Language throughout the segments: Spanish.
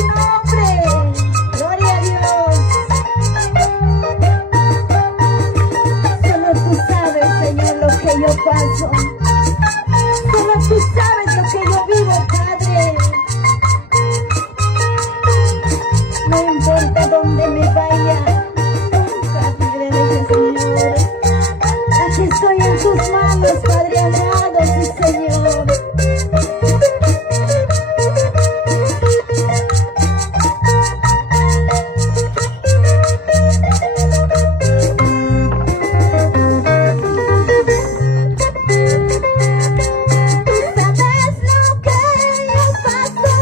tu nombre. Gloria a Dios. Solo tú sabes, Señor, lo que yo paso. Solo tú sabes lo que yo vivo, Padre. No importa dónde me vaya, nunca me dejes, Señor. Aquí estoy en tus manos, Padre amado, sí, Señor. Tú sabes lo que yo paso.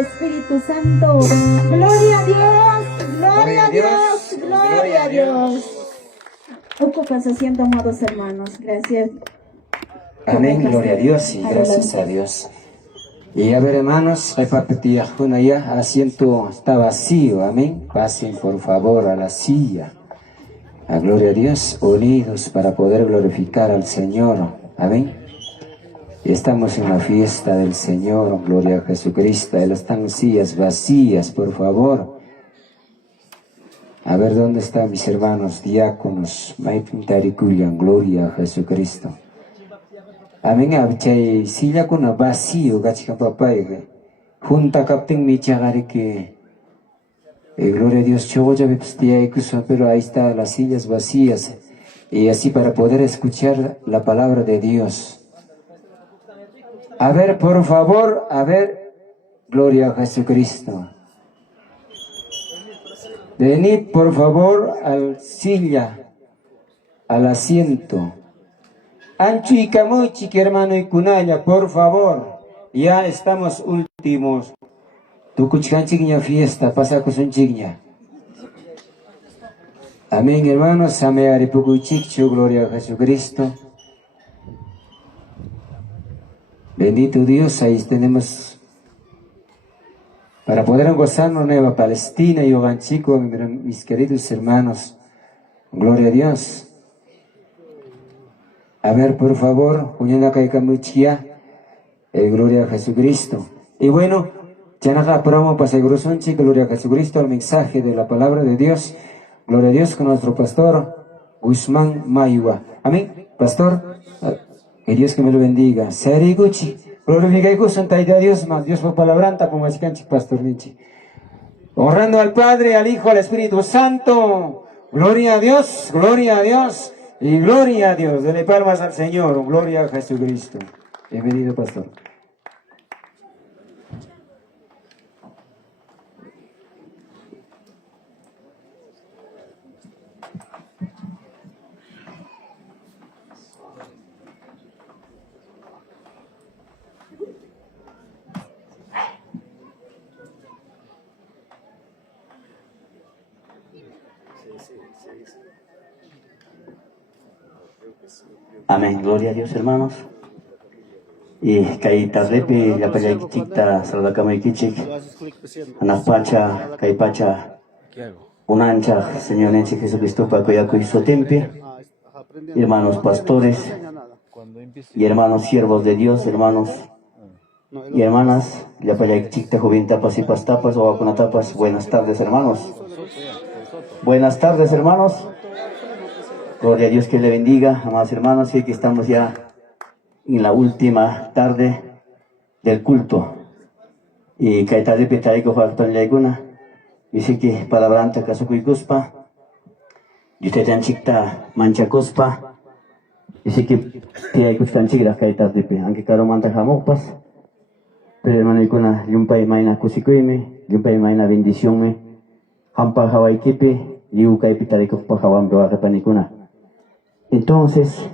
Espíritu Santo. Gloria a Dios, gloria a Dios, gloria a Dios. Ocupa su asiento, amados hermanos. Gracias. Amén, gloria a Dios y gracias a Dios. Y a ver, hermanos, ya, asiento está vacío, amén. Pasen por favor a la silla. A gloria a Dios, unidos para poder glorificar al Señor, amén. Estamos en la fiesta del Señor, gloria a Jesucristo. Están sillas vacías, por favor. A ver, ¿dónde están mis hermanos diáconos? Gloria a Jesucristo. Amén, abchay silla kuna vacío, gachika papay. Junta capten mi chagari que gloria a Dios, chogoya pero ahí están las sillas vacías. Y así para poder escuchar la palabra de Dios. A ver, por favor, a ver, gloria a Jesucristo. Venid, por favor, al silla, al asiento. Ancho y camuchi, que hermano y cunaya, por favor. Ya estamos últimos. Tu cuchcan chigña fiesta, pasa con un chigña. Amén, hermanos, amén, aripucuchicho, gloria a Jesucristo. Bendito Dios, ahí tenemos para poder gozarnos Nueva Palestina y Oganchico, mis queridos hermanos. Gloria a Dios. A ver, por favor, gloria a Jesucristo. Y bueno, ya nada promo para Segurosonchi, gloria a Jesucristo, el mensaje de la palabra de Dios. Gloria a Dios con nuestro pastor Guzmán Mayua. Amén, pastor. Que Dios que me lo bendiga. Seriguchi. Glorifica y santa a Dios más. Dios por palabranta como es canchi pastor Nichi. Honrando al Padre, al Hijo, al Espíritu Santo. Gloria a Dios, gloria a Dios y gloria a Dios. Dele palmas al Señor. Gloria a Jesucristo. Bienvenido, pastor. Amén, gloria a Dios, hermanos. Y kaita repi la paya kichikta salvakama kichik anapacha kaipacha unancha Señor en Jesucristo para que hizo tempe, hermanos pastores y hermanos siervos de Dios, hermanos y hermanas, la paya kichikta joven tapas y pastapas o con tapas. Buenas tardes, hermanos. Buenas tardes, hermanos. Gloria a Dios, que le bendiga, amados hermanos, y que estamos ya en la última tarde del culto. Y que está repetida con faltan leguna. Dice que palabranta caso cuicuspa. Y usted tan chicta mancha cuspa. Dice que te hay cuscan chigra que está repe. Aunque caro manta jamopas. Pero hermano, icona, yumpay maina cusicuime, yumpay maina bendición me. Hampa Hawaii kipe, liu kai pitarico pa Hawam doa repanicuna. Entonces,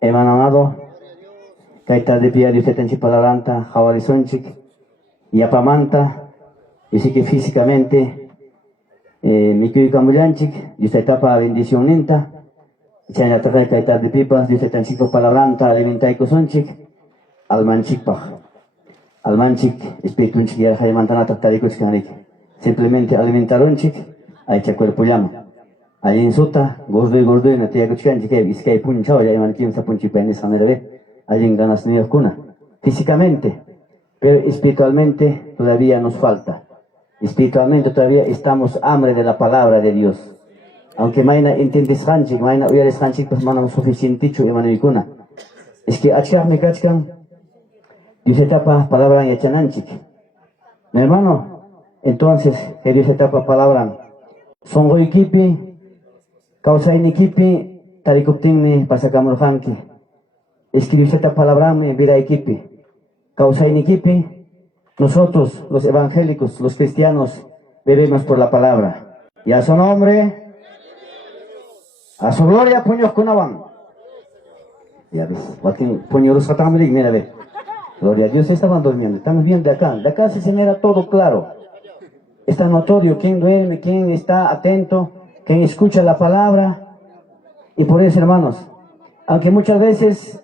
hermano amado, kaita de pia de usted en Chipalaganta, Hawalizonchik, y Apamanta, y sí que físicamente, Mikui Camulanchik, y usted tapa bendición lenta, Chaya trae kaita de pipas, y usted en Chipalaganta, Alimentaiko Sonchik, Almanchikpach. Almanchik, Espiritunchik, y Aljaimantana Tataricos Canik. Simplemente alimentaronchik, hay cuerpo llama. Allí en Sota, gordo y no te escuchan, que Vizcay punchao, ya iban 15 punchipenes a nerve, allí en ganas ni cuna. Físicamente, pero espiritualmente todavía nos falta. Espiritualmente todavía estamos hambre de la palabra de Dios. Aunque maina entiendes hanchik, maina uyales hanchik, pues manam suficiente chu emano ikuna. Es que achar me cachcan, Dios etapa palabra en echananchik. Mi hermano, entonces, que Dios etapa palabra. Songo ikipi, causa in ikipi, tarikuptinmi pasakamurhanki. Es que Dios etapa palabra me vida equipi. Causa in ikipi, nosotros, los evangélicos, los cristianos, bebemos por la palabra. Y a su nombre, a su gloria, puños kunaban. Ya ves, puños satamrik, mira, ve. Gloria a Dios, estaban durmiendo, estamos viendo de acá se genera todo claro. Está notorio quién duerme, quién está atento, quién escucha la palabra. Y por eso, hermanos, aunque muchas veces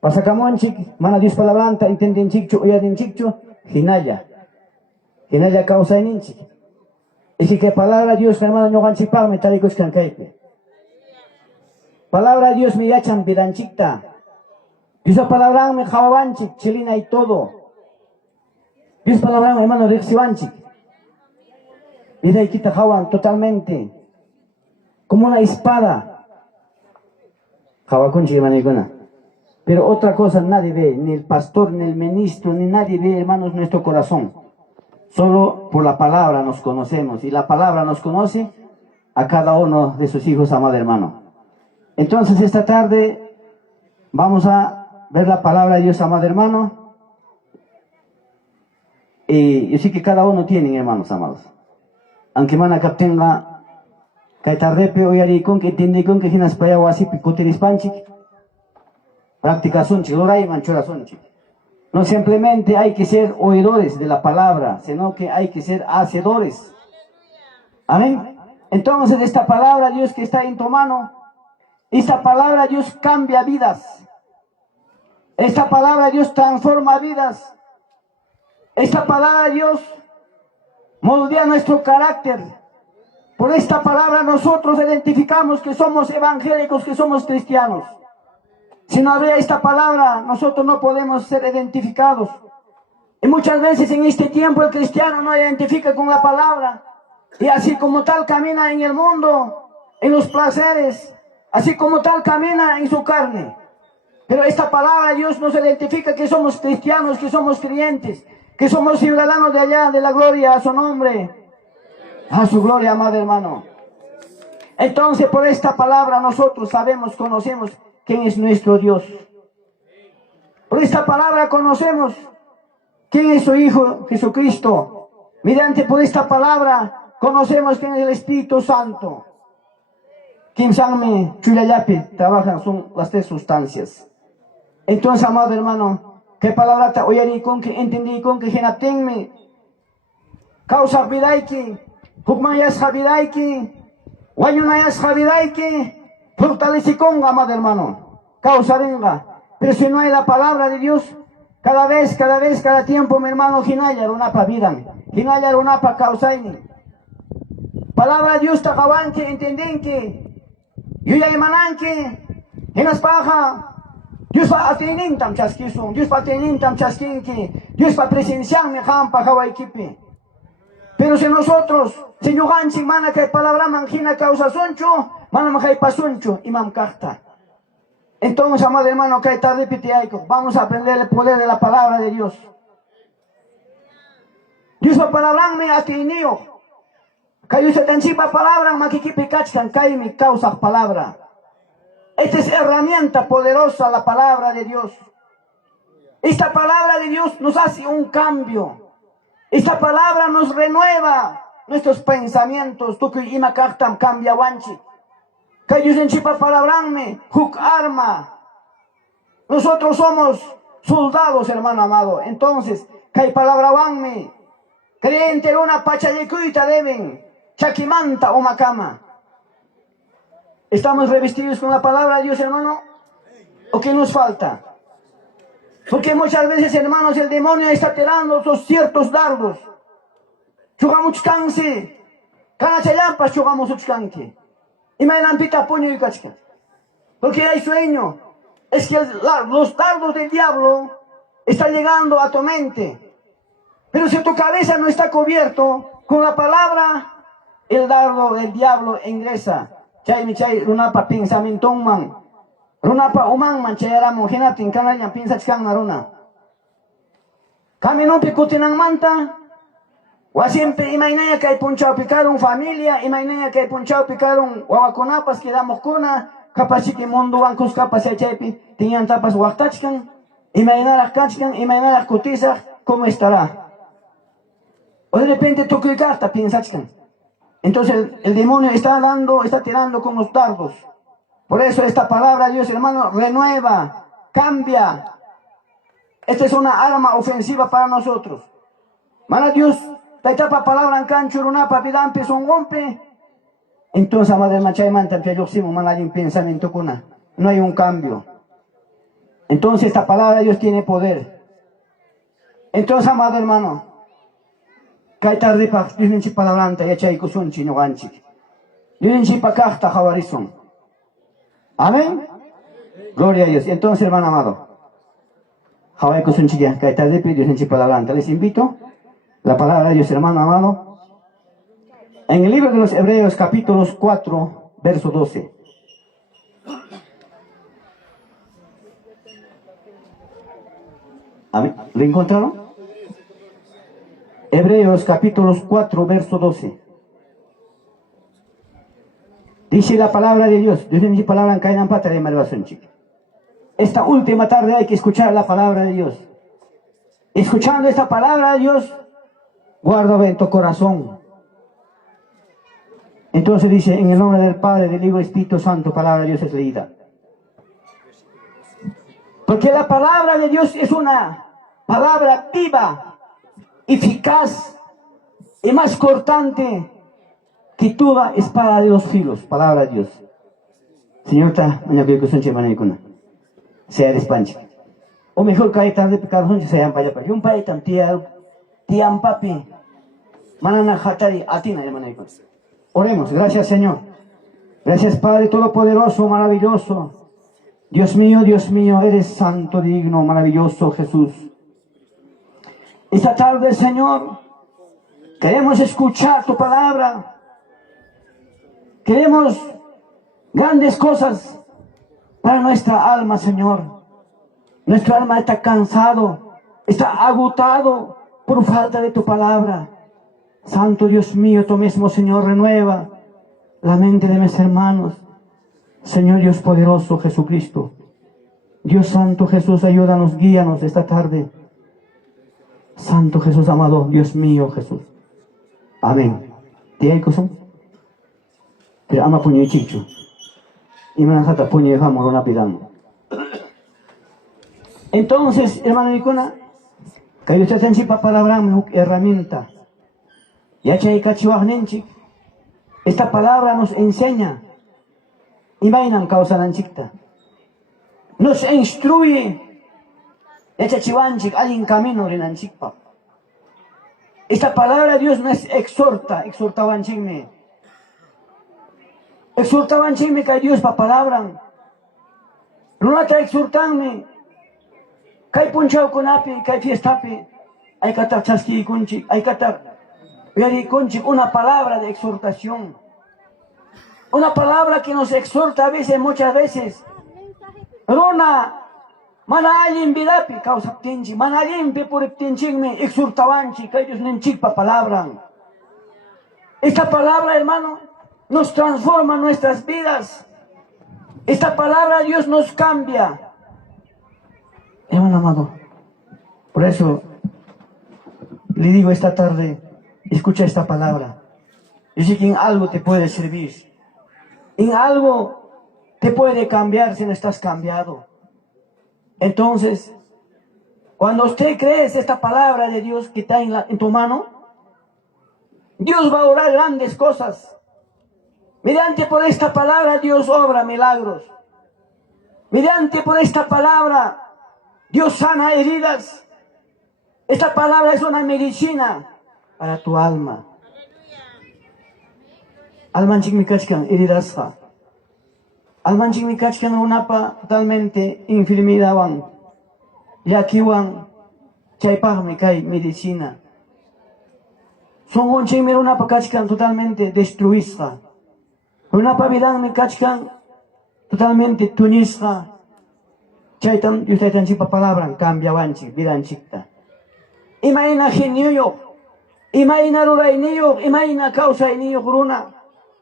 pasacamonchik, mana Dios palabranta, entienden chicho, oyen chicho, hinaya causa en inchik. Y que palabra Dios, hermano, no ganchipame, talicos cancaipe. Palabra Dios me yachan vidanchikta. Dios palabra me javanchik, chilina y todo. Dios palabra hermano rexivanchik. Vida y quita javan totalmente. Como una espada. Javaconchi hermano. Pero otra cosa nadie ve, ni el pastor, ni el ministro, ni nadie ve, hermanos, nuestro corazón. Solo por la palabra nos conocemos. Y la palabra nos conoce a cada uno de sus hijos, amado hermano. Entonces esta tarde vamos a ver la palabra de Dios, amado hermano. Y yo sé que cada uno tiene, hermanos amados. Aunque mana tenga kaitarrepe o yaricón que tiene con que ginas para o así picoteris panchik. Práctica sonchik, loray manchora sonchik. No simplemente hay que ser oidores de la palabra, sino que hay que ser hacedores. Amén. Entonces esta palabra, Dios, que está en tu mano, esta palabra, Dios, cambia vidas. Esta palabra, Dios, transforma vidas. Esta palabra, Dios, moldea nuestro carácter. Por esta palabra nosotros identificamos que somos evangélicos, que somos cristianos. Si no habría esta palabra, nosotros no podemos ser identificados. Y muchas veces en este tiempo el cristiano no identifica con la palabra. Y así como tal camina en el mundo, en los placeres. Así como tal camina en su carne. Pero esta palabra Dios nos identifica que somos cristianos, que somos creyentes, que somos ciudadanos de allá, de la gloria a su nombre. A su gloria, amado hermano. Entonces por esta palabra nosotros sabemos, conocemos quién es nuestro Dios. Por esta palabra conocemos quién es su Hijo Jesucristo. Mediante por esta palabra conocemos quién es el Espíritu Santo. Quien sanme chuyayapi trabajan son las tres sustancias. Entonces, amado hermano, ¿qué palabra te oyerí con que entendí con que genatenme? Causa vidaiki, hukmayas javidaiki, guayunayas javidaiki, fortalece con, amado hermano. Causa venga. Pero si no hay la palabra de Dios, cada tiempo, mi hermano, hinaya runapa vidan, hinaya runapa causaini. Palabra de Dios tacabanque, entenden que yo ya emananque, en las pajas, Dios va a tener tam chasquisun, Dios va a tener tam chasquinque, Dios va a presenciar mi jampa jawaikipe. Pero si nosotros, señor Hansi, mana que palabra manjina causa soncho, mana majai pasuncho, imam carta. Entonces, amado hermano, que está repitiendo, vamos a aprender el poder de la palabra de Dios. Dios va a palabra a ti niño. Kayo sa tansipa palabra makikipikachkan kay mi causa palabra. Esta es herramienta poderosa, la palabra de Dios. Esta palabra de Dios nos hace un cambio. Esta palabra nos renueva nuestros pensamientos. Tú que ima cartam cambia wanchi. Kayo tansipa palabranme huk arma. Nosotros somos soldados, hermano amado. Entonces, kay palabra wanme. Creyente una pachayekuita deben. Chakimanta o macama. ¿Estamos revestidos con la palabra de Dios, hermano? ¿O qué nos falta? Porque muchas veces, hermanos, el demonio está tirando sus ciertos dardos. Chugamos canse. Canachayampas chugamos uchcanque. Y me lampita puño y cachca. Porque hay sueño. Es que los dardos del diablo está llegando a tu mente. Pero si tu cabeza no está cubierto con la palabra, el dardo del diablo ingresa. Chay mi chay runapa pensamiento man. Runapa uman man chay ara mojena tinkana yang piensa chkan naruna. Kami no pikutinang manta. Wa siempre imainaya kay punchao picaron familia, imainaya kay punchao picaron wawakunapas quedamos kuna, kapasiki mundo bancos kapas chaypi, tiñan tapas waktachkan, imainara kachkan, imainara kutizak, ¿cómo estará? O de repente toco el carta, piensachkan. Entonces el demonio está tirando con los dardos. Por eso esta palabra, Dios hermano, renueva, cambia. Esta es una arma ofensiva para nosotros. Mana Dios, la etapa palabra en cancho, una papidán, peso un golpe. Entonces, madre machay manta, mana hay un pensamiento kuna. No hay un cambio. Entonces, esta palabra Dios tiene poder. Entonces, amado hermano, kaita ripa, Dios ninchi palabranta, ya chay kusunchi no ganchi. Dios ninchi pakachta jawarizon. Amén. Gloria a Dios. Entonces, hermano amado, Hawai kusunchi ya, kaita ripa, Dios ninchi palabranta. Les invito. La palabra de Dios, hermano amado, en el libro de los Hebreos, capítulos 4, verso 12. ¿Amén? ¿Lo encontraron? Hebreos, capítulos 4, verso 12. Dice la palabra de Dios, Dios dice palabra en Kainan Pata de Malvasunchi. Esta última tarde hay que escuchar la palabra de Dios. Escuchando esta palabra de Dios, guárdame en tu corazón. Entonces dice, en el nombre del Padre, del Hijo y Espíritu Santo, palabra de Dios es leída. Porque la palabra de Dios es una palabra viva, eficaz y más cortante que toda espada de dos filos. Palabra de Dios. Señor, sea despanche. O mejor cae tarde pecado, sea para allá. Un país tan tiam papi, manana hatari atina hermano. Oremos, gracias Señor. Gracias Padre Todopoderoso, maravilloso. Dios mío, eres santo, digno, maravilloso Jesús. Esta tarde, Señor, queremos escuchar tu palabra. Queremos grandes cosas para nuestra alma, Señor. Nuestra alma está cansado, está agotado por falta de tu palabra. Santo Dios mío, tú mismo, Señor, renueva la mente de mis hermanos. Señor Dios poderoso, Jesucristo. Dios Santo Jesús, ayúdanos, guíanos esta tarde. Santo Jesús amado, Dios mío, Jesús. Amén. ¿Te hay cosa? Te ama puño y chicho. Y me lanzata puño y vamos, una pidamos. Entonces, hermano Nicona, que usted tenga para palabra, herramienta. Ya chay cachiwagnenchik. Esta palabra nos enseña. Y vainan causa lanchikta. Nos instruye. Ya chachiwanchik, alguien camino de lanchikpa. Esta palabra Dios nos exhortawanchikme. Exhortawanchikme que Dios pa palabra. No te exhortanme. Kay punchao kunapi, kay fiestapi, hay que estar chasqui kunchi, hay que estar kunchi, una palabra de exhortación. Una palabra que nos exhorta a veces, muchas veces. Rona, manalin vidapi, causa tenchi, manalin pe por tenchigme, exhortawanchi, kay Dios nenchikpa palabra. Esta palabra, hermano, nos transforma nuestras vidas. Esta palabra, Dios nos cambia. Hermano amado, por eso le digo esta tarde, escucha esta palabra. Yo sé que en algo te puede servir, en algo te puede cambiar si no estás cambiado. Entonces, cuando usted cree esta palabra de Dios que está en tu mano, Dios va a orar grandes cosas. Mediante por esta palabra Dios obra milagros. Mediante por esta palabra Dios sana heridas. Esta palabra es una medicina para tu alma. Almanchik mi kachkan heridasqa. Almanchik mi kachkan unapa totalmente infirmidad wan. Yakiwan chaypaqmi kay medicina. Son onchaymi runapa kachkan totalmente destruisqa. Runapa vidanmi kachkan totalmente tuñisqa. Chaytam Dios taytanchikpa palabran cambiawanchik vidanchikta. Imayna geniuyuq, imayna rurayniyuq, imayna kawsayniyuq runa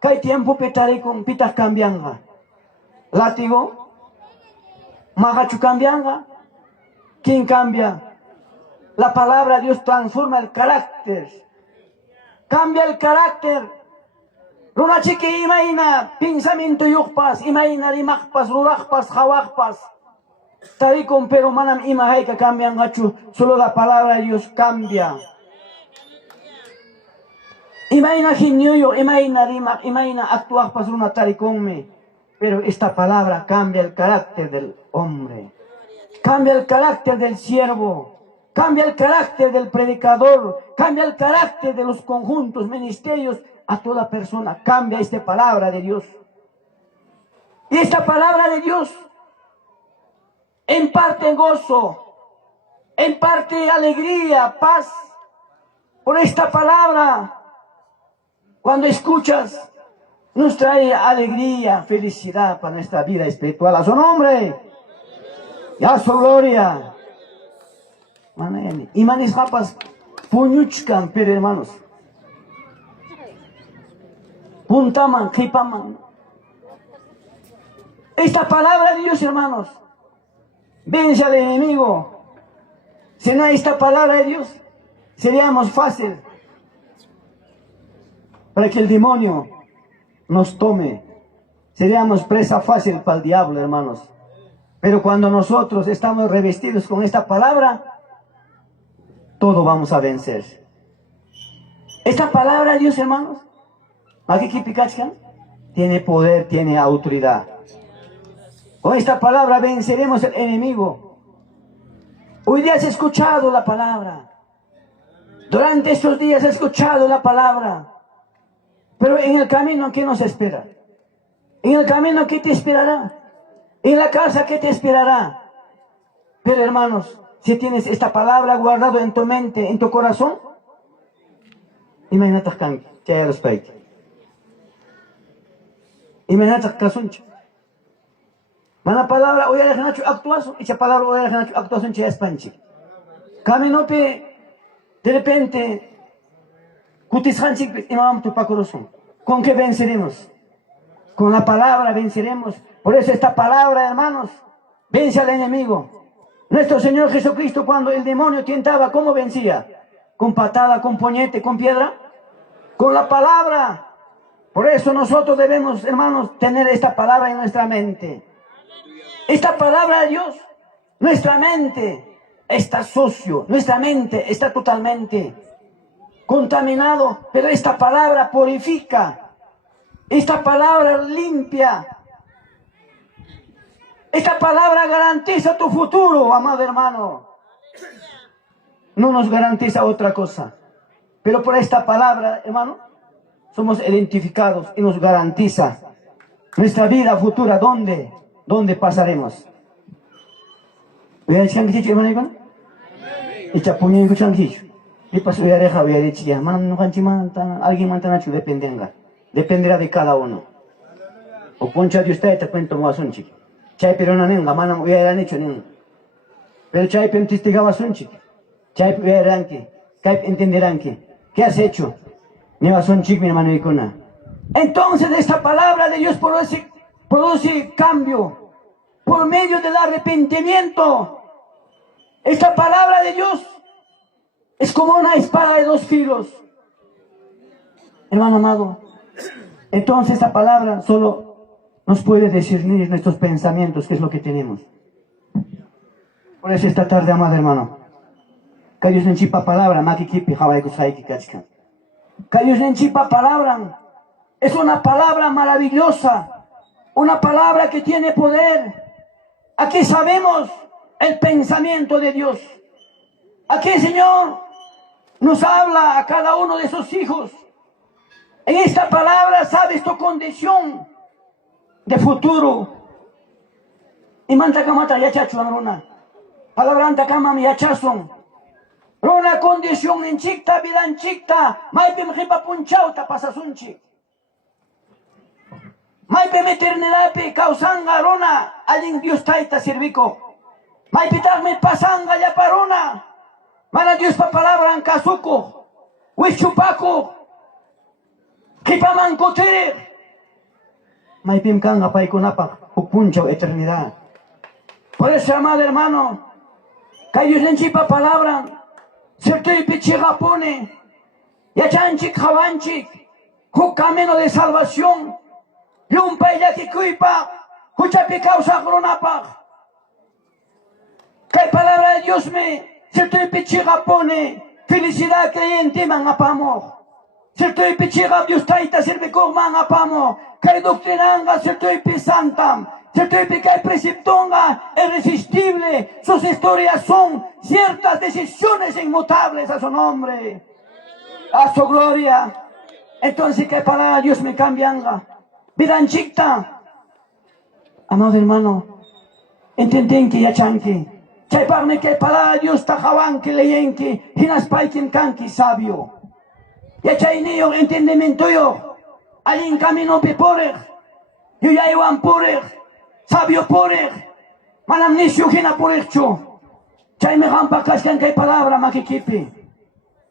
kay tiempopi tarikun pitaq cambianqa. Látigo, majachu cambianqa. ¿Quién cambia? La palabra de Dios transforma el carácter. Cambia el carácter. Runa chiqui imayna pensamiento yuqpas, imayna rimaqpas, ruraqpas, hawaqpas. Tarikun pero manam ima hayka cambian gachu. Solo la palabra de Dios cambia. Imayna geniuyo, imayna rimaq, imayna actuaqpas runa tarikunmi. Pero esta palabra cambia el carácter del hombre. Cambia el carácter del siervo. Cambia el carácter del predicador. Cambia el carácter de los conjuntos, ministerios. A toda persona cambia esta palabra de Dios. Y esta palabra de Dios en parte gozo, en parte alegría, paz. Por esta palabra, cuando escuchas, nos trae alegría, felicidad para nuestra vida espiritual. A su nombre y a su gloria. Y manis papas, puñuchkan, pero hermanos. Puntaman, kipaman. Esta palabra de Dios, hermanos, vence al enemigo. Si no hay esta palabra de Dios, seríamos fácil para que el demonio nos tome. Seríamos presa fácil para el diablo, hermanos. Pero cuando nosotros estamos revestidos con esta palabra, todo vamos a vencer. Esta palabra de Dios, hermanos, tiene poder, tiene autoridad. Con esta palabra venceremos al enemigo. Hoy día has escuchado la palabra. Durante estos días has escuchado la palabra. Pero en el camino, ¿qué nos espera? En el camino, ¿qué te esperará? En la casa, ¿qué te esperará? Pero hermanos, si tienes esta palabra guardada en tu mente, en tu corazón, imagínate que hay respeto. Imagínate que suncho. Mana palabra hoy hay que actuación, y esa palabra hoy hay que actuación que es panchi. Caminope, de repente, kutishanchik imam tu pacorosón. ¿Con qué venceremos? Con la palabra venceremos. Por eso esta palabra, hermanos, vence al enemigo. Nuestro Señor Jesucristo, cuando el demonio tentaba, ¿cómo vencía? ¿Con patada, con puñete, con piedra? Con la palabra. Por eso nosotros debemos, hermanos, tener esta palabra en nuestra mente. Esta palabra de Dios, nuestra mente está sucio, nuestra mente está totalmente contaminado, pero esta palabra purifica, esta palabra limpia, esta palabra garantiza tu futuro, amado hermano. No nos garantiza otra cosa, pero por esta palabra, hermano, somos identificados y nos garantiza nuestra vida futura. ¿Dónde pasaremos? ¿Voy a decir que hermano? Echa puño y chanquillo. ¿Qué pasó? Voy a dejar, voy a decir, alguien mantanacho, dependerá de cada uno. O concha de usted te cuento más un chico. Chay pero no nenga, mano, voy a hecho nenga. Pero chay pentistigaba un chico. Chay voy a ranque, chay entenderán que. ¿Qué has hecho? Ni vas un chico, mi hermano y cona. Entonces esta palabra de Dios produce cambio por medio del arrepentimiento. Esta palabra de Dios es como una espada de dos filos. Hermano amado, entonces esta palabra solo nos puede discernir nuestros pensamientos, que es lo que tenemos. Por eso esta tarde, amado hermano, que Dios en chipa palabra, makikipi, hawaikusai kachkan. Que Dios en chipa palabra es una palabra maravillosa, una palabra que tiene poder. Aquí sabemos el pensamiento de Dios. Aquí el Señor nos habla a cada uno de sus hijos. En esta palabra sabes tu condición de futuro. Y manta kamata yachachu anruna. Palabra anta kama mi yachazón. Runa condición en chicta, vida en chicta, maipim jipa punchauta pasasunchik. Maipim eternidapi causanga runa, allin Dios taita sirvico. Maipitagme pasanga ya paruna, mana Dios pa palabra en casuco, huichupaco, kipaman cotere. Maipim kanga paikunapa, upuncho eternidad. Por eso, amado hermano, que Dios en chipa palabra, cierto y pichiga pone, y achanchik javanchik, un camino de salvación, y un país que cuipa, huchapi causa gronapa. Que palabra de Dios me, cierto y pichiga pone, felicidad creyente man apamo. Cierto y pichiga Dios taita sirve con man apamo, que doctrinanga cierto y pisantam. Cierto y que preceptonga irresistible, sus historias son ciertas decisiones inmutables a su nombre, a su gloria. Entonces, ¿qué palabra Dios me cambianga? Vida en chicta. Amado hermano, entienden que ya chanque. Que parme que palabra Dios tajaban que leyen que hinas paikin kanki sabio. Ya chay niyo entendimiento yo. Hay en camino pepore. Yo ya iban pore. Sabio poreg, manamnisyo hina poregcho. Chay me hampa kaskan kay palabra makikipi.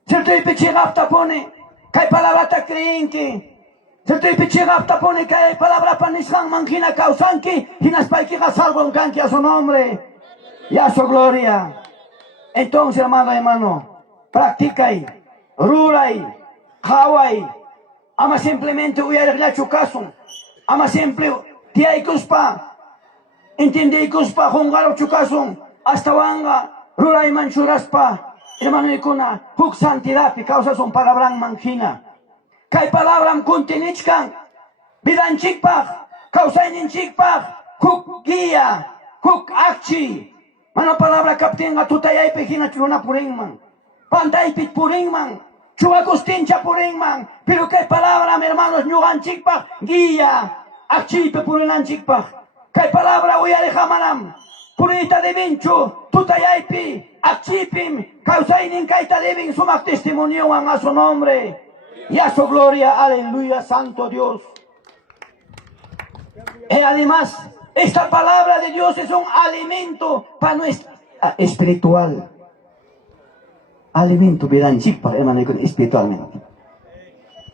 Cierto y pichigapta pone, kay palabra ta creenke. Cierto y pichigapta pone kay palabra panishan manjina causanki, hinas paikiga salvo un kanki a su nombre y a su gloria. Entonces, hermano, practicai, rurai, hawai, ama simplemente huyar chu caso, ama simple tiay kuspa. Entiende kuspa hongaro chukasun hasta wanga ruray manchuraspa hermano ikuna huk santidad y causa son palabran manjina kay palabram kuntinichkan vidan chikpaj causainin chikpaj huk guía huk akchi mano palabra kaptenga tutayay pejina chuluna puringman pantaypit puringman chuakustincha puringman pero kay palabra hermanos nyugan chikpaj guía akchi pe purinan chikpaj. Kay palabra voy a dejar manam. Purita de vincho, tutayaipi, achipim, causainin kaita devin sumak testimonio a su nombre y a su gloria. Aleluya, santo Dios. Y además, esta palabra de Dios es un alimento para nuestra espiritual. Alimento, vida en chipa, hermano, espiritualmente.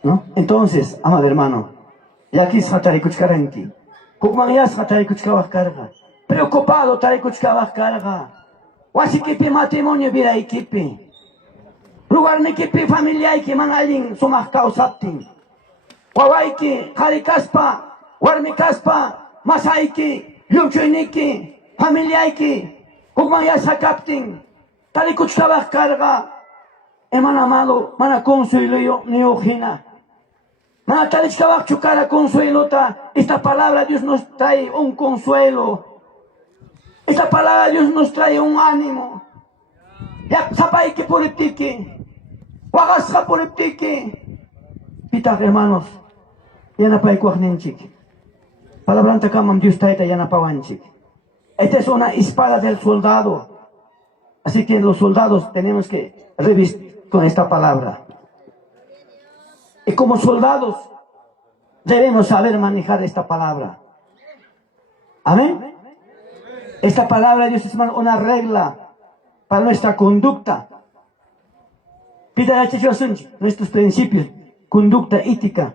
¿No? Entonces, amado hermano, y aquí es fatay kuchkarenki. Kukmangyas tayo kuchkawak karga. Preocupado tayo kuchkawak karga. Wasikipi matrimonio bira ikipi. Lugar ni kipi familia iki mangaling sumakkaw sapting. Wawaiki, harikaspa, warmikaspa, masaiki, yumchuiniki, familia iki. Kukmangyas sakapting. Tayo kuchkawak karga. Eman amado, mana consuelo ni ojina. Chukara consuelota. Esta palabra Dios nos trae un consuelo. Esta palabra Dios nos trae un ánimo. Ya sapay que por iptiki. Wagasca por iptiki. Pita hermanos. Yana pay kuahnenchik. Palabranta kamam Dios taita yana pawanchik. Esta es una espada del soldado. Así que los soldados tenemos que revestir con esta palabra. Y como soldados debemos saber manejar esta palabra. Amén. Esta palabra Dios es una regla para nuestra conducta. Nuestros principios, conducta ética.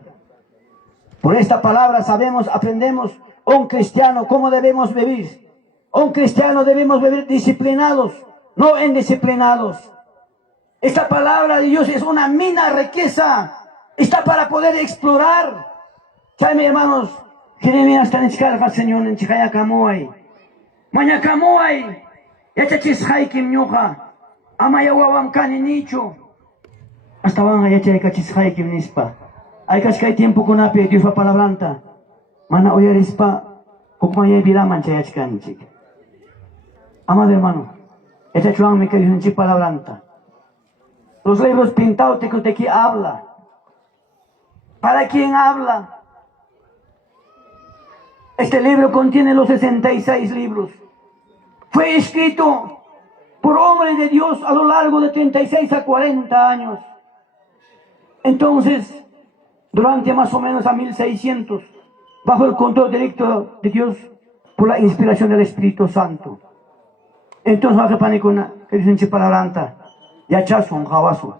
Por esta palabra sabemos, aprendemos un cristiano cómo debemos vivir. Un cristiano debemos vivir disciplinados, no indisciplinados. Esta palabra de Dios es una mina riqueza. Está para poder explorar. Chame hermanos, Jeremías está en Chicarga, Señor, en Chicaya Camoay. Maña Camoay, Yachachis Haikim Ñuja, Amaya Wawam Kani Nicho. Hasta van a Yachachis Haikim Nispa. Hay que tiempo con ape, Dios va palabranta. Mana Oyerispa, Kukmaya Viraman Chayachkanchik. Amado hermano, este chuan me quedó en palabranta. Los libros pintados de que habla. ¿Para quién habla? Este libro contiene los 66 libros. Fue escrito por hombre de Dios a lo largo de 36 a 40 años. Entonces, durante más o menos a 1600, bajo el control directo de Dios, por la inspiración del Espíritu Santo. Entonces, va a panicuna, que dicen chipalaranta, ya chazo, un jabazo.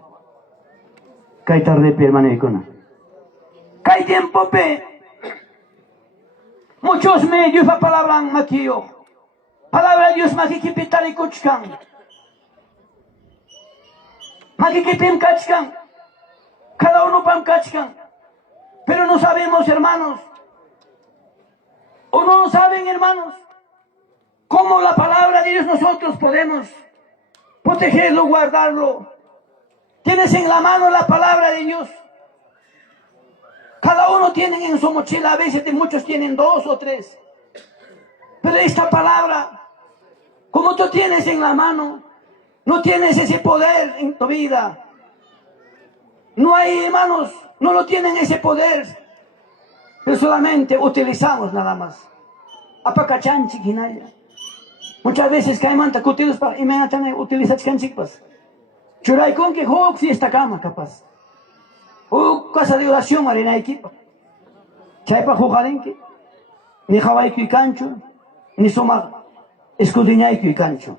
Cae tarde, permanecona. Cae tiempo, pe. Muchos medios para palabra maquillo. Palabra de Dios, maquiquipitar y cuchcan. Maquiquipim cachcan. Cada uno pam cachcan. Pero no sabemos, hermanos. O no saben, hermanos, cómo la palabra de Dios nosotros podemos protegerlo, guardarlo. Tienes en la mano la palabra de Dios. Cada uno tiene en su mochila, a veces muchos tienen 2 o 3. Pero esta palabra, como tú tienes en la mano, no tienes ese poder en tu vida. No hay, hermanos, no lo tienen ese poder. Pero solamente utilizamos nada más. Apacachan chiquinaya. Muchas veces cae manta que utilizas para inmediatamente utilizar chicanchipas. Churay con que juego si esta cama capaz. Casa de oración arena equipo. Chaipa jugarenque. Ni jawaico y cancho. Ni soma escudriñaico y cancho.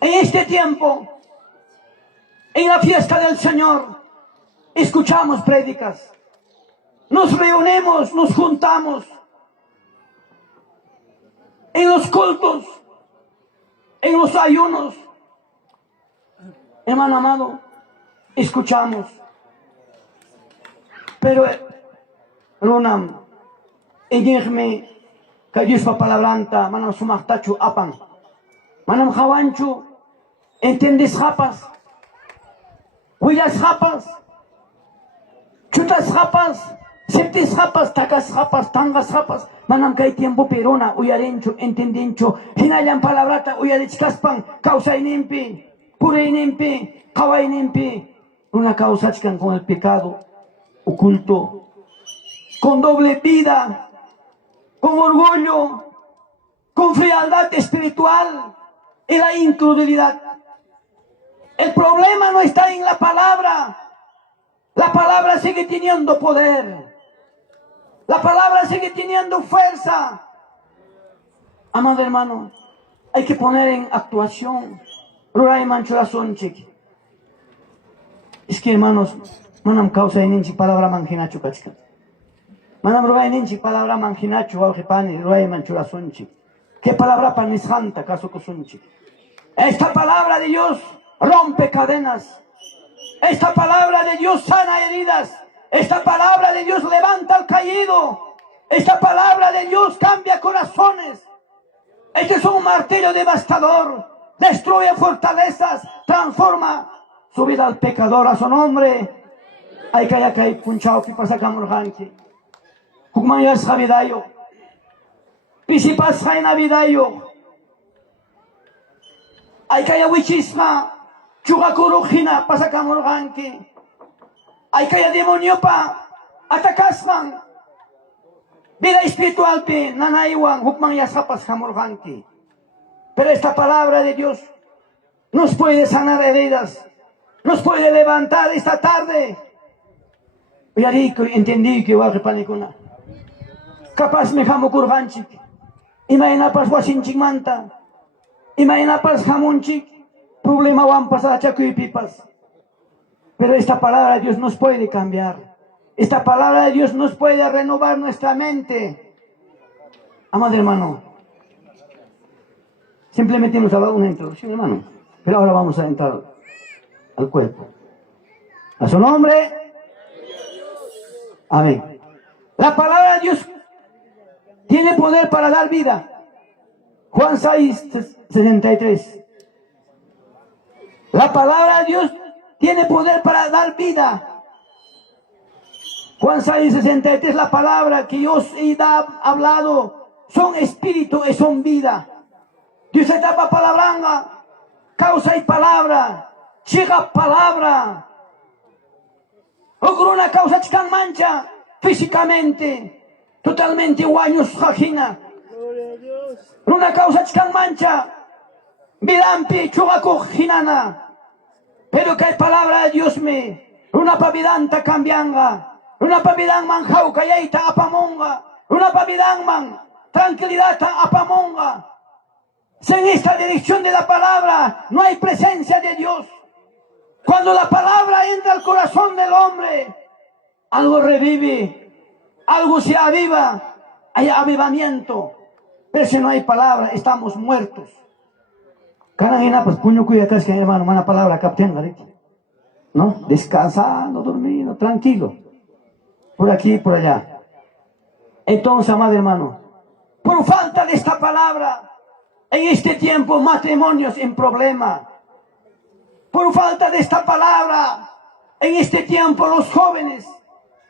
En este tiempo, en la fiesta del Señor, escuchamos prédicas. Nos reunimos, nos juntamos. En los cultos, en los ayunos. Hermano amado, escuchamos. Pero, Runam, enigme, que Dios va palabranta, manam sumachtachu apan. Manam jawanchu, entiendes japas. Huyas japas. Chutas japas. Septis japas, takas japas, tangas japas. Manam kay tiempo perona, uyarencho, entendencho. Hinayan palabrata, uyarichkaspan, causa inempi, pura inempi, kawa inempi. Una causa con el pecado oculto, con doble vida, con orgullo, con frialdad espiritual y la incredulidad. El problema no está en la palabra. La palabra sigue teniendo poder. La palabra sigue teniendo fuerza. Amado hermano, hay que poner en actuación. Es que, hermanos, manam causa en palabra manjinacho cachca. Manam ruay en palabra manjinacho aujepani ruay manchurazonchi. ¿Qué palabra panisjanta caso cosunchi? Esta palabra de Dios rompe cadenas. Esta palabra de Dios sana heridas. Esta palabra de Dios levanta al caído. Esta palabra de Dios cambia corazones. Este es un martillo devastador. Destruye fortalezas. Transforma su vida al pecador, a su nombre. Ay, kaya punchao, que pasa camurjanki. Hukmayas javidayo. Pisipas jaina vidayo. Ay, kaya wichisma. Chugakurujina pasa camurjanki. Ay, kaya demonio pa. Atakasman. Vida espiritual pe. Nanaiwan. Hukmayas japas camurjanki. Pero esta palabra de Dios nos puede sanar heridas. Nos puede levantar esta tarde. Ya rico, entendí que va a repanicuna. Capaz me jamo kurganchik. Imagina pas wasinchik manta. Imagina pas jamunchik. Problema van pasar chaco y pipas. Pero esta palabra de Dios nos puede cambiar. Esta palabra de Dios nos puede renovar nuestra mente. Amado hermano, simplemente hemos hablado una introducción, hermano. Pero ahora vamos a entrar al cuerpo. A su nombre. Amén. La palabra de Dios tiene poder para dar vida. Juan 6, 63. La palabra de Dios tiene poder para dar vida. Juan 6, 63. La palabra que Dios ha hablado son espíritu y son vida. Dios está para palabranga. Causa y palabra. Llega palabra. O con una causa tan mancha físicamente, totalmente guaños jajina. Una causa tan mancha Vidampi chugaku hinana. Pero que hay palabra de Dios me. Una pavidanta cambianga. Una pavidang man jaucayaita apamonga. Una pavidang man tranquilidad apamonga. Si en esta dirección de la palabra no hay presencia de Dios. Cuando la palabra entra al corazón del hombre, algo revive, algo se aviva, hay avivamiento. Pero si no hay palabra, estamos muertos. Canajena, pues puño cuya casi hermano, una palabra captenga, ¿no? Descansando, dormido, tranquilo. Por aquí y por allá. Entonces, amado hermano, por falta de esta palabra, en este tiempo matrimonios en problema. Por falta de esta palabra, en este tiempo los jóvenes,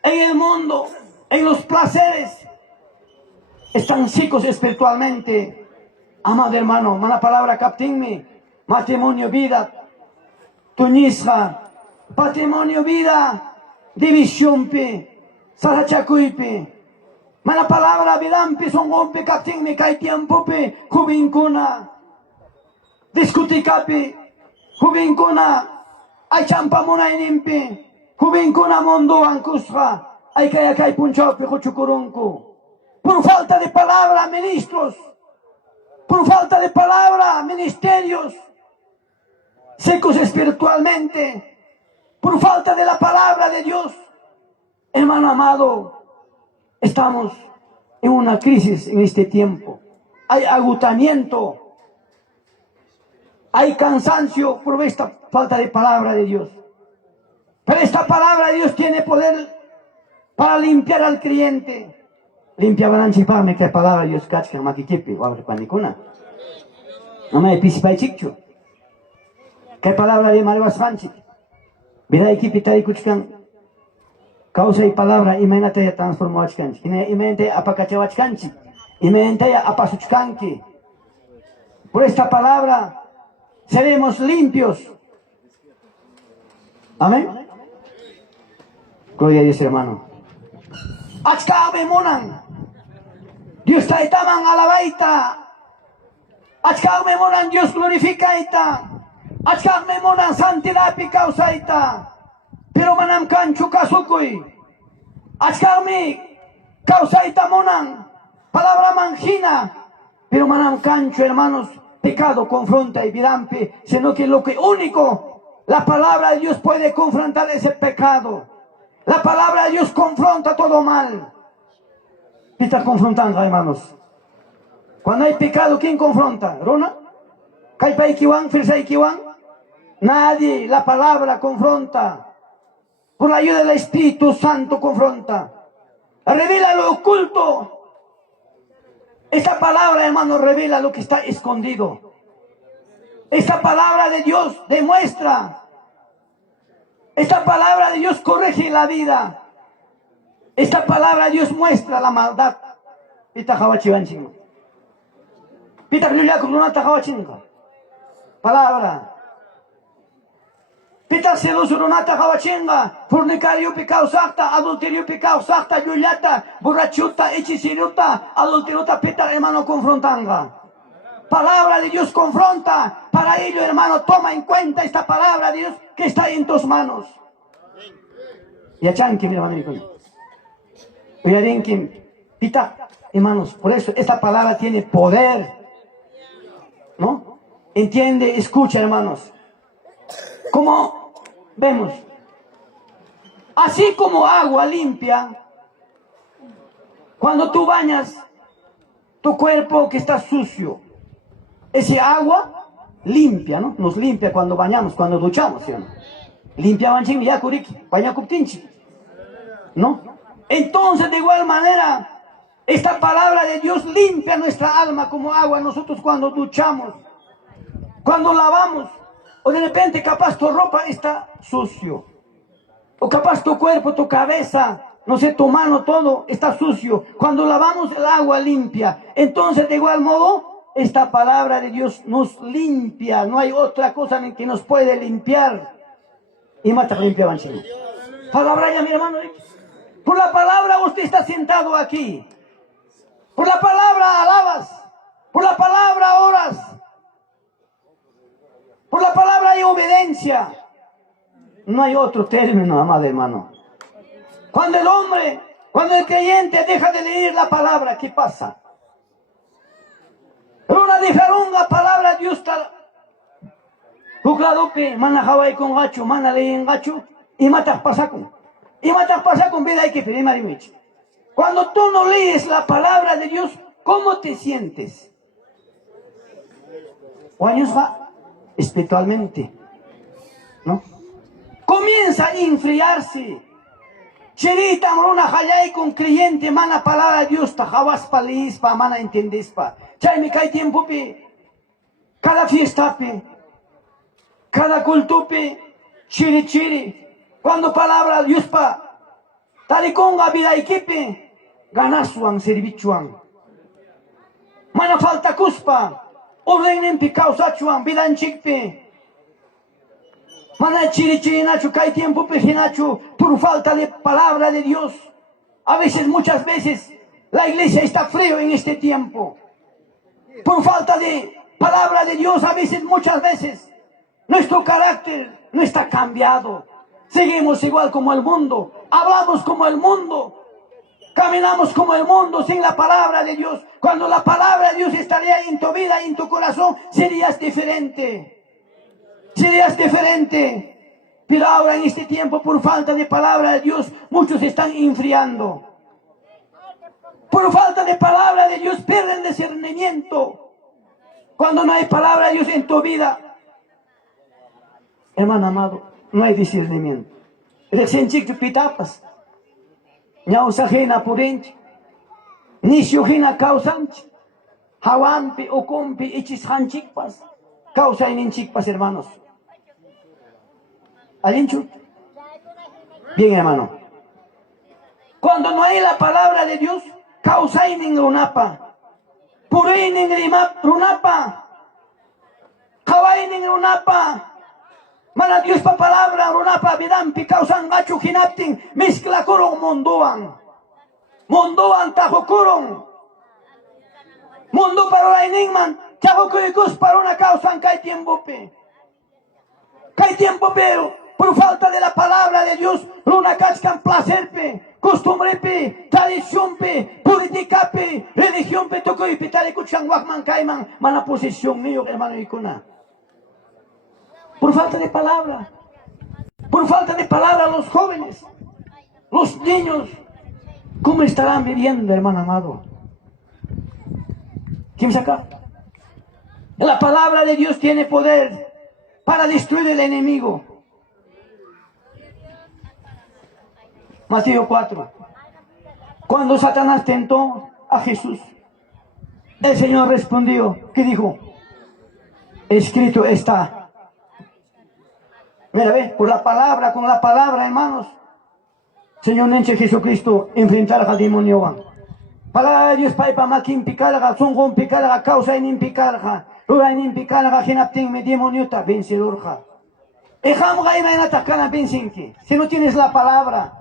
en el mundo, en los placeres, están chicos espiritualmente. Amado hermano, mala palabra captinme, matrimonio, vida, tunisja, patrimonio, vida, división pe, sarachacuipe, mala palabra, vidampe, son golpe, captinme, cae tiempo pe, jubincuna, discuticape, jubincuna, ay champamuna inimpe, jubincuna mondo ancusra, ay cae punchope, juchucuruncu. Por falta de palabra, ministros, por falta de palabra, ministerios, secos espiritualmente, por falta de la palabra de Dios. Hermano amado, estamos en una crisis en este tiempo. Hay agotamiento, hay cansancio por esta falta de palabra de Dios. Pero esta palabra de Dios tiene poder para limpiar al creyente. Limpiaban anchipame que palabra de Dios cachca maquiquipi, guabre panicuna. No me pisipay chicho. Que palabra de Maribas Hanchi. Vida equipi tari kuchkan. Causa y palabra imagínate transformó achkanchi. Imagínate apacachawachkanchi. Imagínate apasuchkanki. Por esta palabra seremos limpios. Amén. Gloria a Dios, hermano. Achkame monan. Dios taitaman alabaita. Achkame monan Dios glorificaita. Achkame monan santidad causaita. Pero manam canchu kasukui. Achkame causaita monan. Palabra mangina. Pero manam cancho, hermanos, pecado confronta y vidampe, sino que lo que único la palabra de Dios puede confrontar es el pecado. La palabra de Dios confronta todo mal. ¿Qué está confrontando, hermanos? Cuando hay pecado, ¿quién confronta? ¿Rona? ¿Kaipaikiwan? ¿Firsaikiwan? Nadie. La palabra confronta. Por la ayuda del Espíritu Santo confronta. Revela lo oculto. Esta palabra, hermano, revela lo que está escondido. Esta palabra de Dios demuestra. Esta palabra de Dios corrige la vida. Esta palabra de Dios muestra la maldad. Pita jawachivanchinga. Pita lulakurunata jawachinga. Palabra. Pita celosurunata jawachinga. Fornicario pecado sacta. Adulterio pecado sacta. Lulata. Borrachuta. Hechiciruta. Adulteruta. Pita hermano confrontanga. Palabra de Dios confronta. Para ello, hermano, toma en cuenta esta palabra de Dios que está en tus manos. Y achanque, mi hermano. Pita, hermanos, por eso esta palabra tiene poder. ¿No? Entiende, escucha, hermanos. Como vemos, así como agua limpia, cuando tú bañas tu cuerpo que está sucio, ese agua limpia, ¿no? Nos limpia cuando bañamos, cuando duchamos, ¿sí o no? Limpia manchin ya kuriki, baña kuptinchi, ¿no? Entonces, de igual manera, esta palabra de Dios limpia nuestra alma como agua. Nosotros cuando duchamos, cuando lavamos, o de repente capaz tu ropa está sucio, o capaz tu cuerpo, tu cabeza, no sé, tu mano, todo está sucio. Cuando lavamos el agua limpia. Entonces, de igual modo, esta palabra de Dios nos limpia. No hay otra cosa en que nos puede limpiar. Y mata limpia, banchero. Palabra ya, mi hermano. Por la palabra usted está sentado aquí. Por la palabra alabas. Por la palabra oras. Por la palabra hay obediencia. No hay otro término, amado hermano. Cuando el creyente deja de leer la palabra, ¿qué pasa? Una dejaron la palabra de Dios. Bukladope, mana Hawaii con gacho, mana leyen gacho, y matas pasacon. Y matas pasacon, vida hay que pedir marimich. Cuando tú no lees la palabra de Dios, ¿cómo te sientes? O años va espiritualmente, ¿no? Comienza a enfriarse. Cherita morona hayay con creyente, mana palabra de Dios, tajabas pa leis pa, mana entendés pa. Chay me cae tiempo pe, cada fiesta pe, cada culto pe, chiri. Cuando palabra de Dios pa, taliconga vida equipe, ganasuan, servichuan. Mana falta cuspa, ordenen pi causachuan, vida en chikpe. Mana chiri nacho, cae tiempo pejinacho, por falta de palabra de Dios. A veces, muchas veces, la iglesia está frío en este tiempo. Por falta de palabra de Dios, a veces, muchas veces, nuestro carácter no está cambiado. Seguimos igual como el mundo, hablamos como el mundo, caminamos como el mundo sin la palabra de Dios. Cuando la palabra de Dios estaría en tu vida y en tu corazón, serías diferente. Serías diferente. Pero ahora en este tiempo, por falta de palabra de Dios, muchos se están enfriando. Por falta de palabra de Dios pierden discernimiento. Cuando no hay palabra de Dios en tu vida, hermano amado, no hay discernimiento. Recién chico pitapas, ñausajena purinchi, nisiojena causanchi, hawampi okumpi ichishanchikpas, causa en chikpas, hermanos. ¿Alinchu? Bien, hermano. Cuando no hay la palabra de Dios, causa en runapa, purin en runapa, hawaii en runapa. Mana Dios pa palabra, runapa, vidampi, causan gachu hinaptin, mezcla kurong mondoan. Mondoan tajo kurong. Mundo para la enigman, tajo kuikus para una causa en kai tiempo pe. Kai tiempo pero, por falta de la palabra de Dios, una cascan placer pe, costumbre pe, tradición pe, política pe, religión pe, toco y pe, tal kuchan wakman kaiman, mana posesión mío, hermano Icona. Por falta de palabra. Por falta de palabra los jóvenes, los niños, ¿cómo estarán viviendo, hermano amado? ¿Quién saca? La palabra de Dios tiene poder para destruir el enemigo. Mateo 4. Cuando Satanás tentó a Jesús, el Señor respondió, ¿qué dijo? Escrito está. Mira, ve, por la palabra, con la palabra, hermanos. Señor Nenche Jesucristo, enfrentar al demonio. Palabra de Dios, Pai, para quien picarga, son con picarga, causa en picarga, rura en picarga, genapten, me demoniota, vencedorja. Ejamga, imagínate, cana, vencinque, si no tienes la palabra.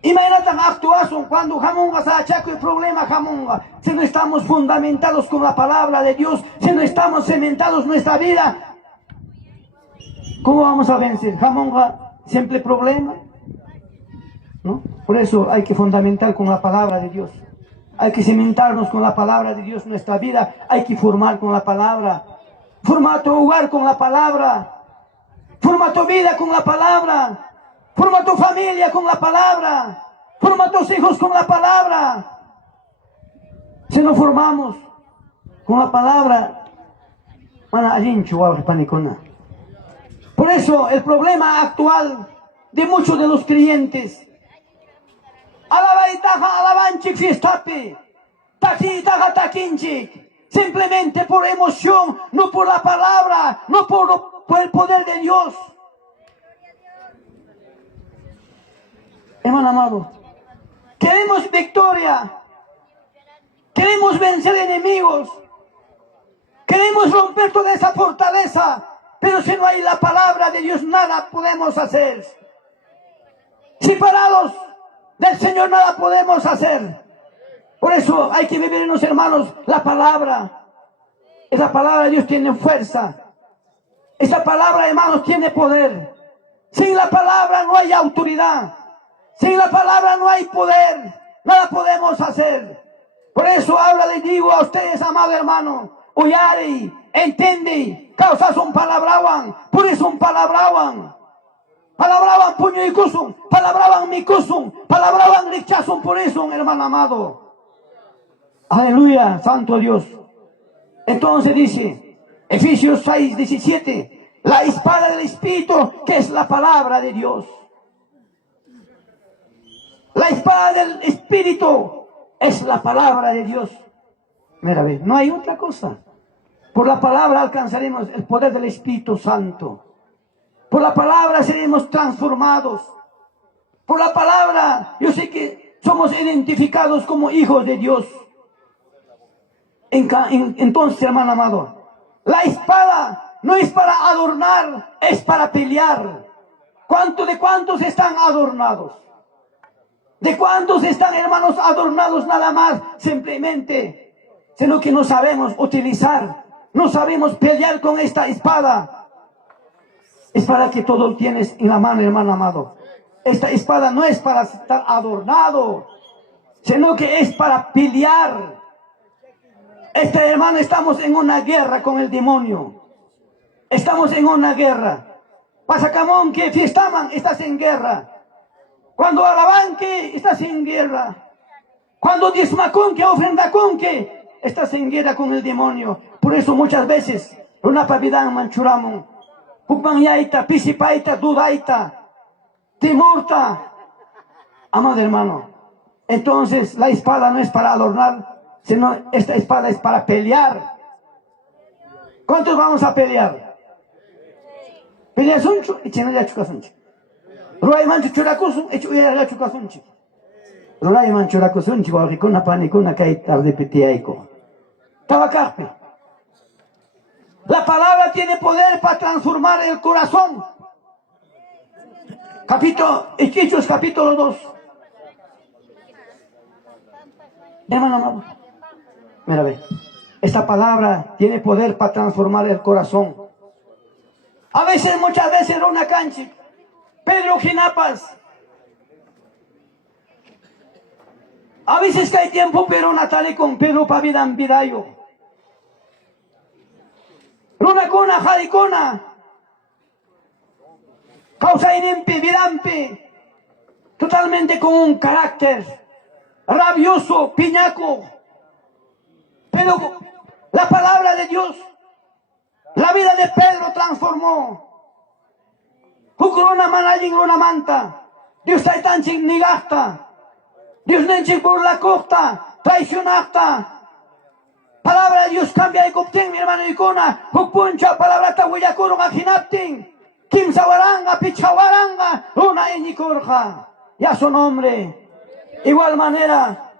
Imagínate, actuación, cuando jamonga se achaca el problema, jamonga, si no estamos fundamentados con la palabra de Dios, si no estamos cementados en nuestra vida, ¿cómo vamos a vencer? Jamonga, siempre problema, ¿no? Por eso hay que fundamentar con la palabra de Dios. Hay que cimentarnos con la palabra de Dios en nuestra vida. Hay que formar con la palabra. Forma tu hogar con la palabra. Forma tu vida con la palabra. Forma tu familia con la palabra. Forma tus hijos con la palabra. Si no formamos con la palabra, por eso el problema actual de muchos de los creyentes, simplemente por emoción, no por la palabra, no por el poder de Dios. Hermano amado, queremos victoria, queremos vencer enemigos, queremos romper toda esa fortaleza, pero si no hay la palabra de Dios, nada podemos hacer. Separados del Señor, nada podemos hacer. Por eso hay que vivirnos, hermanos, la palabra. Esa palabra de Dios tiene fuerza. Esa palabra, hermanos, tiene poder. Sin la palabra no hay autoridad. Sin la palabra no hay poder. Nada podemos hacer. Por eso ahora les digo a ustedes, amado hermano, uyari, entiende, causas un palabrawan, por eso un palabrawan. Palabraban puño y cusum, palabraban mi cusum, palabraban rechazo por eso, hermano amado. Aleluya, santo Dios. Entonces dice, Efesios 6:17, la espada del Espíritu, que es la palabra de Dios. La espada del Espíritu es la palabra de Dios. Mira, ve, no hay otra cosa. Por la palabra alcanzaremos el poder del Espíritu Santo. Por la palabra seremos transformados. Por la palabra, yo sé que somos identificados como hijos de Dios. Entonces, hermano amado, la espada no es para adornar, es para pelear. ¿De cuántos están adornados? ¿De cuántos están, hermanos, adornados nada más? Simplemente, sino que no sabemos utilizar, no sabemos pelear con esta espada. Es para que todo lo tienes en la mano, hermano amado. Esta espada no es para estar adornado, sino que es para pelear. Hermano, estamos en una guerra con el demonio. Estamos en una guerra. Pasacamón que fiestaman, estás en guerra. Cuando alaban que estás en guerra. Cuando diezmacón que ofrendacón que estás en guerra con el demonio. Por eso muchas veces, una pavidán manchuramon. Yaita, pisipaita, dudaita, timorta. Amado hermano, entonces la espada no es para adornar, sino esta espada es para pelear. ¿Cuántos vamos a pelear? Pelea suncho y chenaya chukasunchi. Ruay manchu churakusun, hecho uyara chukasunchi. Ruay manchu churakusunchi, wajikuna panikuna kaita repitiaiko. Tabacarpe. La palabra tiene poder para transformar el corazón. Hechos capítulo 2. Hermano amado, mira, ve, esta palabra tiene poder para transformar el corazón. A veces, muchas veces, Rona Canchi, Pedro Ginapas. A veces hay tiempo, pero Natale con Pedro Pavidan Vidayo. Runa cona, jaricona, causa inempe, virampe, totalmente con un carácter rabioso, piñaco. Pero la palabra de Dios, la vida de Pedro transformó. Jucrona manallín, una manta, Dios está tan ni gasta, Dios no por la costa, traicionasta. Palabra de Dios cambia de copten, mi hermano Icona. Jupuncha, palabra tahuillacuro, majinaptin. Kim sawaranga, pichawaranga, una eñicorja. Ya su nombre. Igual manera,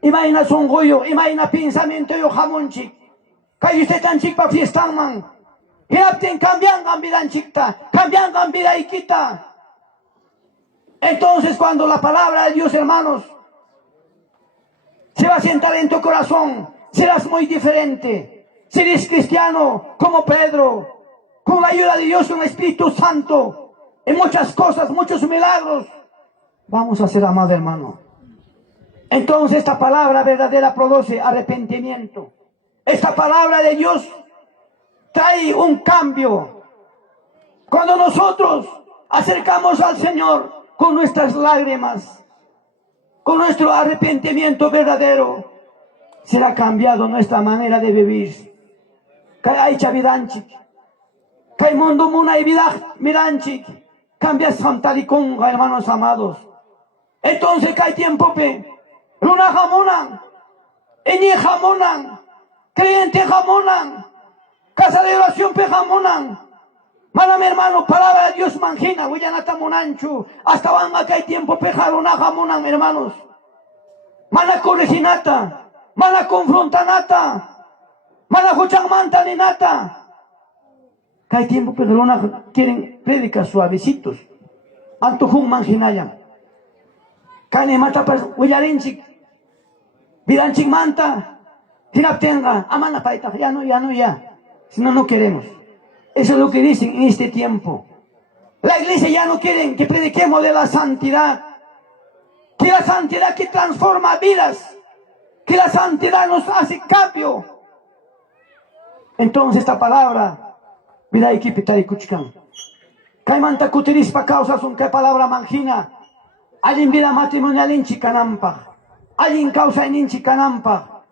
imagina son goyo, imagina pensamiento yo jamonchik. Cayo usted tan chic pa fiestan man. Hinaptin cambian vida chicta, cambian vida iquita. Entonces cuando la palabra de Dios, hermanos, se va a sentar en tu corazón, serás muy diferente. Serás cristiano como Pedro, con la ayuda de Dios, con el Espíritu Santo, en muchas cosas, muchos milagros. Vamos a ser, amado hermano. Entonces esta palabra verdadera produce arrepentimiento. Esta palabra de Dios trae un cambio. Cuando nosotros acercamos al Señor con nuestras lágrimas, con nuestro arrepentimiento verdadero, será cambiado nuestra manera de vivir. Kay ay chavidanchik, kay mundo muna y vida miranchik, cambia santalicón, hermanos amados. Entonces kay tiempo pe, luna jamonan, eni jamonan, creyente jamonan, casa de oración pe jamonan. Mana mi hermano, palabra de Dios manjina, huyanata monanchu, hasta van acá hay tiempo pe jaruna jamonan, hermanos. Mana correginata, mana confrontanata, mana juchamanta ni nata. Hay tiempo pero luna quieren prédicas suavecitos. Alto jun manjinaya. Kane mata para huyarinchik, vidanchik manta, tinaptenga, amana paita, ya no. Si no, no queremos. Eso es lo que dicen en este tiempo. La iglesia ya no quiere que prediquemos de la santidad. Que la santidad que transforma vidas. Que la santidad nos hace cambio. Entonces esta palabra, vida equipitari kuchkan. Kaimanta kuteris pa causa son que palabra mangina. Alguien vida matrimonial en chicanampa. Alguien causa en chicanampa.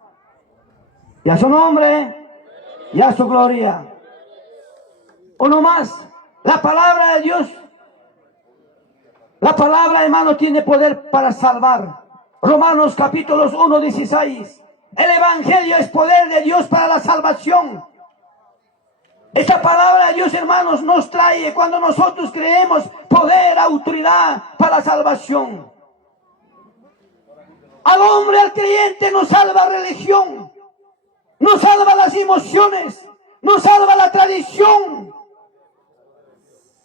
Y a su nombre, y a su gloria. Uno más, la palabra de Dios. La palabra, hermano, tiene poder para salvar. Romanos capítulos 1:16. El evangelio es poder de Dios para la salvación. Esta palabra de Dios, hermanos, nos trae cuando nosotros creemos poder, autoridad para la salvación. Al hombre, al creyente, nos salva religión, nos salva las emociones, nos salva la tradición.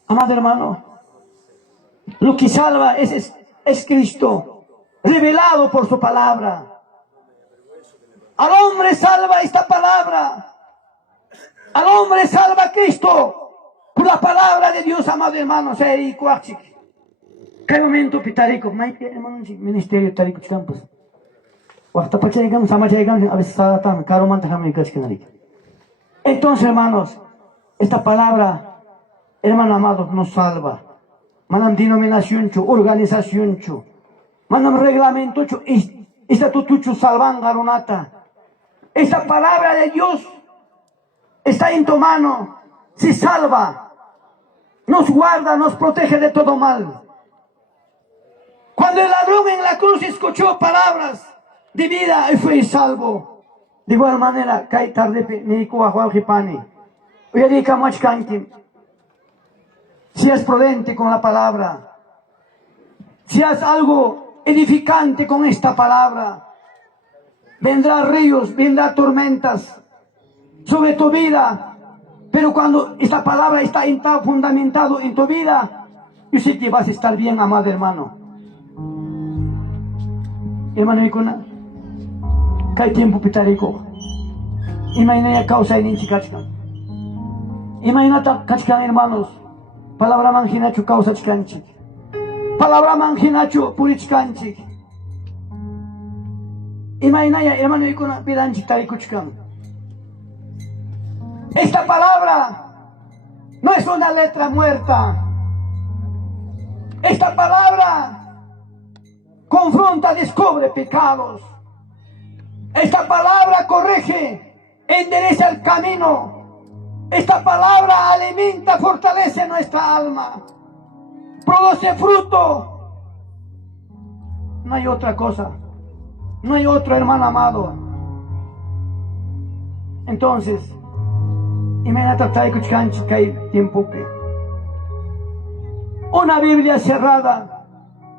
Amado hermano, lo que salva es Cristo, revelado por su palabra. Al hombre salva esta palabra. Al hombre salva Cristo por la palabra de Dios, amado hermano. ¿Qué momento pitarico? Ministerio tarico campus. Entonces, hermanos, esta palabra, hermano amado, nos salva. Manam denominación, organización, manam reglamento, estatuto salvan garonata. Esta palabra de Dios está en tu mano, se salva, nos guarda, nos protege de todo mal. Cuando el ladrón en la cruz escuchó palabras de vida y fue salvo. De igual manera, cae tarde, me seas prudente con la palabra, seas algo edificante con esta palabra. Vendrán ríos, vendrán tormentas sobre tu vida, pero cuando esta palabra está fundamentado en tu vida, yo sé que vas a estar bien, amado hermano. Hermano Mikuna, cae tiempo pitarico. Imagina causa en Inchikachkan. Imagina Kachkan, hermanos. Palabra manjinacho causa chkanchik. Palabra manjinacho purichkanchik. Imagina, hermano Mikuna, pidanchik tarikuchkan. Esta palabra no es una letra muerta. Esta palabra confronta, descubre pecados. Esta palabra corrige, endereza el camino. Esta palabra alimenta, fortalece nuestra alma. Produce fruto. No hay otra cosa. No hay otro, hermano amado. Entonces, una Biblia cerrada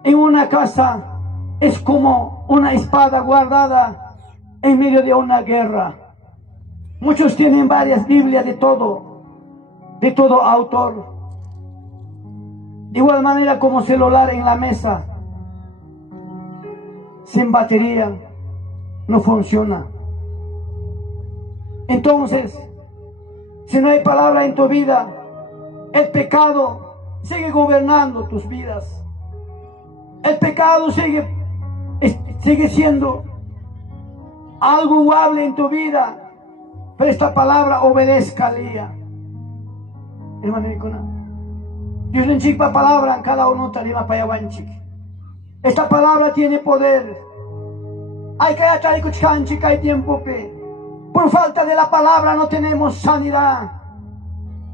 en una casa es como una espada guardada en medio de una guerra. Muchos tienen varias Biblias de todo autor. De igual manera como celular en la mesa, sin batería, no funciona. Entonces, si no hay palabra en tu vida, el pecado sigue gobernando tus vidas. El pecado sigue siendo algo guable en tu vida. Pero esta palabra obedezca a ella. Hermano Mikuna, Dios le enchipa palabra en cada uno tarima payawanchik. Esta palabra tiene poder. Hay que atar y hay tiempo pe. Por falta de la palabra no tenemos sanidad.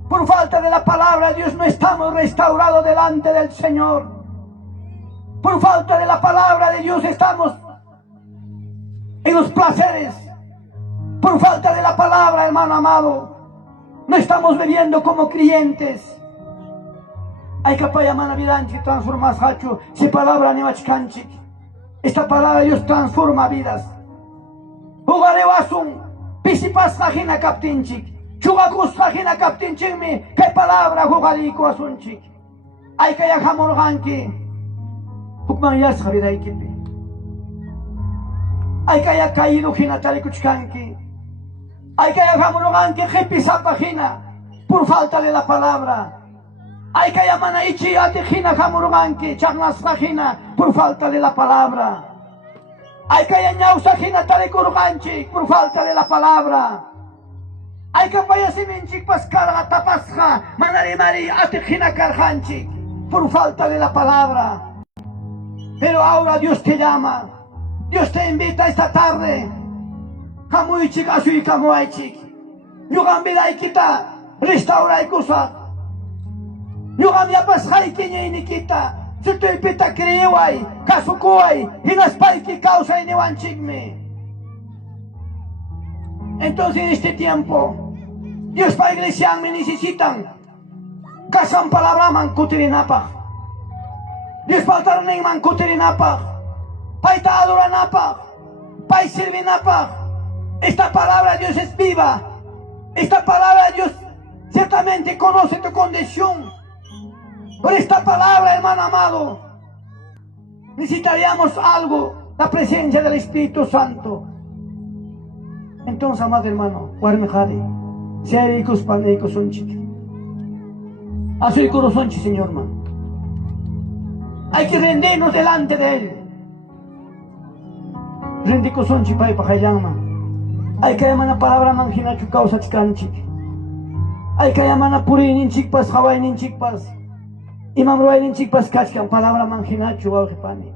Por falta de la palabra, Dios, no estamos restaurados delante del Señor. Por falta de la palabra de Dios estamos en los placeres. Por falta de la palabra, hermano amado, no estamos viviendo como creyentes. Hay que apoyar manavidanchi, transformar hacho, si palabra ni machkanchik. Esta palabra de Dios transforma vidas. Jugare wasun. Pisipas lagina captinchik, chugakus lagina captinchikmi, que palabra jugalico asunchik. Hay que yajamorganki, hukman yas javidaikipi. Hay que haya caído jinatari kuchkanki. Hay que yajamorganki, jepisapagina, por falta de la palabra. Hay que llamar a Ichi Atijina Hamurganki, Charnasrajina, por falta de la palabra. Hay que llamar a Usajina Talekurganchi, por falta de la palabra. Hay que payasiminchik pascarga tapasja, manarimari Atijina Karjanchi, por falta de la palabra. Pero ahora Dios te llama, Dios te invita esta tarde. Kamuichik asui kamuaichik. Yugan kita, restaurai kusa. Yugan yapasjai kiñeinikita. Si tu pita kriwai, kasukuai, hinaspaiki causa iniwanchikme. Entonces en este tiempo, Dios para iglesia me necesitan. Kasan palabra man kutirinapa. Dios para tarning man kutirinapa. Paita adoranapa. Pai sirvinapa. Esta palabra Dios es viva. Esta palabra Dios ciertamente conoce tu condición. Por esta palabra, hermano amado, necesitaríamos algo, la presencia del Espíritu Santo. Entonces, amado hermano, guarmejari, si hay hijos panecos son chicos. A su corazón, Señor, man. Hay que rendirnos delante de Él. Rendico son chipay pajayama. Hay que llamar a palabra manjina chu causa chicanchik. Hay que llamar a purinin chikpas, hawainin chikpas. Imam ruainin chikpas kachkan, palabra manjina chu aujipani.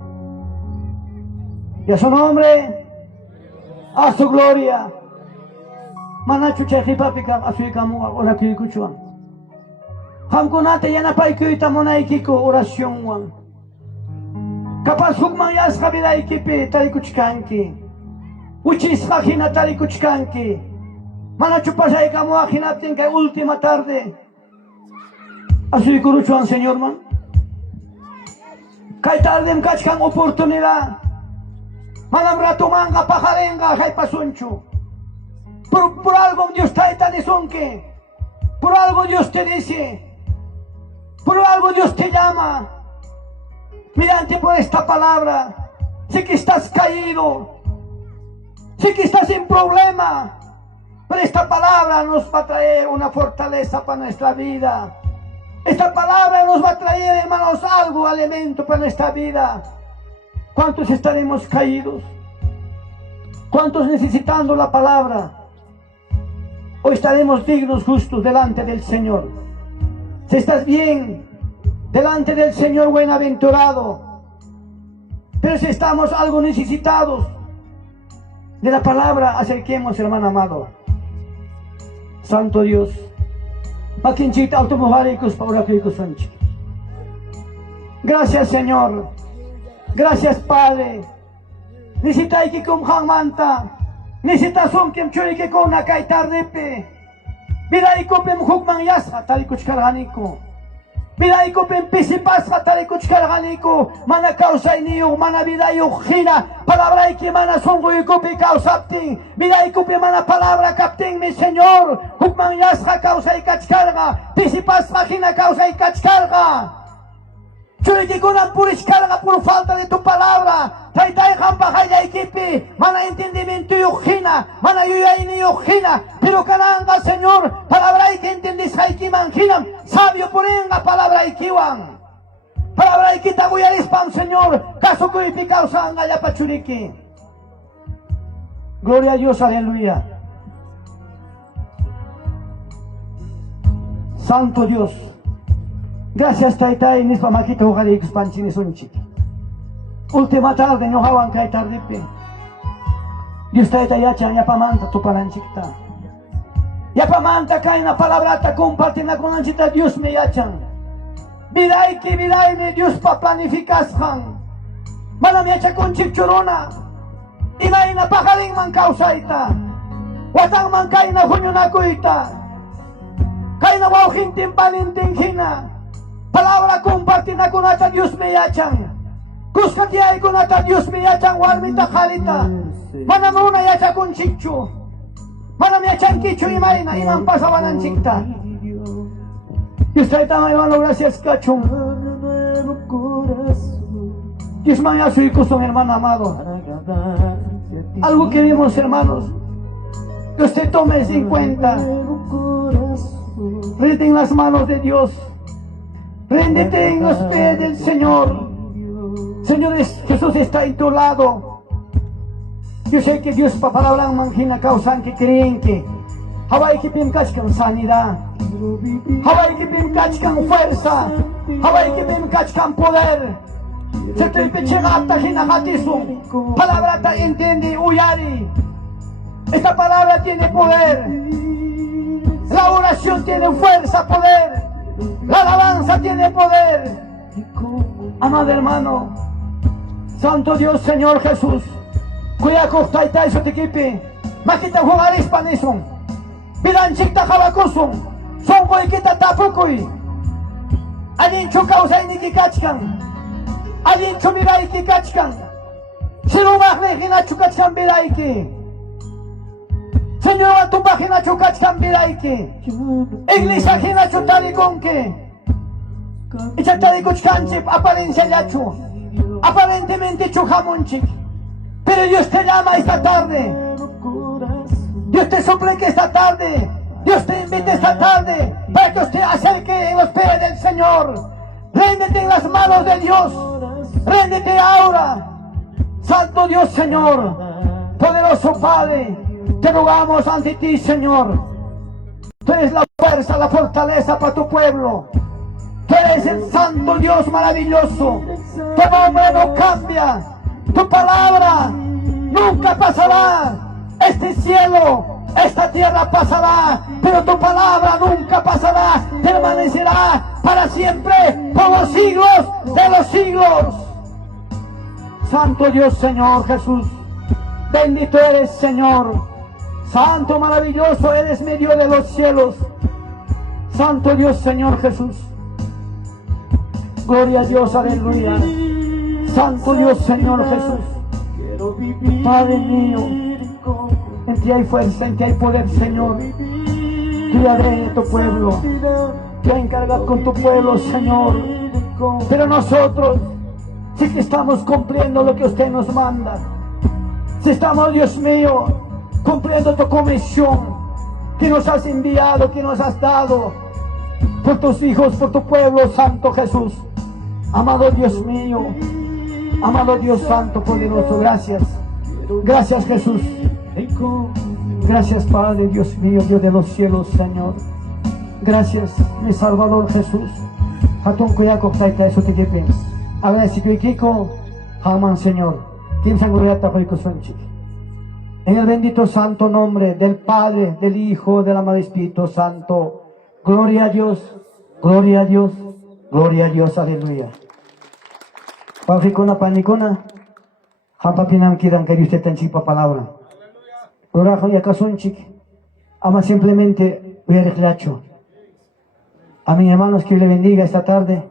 Y a su nombre, a su gloria. Manachu chajipapika, a su ikamu, ora kikuchuan. Hamkunate yanapay kuita monaikiko oración wan. Kapaz hukman yas kabila ikipi talikuchkanki. Uchis hajina talikuchkanki. Manachu pasay kamu ajinatin que última tarde. Así kuruchuan señor man. Kay tarde mkachkan oportunidad. Manam ratumanga pajarenga hay pasunchu. Por algo Dios te desonque. Por algo Dios te dice. Por algo Dios te llama. Mirante por esta palabra. Sé que estás caído. Sé que estás en problema. Pero esta palabra nos va a traer una fortaleza para nuestra vida. Esta palabra nos va a traer, hermanos, algo, alimento para nuestra vida. ¿Cuántos estaremos caídos? ¿Cuántos necesitando la palabra? Hoy estaremos dignos, justos delante del Señor. Si estás bien delante del Señor, buenaventurado. Pero si estamos algo necesitados de la palabra, acerquemos, hermano amado. Santo Dios. Gracias, Señor. Gracias, Padre. Necesitai que con manta. Necesitas un que mchuri que con una kaitardepe. Bilai kopem hukman yasa talikuchkarganiko. Bilai kopem pisipasa talikuchkarganiko. Mana causa iniyo, mana bidayo gira. Palabra y que mana songo y copi causaptin. Bilai kopem mana palabra captin, mi Señor. Hukman yasa causa y cachcarga. Pisipasa gina causa y cachcarga. Churi con purishkarga por falta de tu palabra. Taitai hampa haya equipi. Mana entendimiento yojina. Mana yuyaini yojina. Pero caranga, Señor. Palabra y que entendís haiki manjinam. Sabio por enga palabra y kiwan. Palabra y que taguyarispan, Señor. Caso que causa anga pachuriki. Gloria a Dios, aleluya. Santo Dios. Gracias, Taitai, nispa makita hukari expanchini sunchik. Última tarde, no hawan kai tardipe. Dios Taitai yachan, yapamanta tu palanchikta. Yapamanta kai na palabrata compartina con anchita, Dios me yachan. Vidai ki vidai me Dios pa planificashan. Mana me yacha con chipchurona. Inay na pakaling man kausaita. Watang man kai na hunyunakuita. Kai na wauhintin panintinghina. Palabra compartida con ata Dios me yachan. Kuskati ay con ata Dios me yachan warmita halita. Manamuna yacha con chichu. Manam yachan kichu y marina y man pasaban chikta. Y usted está hermano, gracias cachum. Dios maya su hijo son hermano amado. Algo que vimos hermanos. Que usted tome en cuenta. Ríndete en las manos de Dios. Ríndete en los pies del Señor. Señor, Jesús está en tu lado. Yo sé que Dios para hablar manjina causan que creen que Hawaii que pincachcan sanidad, Hawaii que pincachcan fuerza, Hawaii que pincachcan poder. Se te pechegata jinajatisu. Palabra te entiende uyari. Esta palabra tiene poder. La oración tiene fuerza, poder. La alabanza tiene poder. Amado hermano, Santo Dios, Señor Jesús, cuida costaita eso te equipe. Makita jugar hispanison. Pidan chikta jalakusun. Son boikita tapukui. Alguien chocausa y nikikachkan. Alguien chumirai kikachkan. Sirumah regina chukachkan biraiki. Señor, tu página chukachkan biraiki. Iglesia gina chutarikonke. Y chatarikuchkanchip apariencia yachu. Aparentemente chujamunchik. Pero Dios te llama esta tarde. Dios te suplica esta tarde. Dios te invita esta tarde para que usted acerque en los pies del Señor. Réndete en las manos de Dios. Réndete ahora. Santo Dios, Señor. Poderoso Padre. Te rogamos ante ti, Señor. Tú eres la fuerza, la fortaleza para tu pueblo. Tú eres el Santo Dios maravilloso. Tu nombre no cambia. Tu palabra nunca pasará. Este cielo, esta tierra pasará, pero tu palabra nunca pasará. Permanecerá para siempre, por los siglos de los siglos. Santo Dios, Señor Jesús. Bendito eres, Señor. Santo, maravilloso eres medio de los cielos. Santo Dios, Señor Jesús. Gloria a Dios, aleluya. Santo Dios, Señor Jesús. Padre mío, en ti hay fuerza, en ti hay poder, Señor. Cuidaré de tu pueblo. Te encargas con tu pueblo, Señor. Pero nosotros sí que estamos cumpliendo lo que usted nos manda. Si estamos, Dios mío, cumpliendo tu comisión que nos has enviado, que nos has dado por tus hijos, por tu pueblo, Santo Jesús. Amado Dios mío, amado Dios Santo, poderoso, gracias. Gracias, Jesús. Gracias, Padre, Dios mío, Dios de los cielos, Señor. Gracias, mi Salvador Jesús. Hatun kuyako taita eso te quepe. Agradecido y kiko, jamán, Señor. Quien sanguriata hoy sonchi. En el bendito santo nombre del Padre, del Hijo, del amado Espíritu Santo. Gloria a Dios, gloria a Dios, gloria a Dios, aleluya. Pafikuna panikuna, hapapinam kidan que usted tan chipa palabra. Orajo y acasonchik, ama simplemente voy a reclacho. A mis hermanos que le bendiga esta tarde,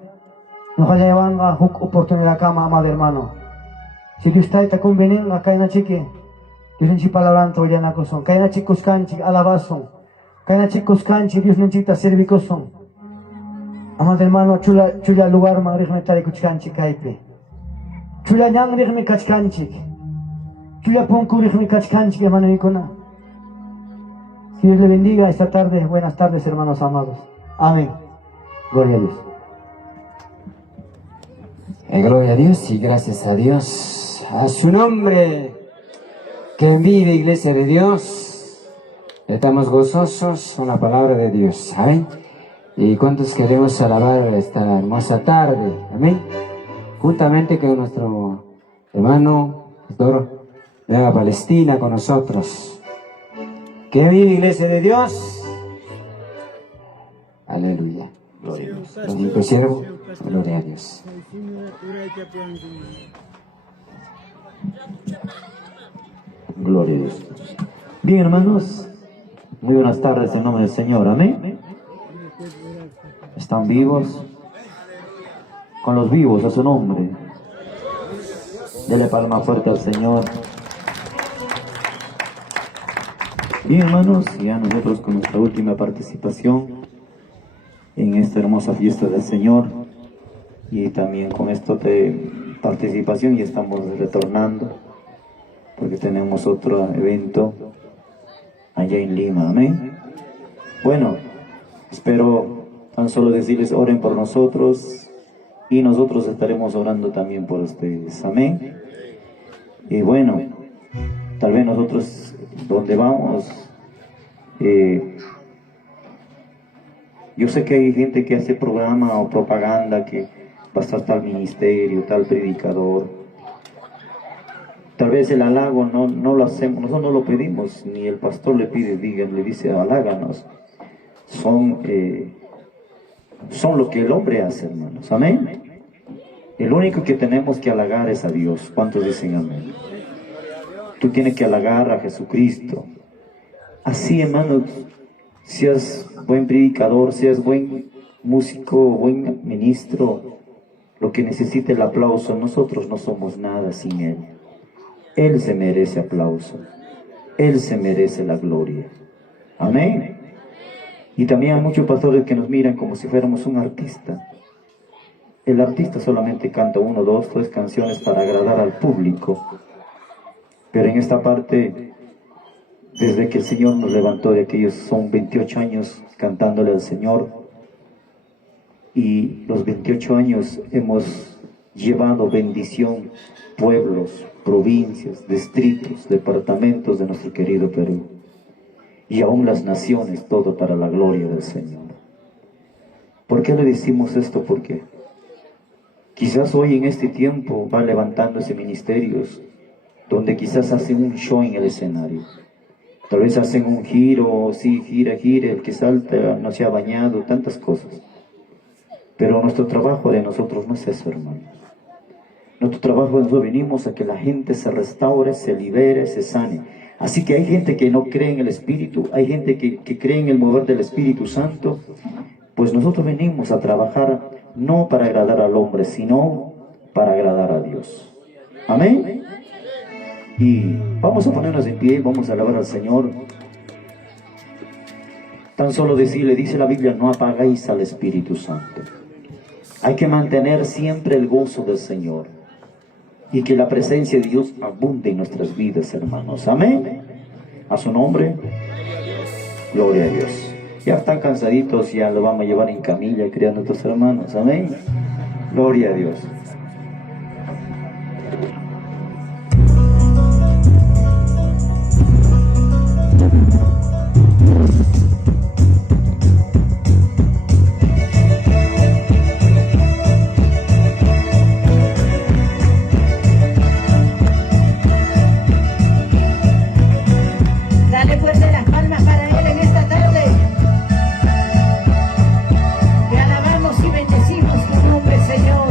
nos vaya llevando a oportunidad cama, amado hermano. Si Dios está conveniendo, acá en la chique, Dios en chipa palabra, ya na coson, cae na chicos canchi, alabason, cae na chicos canchi, Dios necesita servicoson. Amado hermano, chula lugar, madre, me está de cuchcanchi, caipe. Chula nyang rihmi kachkanchik. Chula ponku rihmi kachkanchik, hermano Icona. Que Dios le bendiga esta tarde. Buenas tardes, hermanos amados. Amén. Gloria a Dios. Gloria a Dios y gracias a Dios. A su nombre. Que vive, iglesia de Dios. Estamos gozosos con la palabra de Dios. Amén. ¿Y cuántos queremos alabar esta hermosa tarde? Amén. Juntamente con nuestro hermano pastor de la Palestina con nosotros. Que vive, iglesia de Dios. Aleluya. Gloria a Dios. Bendito siervo. Gloria a Dios. Gloria a Dios. Bien, hermanos, muy buenas tardes en nombre del Señor. Amén. ¿Están vivos? Con los vivos a su nombre. Dele palma fuerte al Señor. Bien, hermanos, ya nosotros con nuestra última participación en esta hermosa fiesta del Señor, y también con esto de participación ya estamos retornando porque tenemos otro evento allá en Lima. Amén. Bueno, Espero tan solo decirles, oren por nosotros y nosotros estaremos orando también por ustedes. Amén. Y bueno, tal vez nosotros donde vamos, yo sé que hay gente que hace programa o propaganda que va a estar tal ministerio, tal predicador. Tal vez el halago no lo hacemos, nosotros no lo pedimos, ni el pastor le pide, le dice haláganos. Son lo que el hombre hace, hermanos. Amén. El único que tenemos que halagar es a Dios. ¿Cuántos dicen amén? Tú tienes que halagar a Jesucristo. Así, hermanos, seas buen predicador, seas buen músico, buen ministro, lo que necesite el aplauso, nosotros no somos nada sin Él. Él se merece aplauso. Él se merece la gloria. Amén. Y también hay muchos pastores que nos miran como si fuéramos un artista. El artista solamente canta 1, 2, 3 canciones para agradar al público. Pero en esta parte, desde que el Señor nos levantó de aquellos, son 28 años cantándole al Señor. Y los 28 años hemos llevado bendición, pueblos, provincias, distritos, departamentos de nuestro querido Perú. Y aún las naciones, todo para la gloria del Señor. ¿Por qué le decimos esto? Porque quizás hoy en este tiempo va levantándose ministerios donde quizás hacen un show en el escenario. Tal vez hacen un giro, sí, gira, el que salta no se ha bañado, tantas cosas. Pero nuestro trabajo de nosotros no es eso, hermanos. Nuestro trabajo de nosotros venimos a que la gente se restaure, se libere, se sane. Así que hay gente que no cree en el Espíritu, hay gente que cree en el mover del Espíritu Santo. Pues nosotros venimos a trabajar no para agradar al hombre, sino para agradar a Dios. Amén. Y vamos a ponernos en pie, vamos a alabar al Señor. Tan solo decirle, dice la Biblia, no apagáis al Espíritu Santo. Hay que mantener siempre el gozo del Señor. Y que la presencia de Dios abunde en nuestras vidas, hermanos. Amén. A su nombre. Gloria a Dios. Ya están cansaditos, ya lo vamos a llevar en camilla, criando a nuestros hermanos. Amén. Gloria a Dios. Dale fuerte las palmas para Él en esta tarde. Te alabamos y bendecimos tu nombre, Señor.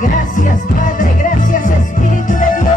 Gracias, Padre, gracias, Espíritu de Dios.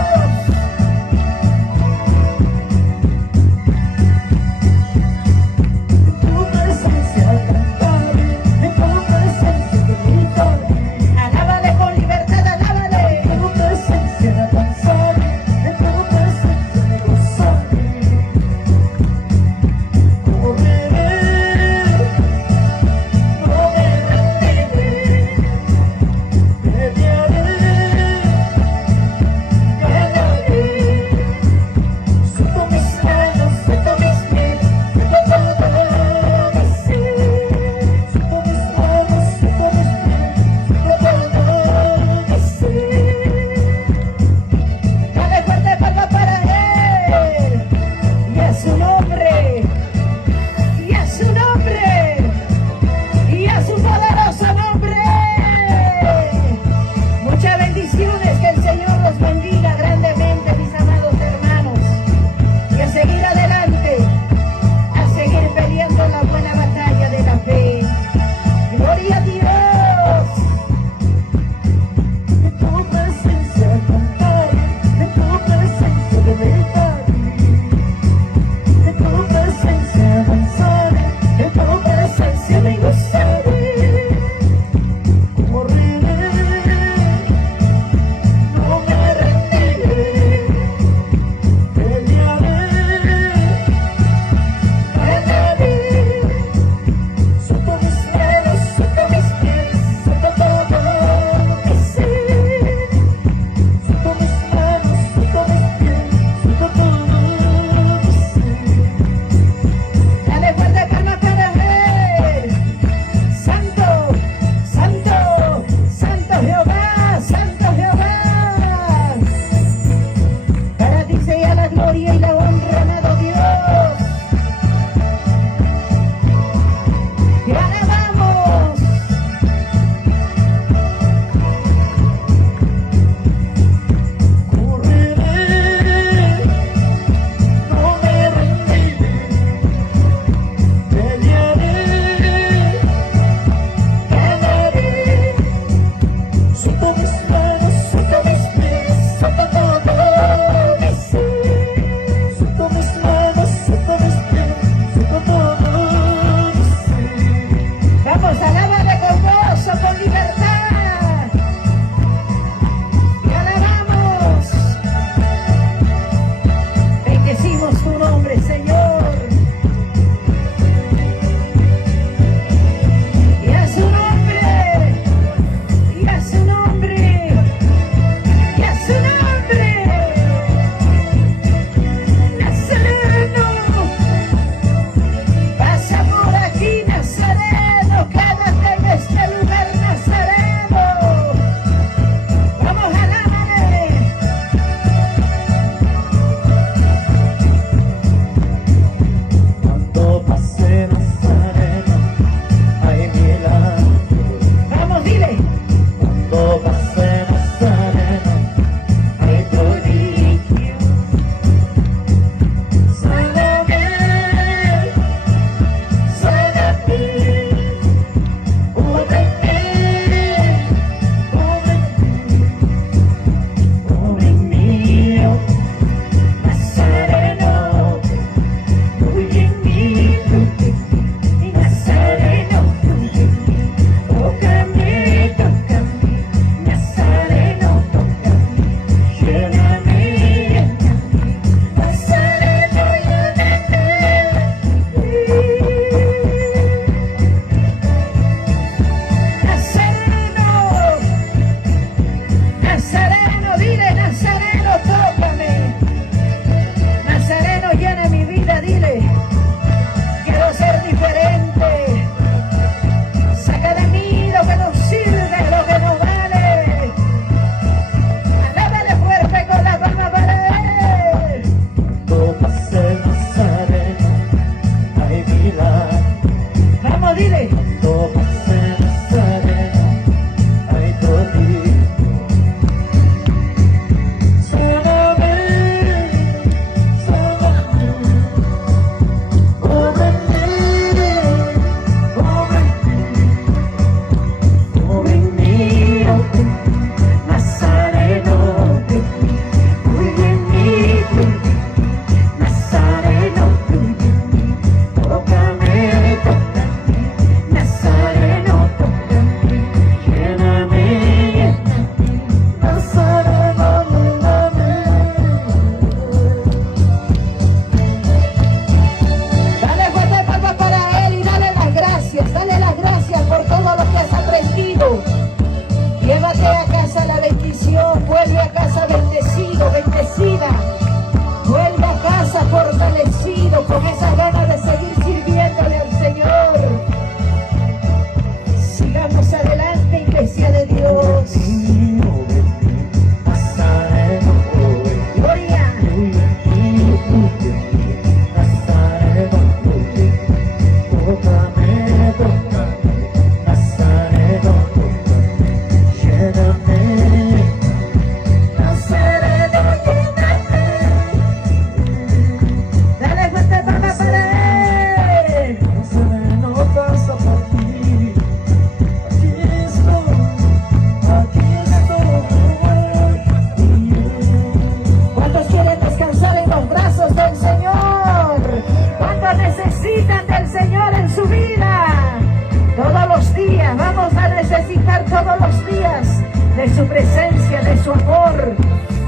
de su amor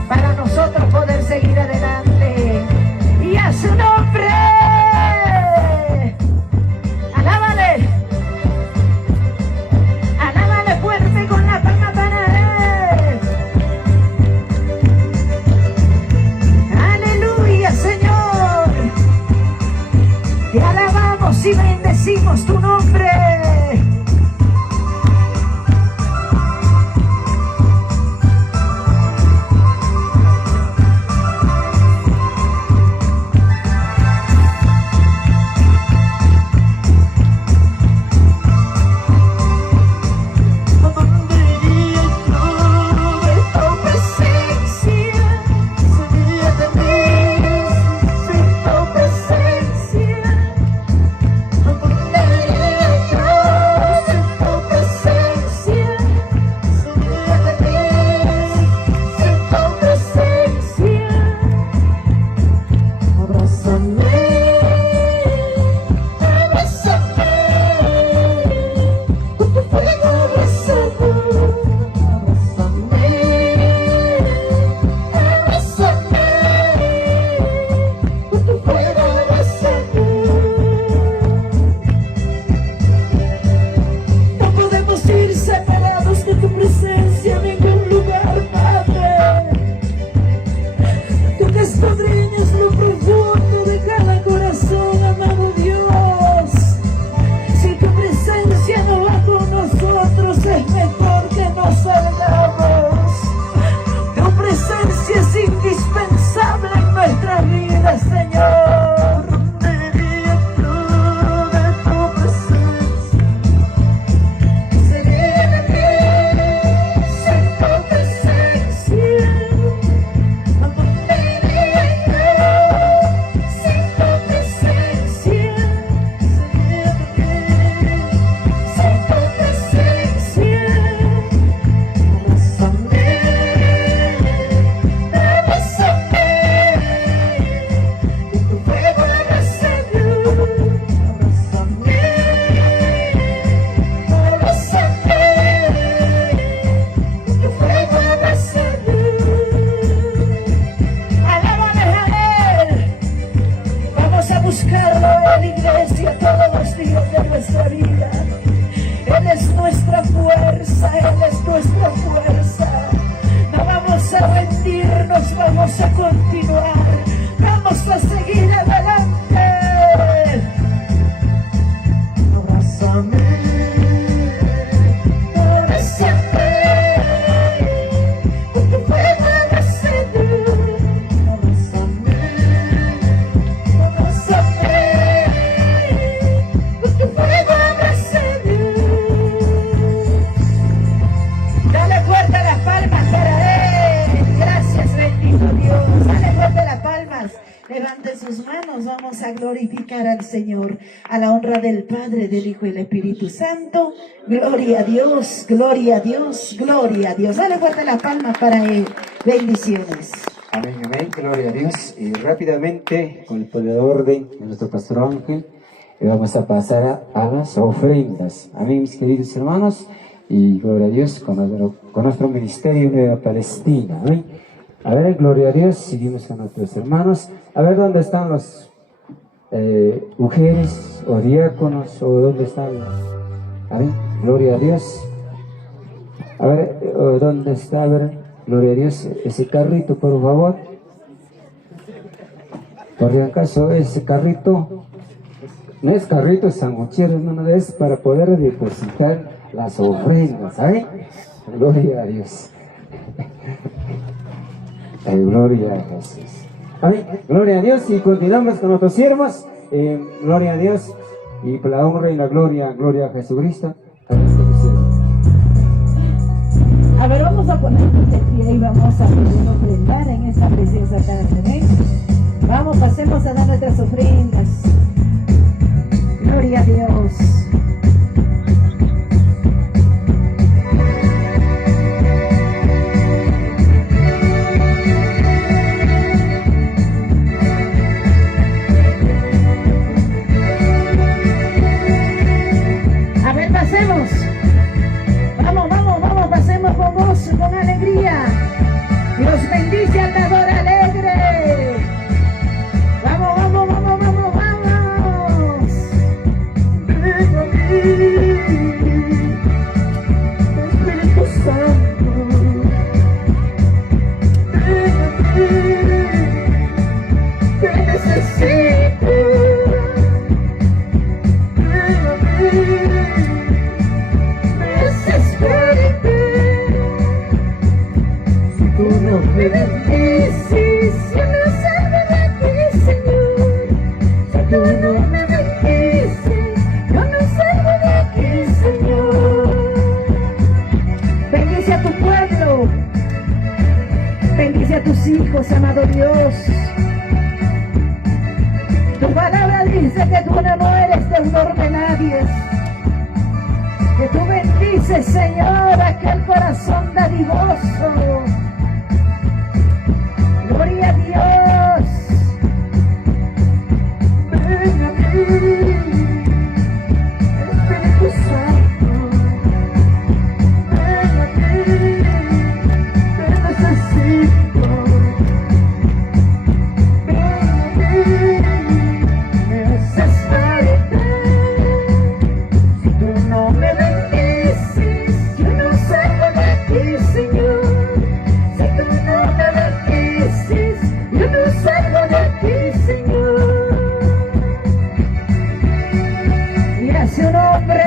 para nosotros poder seguir adelante. Y a su nombre, alábale, alábale fuerte con la palma para él. Aleluya, Señor, te alabamos y bendecimos tu nombre. Glorificar al Señor, a la honra del Padre, del Hijo y del Espíritu Santo. Gloria a Dios, gloria a Dios, gloria a Dios. Dale fuerte las palmas para Él. Bendiciones. Amén, amén, gloria a Dios. Y rápidamente, con el poder de orden de nuestro pastor Ángel, vamos a pasar a las ofrendas. Amén, mis queridos hermanos. Y gloria a Dios con nuestro ministerio Nueva Palestina. Amén. A ver, gloria a Dios, seguimos con nuestros hermanos. A ver, ¿dónde están los mujeres o diáconos o dónde están? A ver, gloria a Dios. A ver, ¿dónde está? A ver, gloria a Dios, ese carrito, por favor. Por si acaso, ese carrito, no es carrito sanguchero, hermano, es para poder depositar las ofrendas, ¿sabes? Gloria a Dios. Gloria a Jesús. Amén. Gloria a Dios, y continuamos con nuestros siervos. Gloria a Dios, y por la honra y la gloria, gloria a Jesucristo. A ver, vamos a ponernos de pie y vamos a ofrendar en esta preciosa tarde. Vamos, pasemos a dar nuestras ofrendas. Gloria a Dios. Pasemos, vamos, pasemos con gozo, con alegría. Dios bendice al dador alegre. Vamos, vamos, vamos, vamos, vamos. Ven a mí, Espíritu Santo. Ven a mí, te necesito. Ven a mí, me desespero. Si tú no me bendices, yo no salgo de aquí, Señor. Si tú no me bendices, yo no salgo de aquí, Señor. Bendice a tu pueblo, bendice a tus hijos, amado Dios. Tu palabra dice que tú no eres deudor de nadie, que tú bendices, Señor, aquel corazón dadivoso. Gloria a Dios. Ven a mí, Espíritu Santo. Ven a mí, te necesito. Ven a mí, me desespero. Si tú no me bendices, yo no salgo de aquí, Señor. Si tú no me bendices, yo no salgo de aquí, Señor. Y hace un hombre,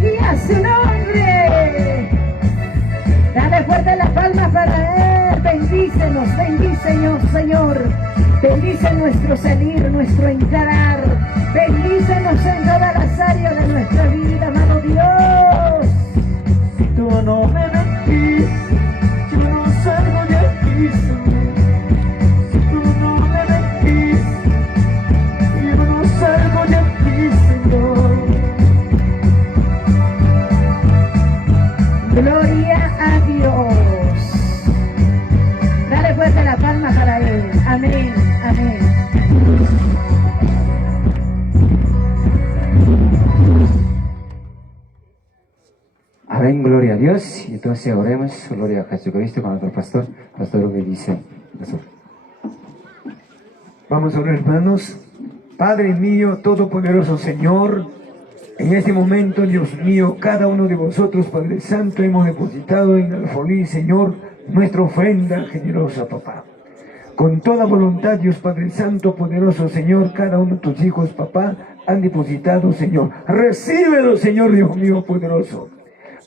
y hace un hombre. Dale fuerte la palma para Él. Bendícenos, bendícenos, Señor. Bendice nuestro salir, nuestro entrar. Bendícenos en todas las áreas de nuestra vida, amado Dios. Si tú no me bendices, yo no salgo de aquí, Señor. Si tú no me bendices, yo no salgo de aquí, Señor. Gloria a Dios. Dale fuerte la palma para Él. Amén, amén. Amén, gloria a Dios. Entonces oremos, gloria a Jesucristo con nuestro pastor. Pastor lo bendice. Vamos a orar, hermanos. Padre mío, todopoderoso Señor, en este momento, Dios mío, cada uno de vosotros, Padre Santo, hemos depositado en el alfolí, Señor, nuestra ofrenda generosa, papá. Con toda voluntad, Dios Padre Santo, poderoso Señor, cada uno de tus hijos, papá, han depositado, Señor. Recíbelo, Señor, Dios mío, poderoso.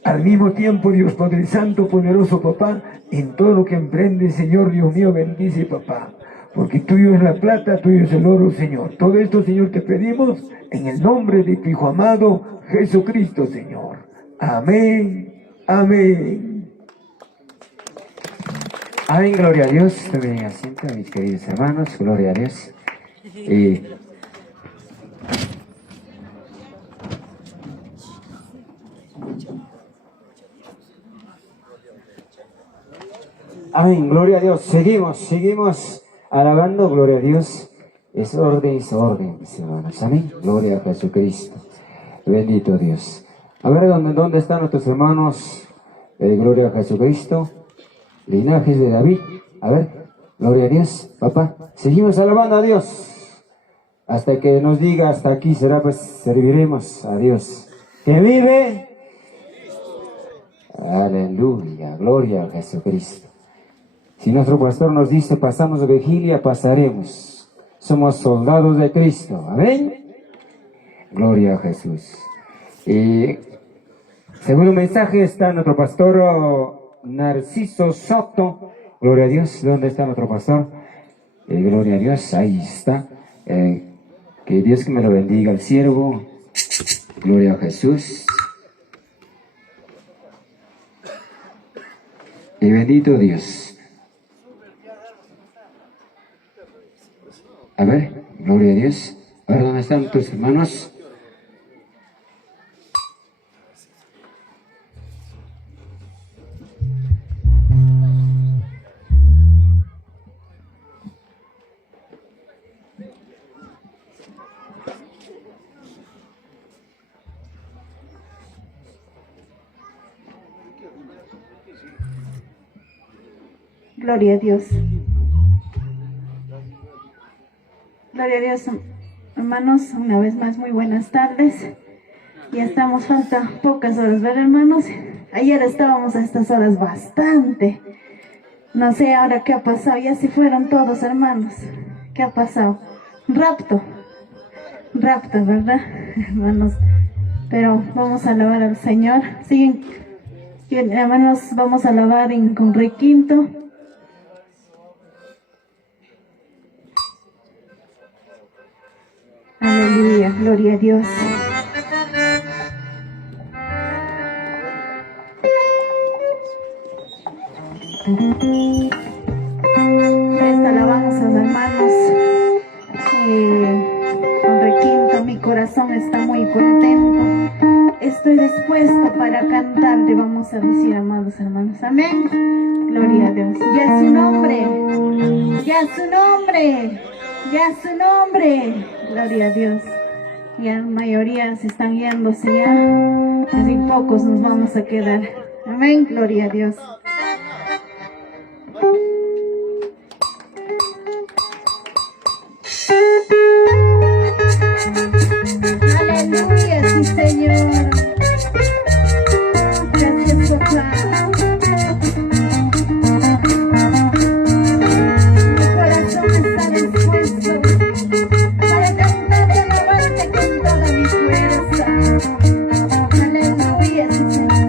Al mismo tiempo, Dios Padre Santo, poderoso, papá, en todo lo que emprende, Señor, Dios mío, bendice, papá. Porque tuyo es la plata, tuyo es el oro, Señor. Todo esto, Señor, te pedimos en el nombre de tu Hijo amado, Jesucristo, Señor. Amén, amén. Amén, gloria a Dios. Tomen asiento, mis queridos hermanos, gloria a Dios. Amén, gloria a Dios. Seguimos alabando, gloria a Dios. Es orden, mis hermanos. Amén, gloria a Jesucristo. Bendito Dios. A ver, ¿dónde están nuestros hermanos? Gloria a Jesucristo. Linajes de David. A ver, gloria a Dios, papá. Seguimos alabando a Dios. Hasta que nos diga, hasta aquí será, pues serviremos a Dios. ¿Que vive? Aleluya, gloria a Jesucristo. Si nuestro pastor nos dice, pasamos de vigilia, pasaremos. Somos soldados de Cristo. Amén. Gloria a Jesús. Segundo mensaje está nuestro pastor Narciso Soto. Gloria a Dios. ¿Dónde está nuestro pastor? Gloria a Dios. Ahí está. Que Dios que me lo bendiga al siervo. Gloria a Jesús. Y bendito Dios. A ver, gloria a Dios. A ver, ¿dónde están tus hermanos? Gloria a Dios. Gloria a Dios, hermanos, una vez más, muy buenas tardes. Ya estamos, falta pocas horas, ¿verdad, hermanos? Ayer estábamos a estas horas bastante. No sé ahora qué ha pasado, ya se fueron todos, hermanos. ¿Qué ha pasado? Rapto, ¿verdad, hermanos? Pero vamos a alabar al Señor. Siguen, hermanos, vamos a alabar con requinto. Aleluya, gloria a Dios. Esta alabamos a los hermanos con requinto. Mi corazón está muy contento. Estoy dispuesto para cantarle, vamos a decir, amados hermanos. Amén. Gloria a Dios. Ya su nombre. Ya su nombre. Ya su nombre. Gloria a Dios. Ya la mayoría se están yéndose ya. Así pocos nos vamos a quedar. Amén. Gloria a Dios. Aleluya, sí, Señor. Gracias, papá. Mi corazón está dispuesto para cantar y alabarte con toda mi fuerza. Aleluya, sí, Señor.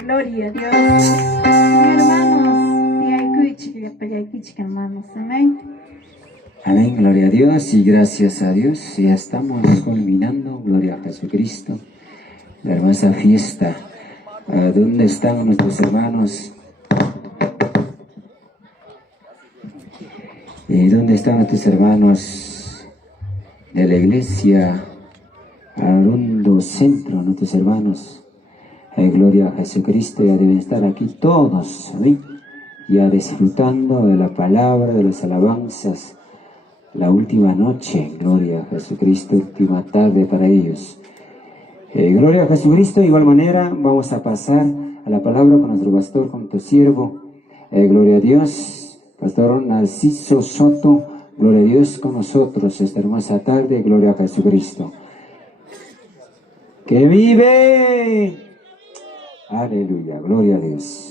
Gloria a Dios. Hermanos, amén. Amén, gloria a Dios y gracias a Dios. Ya estamos culminando, gloria a Jesucristo, la hermosa fiesta. ¿Dónde están nuestros hermanos? ¿Dónde están nuestros hermanos de la iglesia Arundo Centro, nuestros hermanos? Gloria a Jesucristo, ya deben estar aquí todos, ¿sí? Ya disfrutando de la palabra, de las alabanzas, la última noche, gloria a Jesucristo, última tarde para ellos. Gloria a Jesucristo. De igual manera vamos a pasar a la palabra con nuestro pastor, con tu siervo. Gloria a Dios, Pastor Narciso Soto, gloria a Dios con nosotros esta hermosa tarde, gloria a Jesucristo. ¡Que vive! Aleluya, gloria a Dios.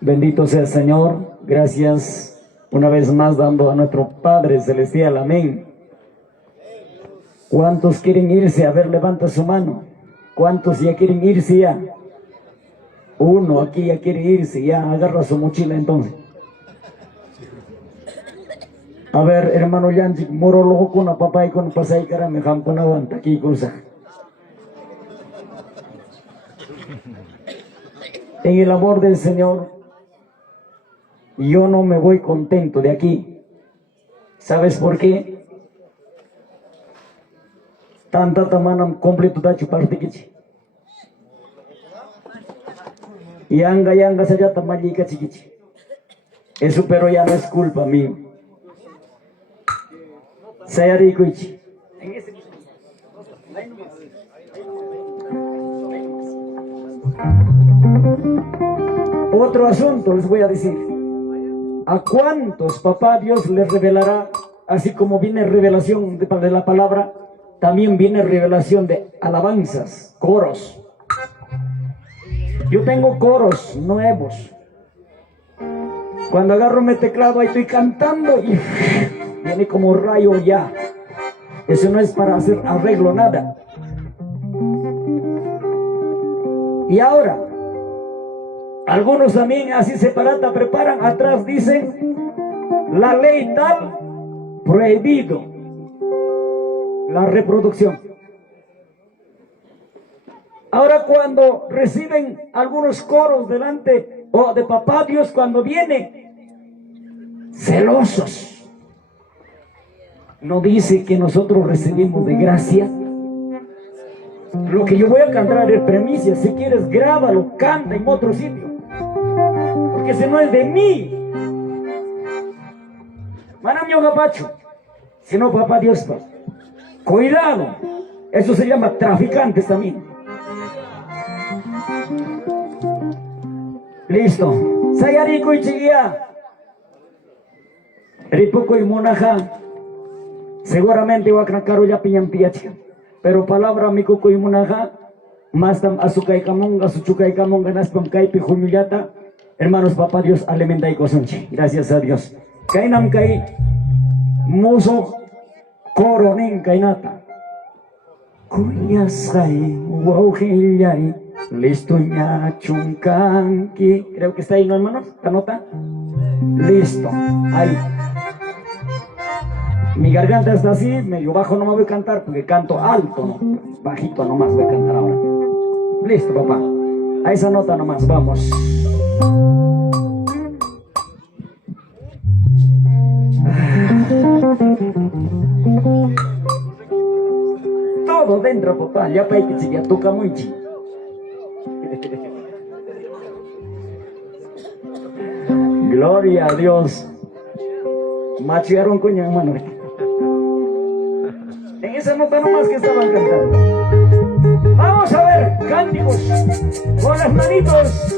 Bendito sea el Señor, gracias una vez más dando a nuestro Padre Celestial, amén. ¿Cuántos quieren irse? A ver, levanta su mano. ¿Cuántos ya quieren irse ya? Uno aquí ya quiere irse, ya agarra su mochila entonces. A ver, hermano Yanchi, moro lojo con una papá y con pasay cara me jampo una aguanta aquí cosa. En el amor del Señor, yo no me voy contento de aquí. ¿Sabes por qué? Tanta tamana completo da chuparte kichi. Yanga saja tamalika chiquichi. Eso pero ya no es culpa mía. Saya rikuichi. Otro asunto les voy a decir. ¿A cuántos papá Dios les revelará? Así como viene revelación de la palabra, también viene revelación de alabanzas, coros. Yo tengo coros nuevos. Cuando agarro mi teclado ahí estoy cantando y viene como rayo ya. Eso no es para hacer arreglo, nada. Y ahora, algunos también así separata preparan, atrás dicen, la ley tal, prohibido la reproducción. Ahora cuando reciben algunos coros delante de papá Dios, cuando viene, celosos. No dice que nosotros recibimos de gracia. Lo que yo voy a cantar es premicia. Si quieres grábalo, canta en otro sitio, porque ese no es de mí. Manamio gapacho, sino papá Dios. Cuidado, eso se llama traficantes también. Listo. Sayariko y chiquilla. Ripuco y monaja. Seguramente va a cracar ya piñan piacha. Pero palabra mi cuco y monaja. Más tam azúcar y camonga, suchuca y camonga, naspam caipi, juñuyata. Hermanos, papá Dios, alimenta y cosonche. Gracias a Dios. Kainam kai. Muso. Coronin kainata. Kuyasai, wauhillai. Listo ya chuncanqui. Creo que está ahí, ¿no, hermanos? ¿La nota? Listo. Ahí. Mi garganta está así, medio bajo no me voy a cantar porque canto alto, ¿no? Bajito nomás voy a cantar ahora. Listo, papá. A esa nota nomás, vamos. Todo dentro, papá. Ya para que ya toca muy chido. Gloria a Dios. Machiaron coña, hermano. En esa nota nomás que estaban cantando. Vamos a ver, cánticos con las manitos.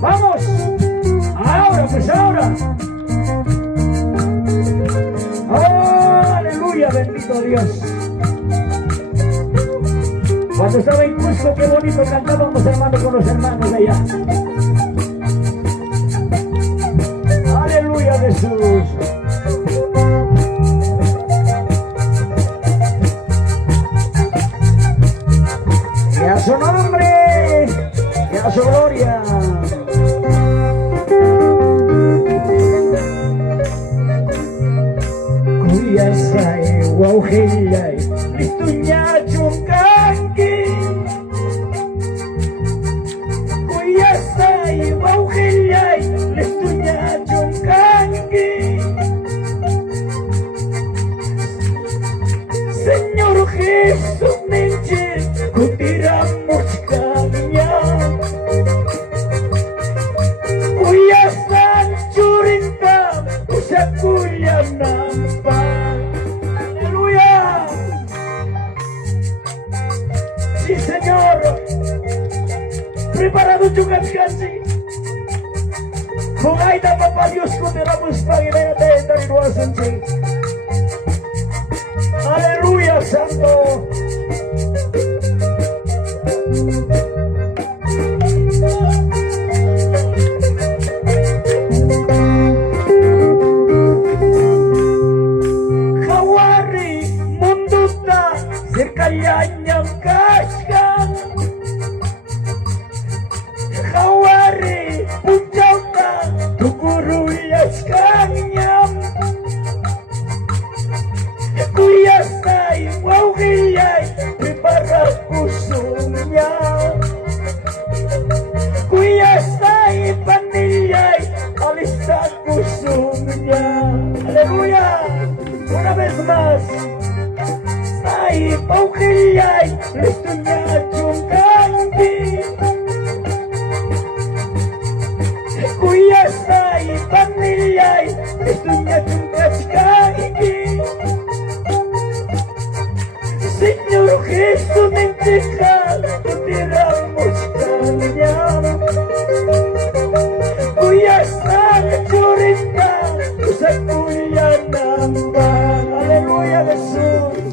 Vamos. Ahora, pues ahora. Aleluya, bendito Dios. Cuando estaba en Cusco, qué bonito cantábamos, hermano, con los hermanos de allá. Aleluya, Jesús. Que a su nombre, que a su gloria. Cuyasai, guaujillay, listuña chuncanqui. Cuyasai, guaujillay, listuña chuncanqui. Señor Jesús, menche, kutiramos kanya. Kuyasan churinta, usakuyam nampa. Aleluya. Sí, Señor. Preparado chungascasi. Kung ay na papá Dios ko tiramos Panginoon tayo tayo luwasan siya. Aleluya, Santo. Hawari munduta Terkayanyam kaskan Khawari punjauta Tukuru yaskanyam Kuyasay wawiyay Prepara kusumnya Kuyasay paniyay Alista kusumnya Aleluya. Una vez más Ay, paukiyay Listunya chungkanti Kuyasay paniyay Listunya chungkachkanki Señor Jesús, mentecal, tú tiramos cañam. Kuyasay churita, tú sakuyanamban. Aleluya Jesús.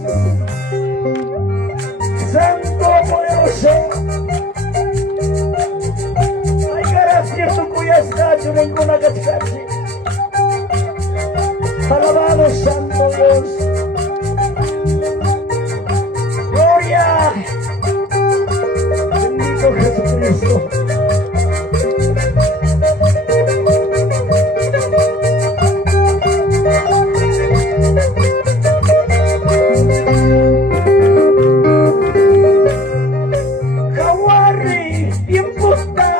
Santo poderoso. Ay, gracias, tu Kuyasay, ninguna cachachi. Alabado Santo Dios. Gloria. Bendito Jesucristo. Kawari, tiempo está,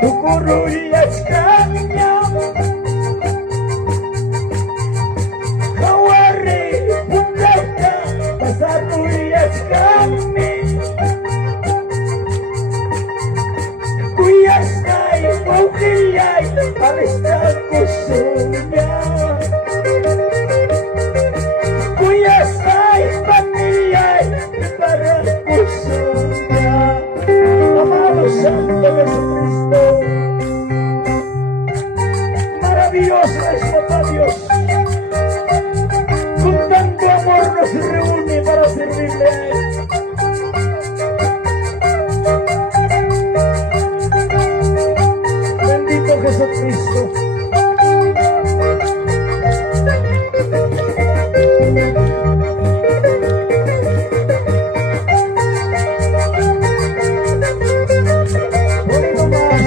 tu corrulla extraña. Kawari, punta, pasar tu extraña. Kuyasay, paukiyay, alista kusunya. Kuyasay, paniyay, para kusunya. Amado Santo Jesucristo, maravilloso es Papá Dios. Con tanto amor nos reúne para servirle a Él. Bendito Jesucristo. Bonito más.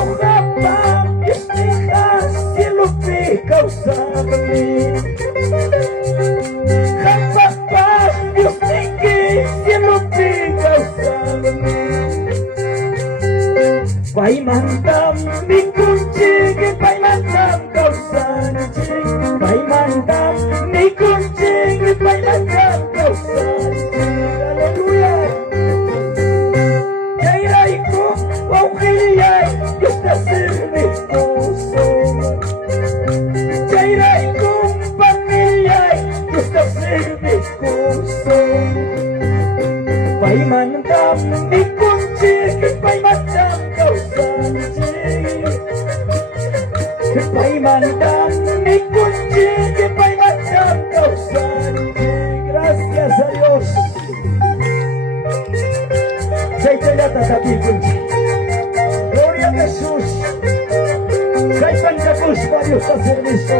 Ojapa, Dios deja, cielo te causarme. Japapa, Dios te que cielo te causarme. Paimandam mi kunci que paimandam causarme. Paimandam mi kunci que paimandam causarme. Aleluya. Jairaiku, wauhiyay, está servicoso. Jairaiku, pamiyay, está servicoso. Paimandam mi kunci que paimandam causarme. Paimandam mi kunci que paimandam causarme. Gracias a Dios. Gloria a Jesús. Dios a servicio.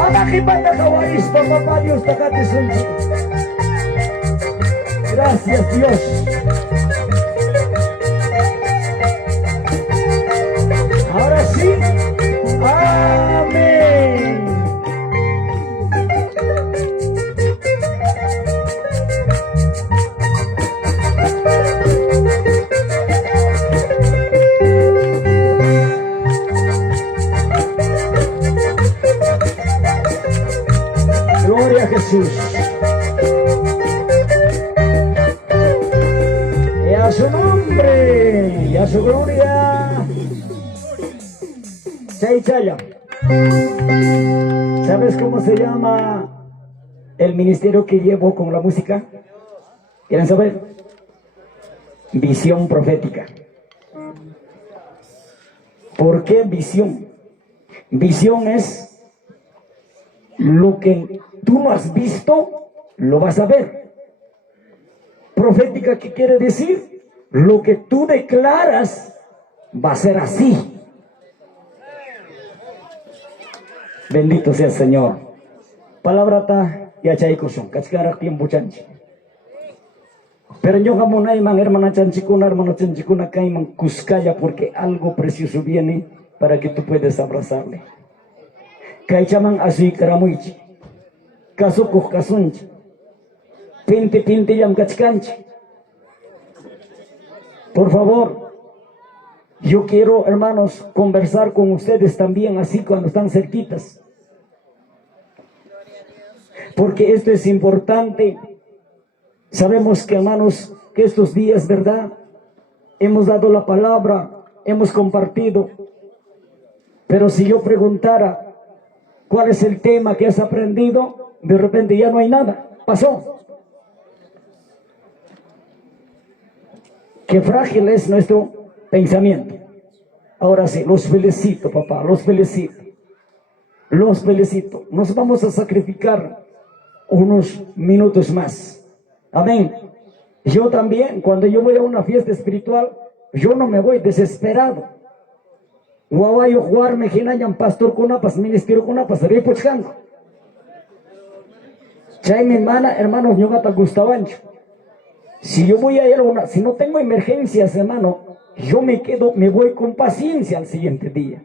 Amajipata kawaris, papá Dios takate sunchi. Gracias Dios. Ahora sí. Amén. Gloria a Jesús. Y a su nombre, y a su gloria. Chaya. ¿Sabes cómo se llama el ministerio que llevo con la música? ¿Quieren saber? Visión profética. ¿Por qué visión? Visión es lo que tú no has visto, lo vas a ver. Profética, ¿qué quiere decir? Lo que tú declaras va a ser así. Bendito sea el Señor. palabra ta ya chay son, kachkara tiempo chanchi. Pero yo como no hay man, hermana chanchicuna, hermano chanchicuna, caiman cuscaya porque algo precioso viene para que tú puedas abrazarle. Kaichaman así karamuichi, kasukuj kasunchi, pinte yam kachkanchi. Por favor, yo quiero, hermanos, conversar con ustedes también así cuando están cerquitas. Porque esto es importante. Sabemos que, hermanos, que estos días, ¿verdad? Hemos dado la palabra, hemos compartido. Pero si yo preguntara cuál es el tema que has aprendido, de repente ya no hay nada. Pasó. Qué frágil es nuestro pensamiento. Ahora sí, los felicito, papá, los felicito. Los felicito. Nos vamos a sacrificar unos minutos más. Amén. Yo también, cuando yo voy a una fiesta espiritual, yo no me voy desesperado. Guawayo jugar me ginayan pastor kunapas, ministerio kunapas, ripochando. Chay mi mana, hermanos, ñogata gustabancho. Si yo voy a ir a una, si no tengo emergencias, hermano, yo me voy con paciencia al siguiente día.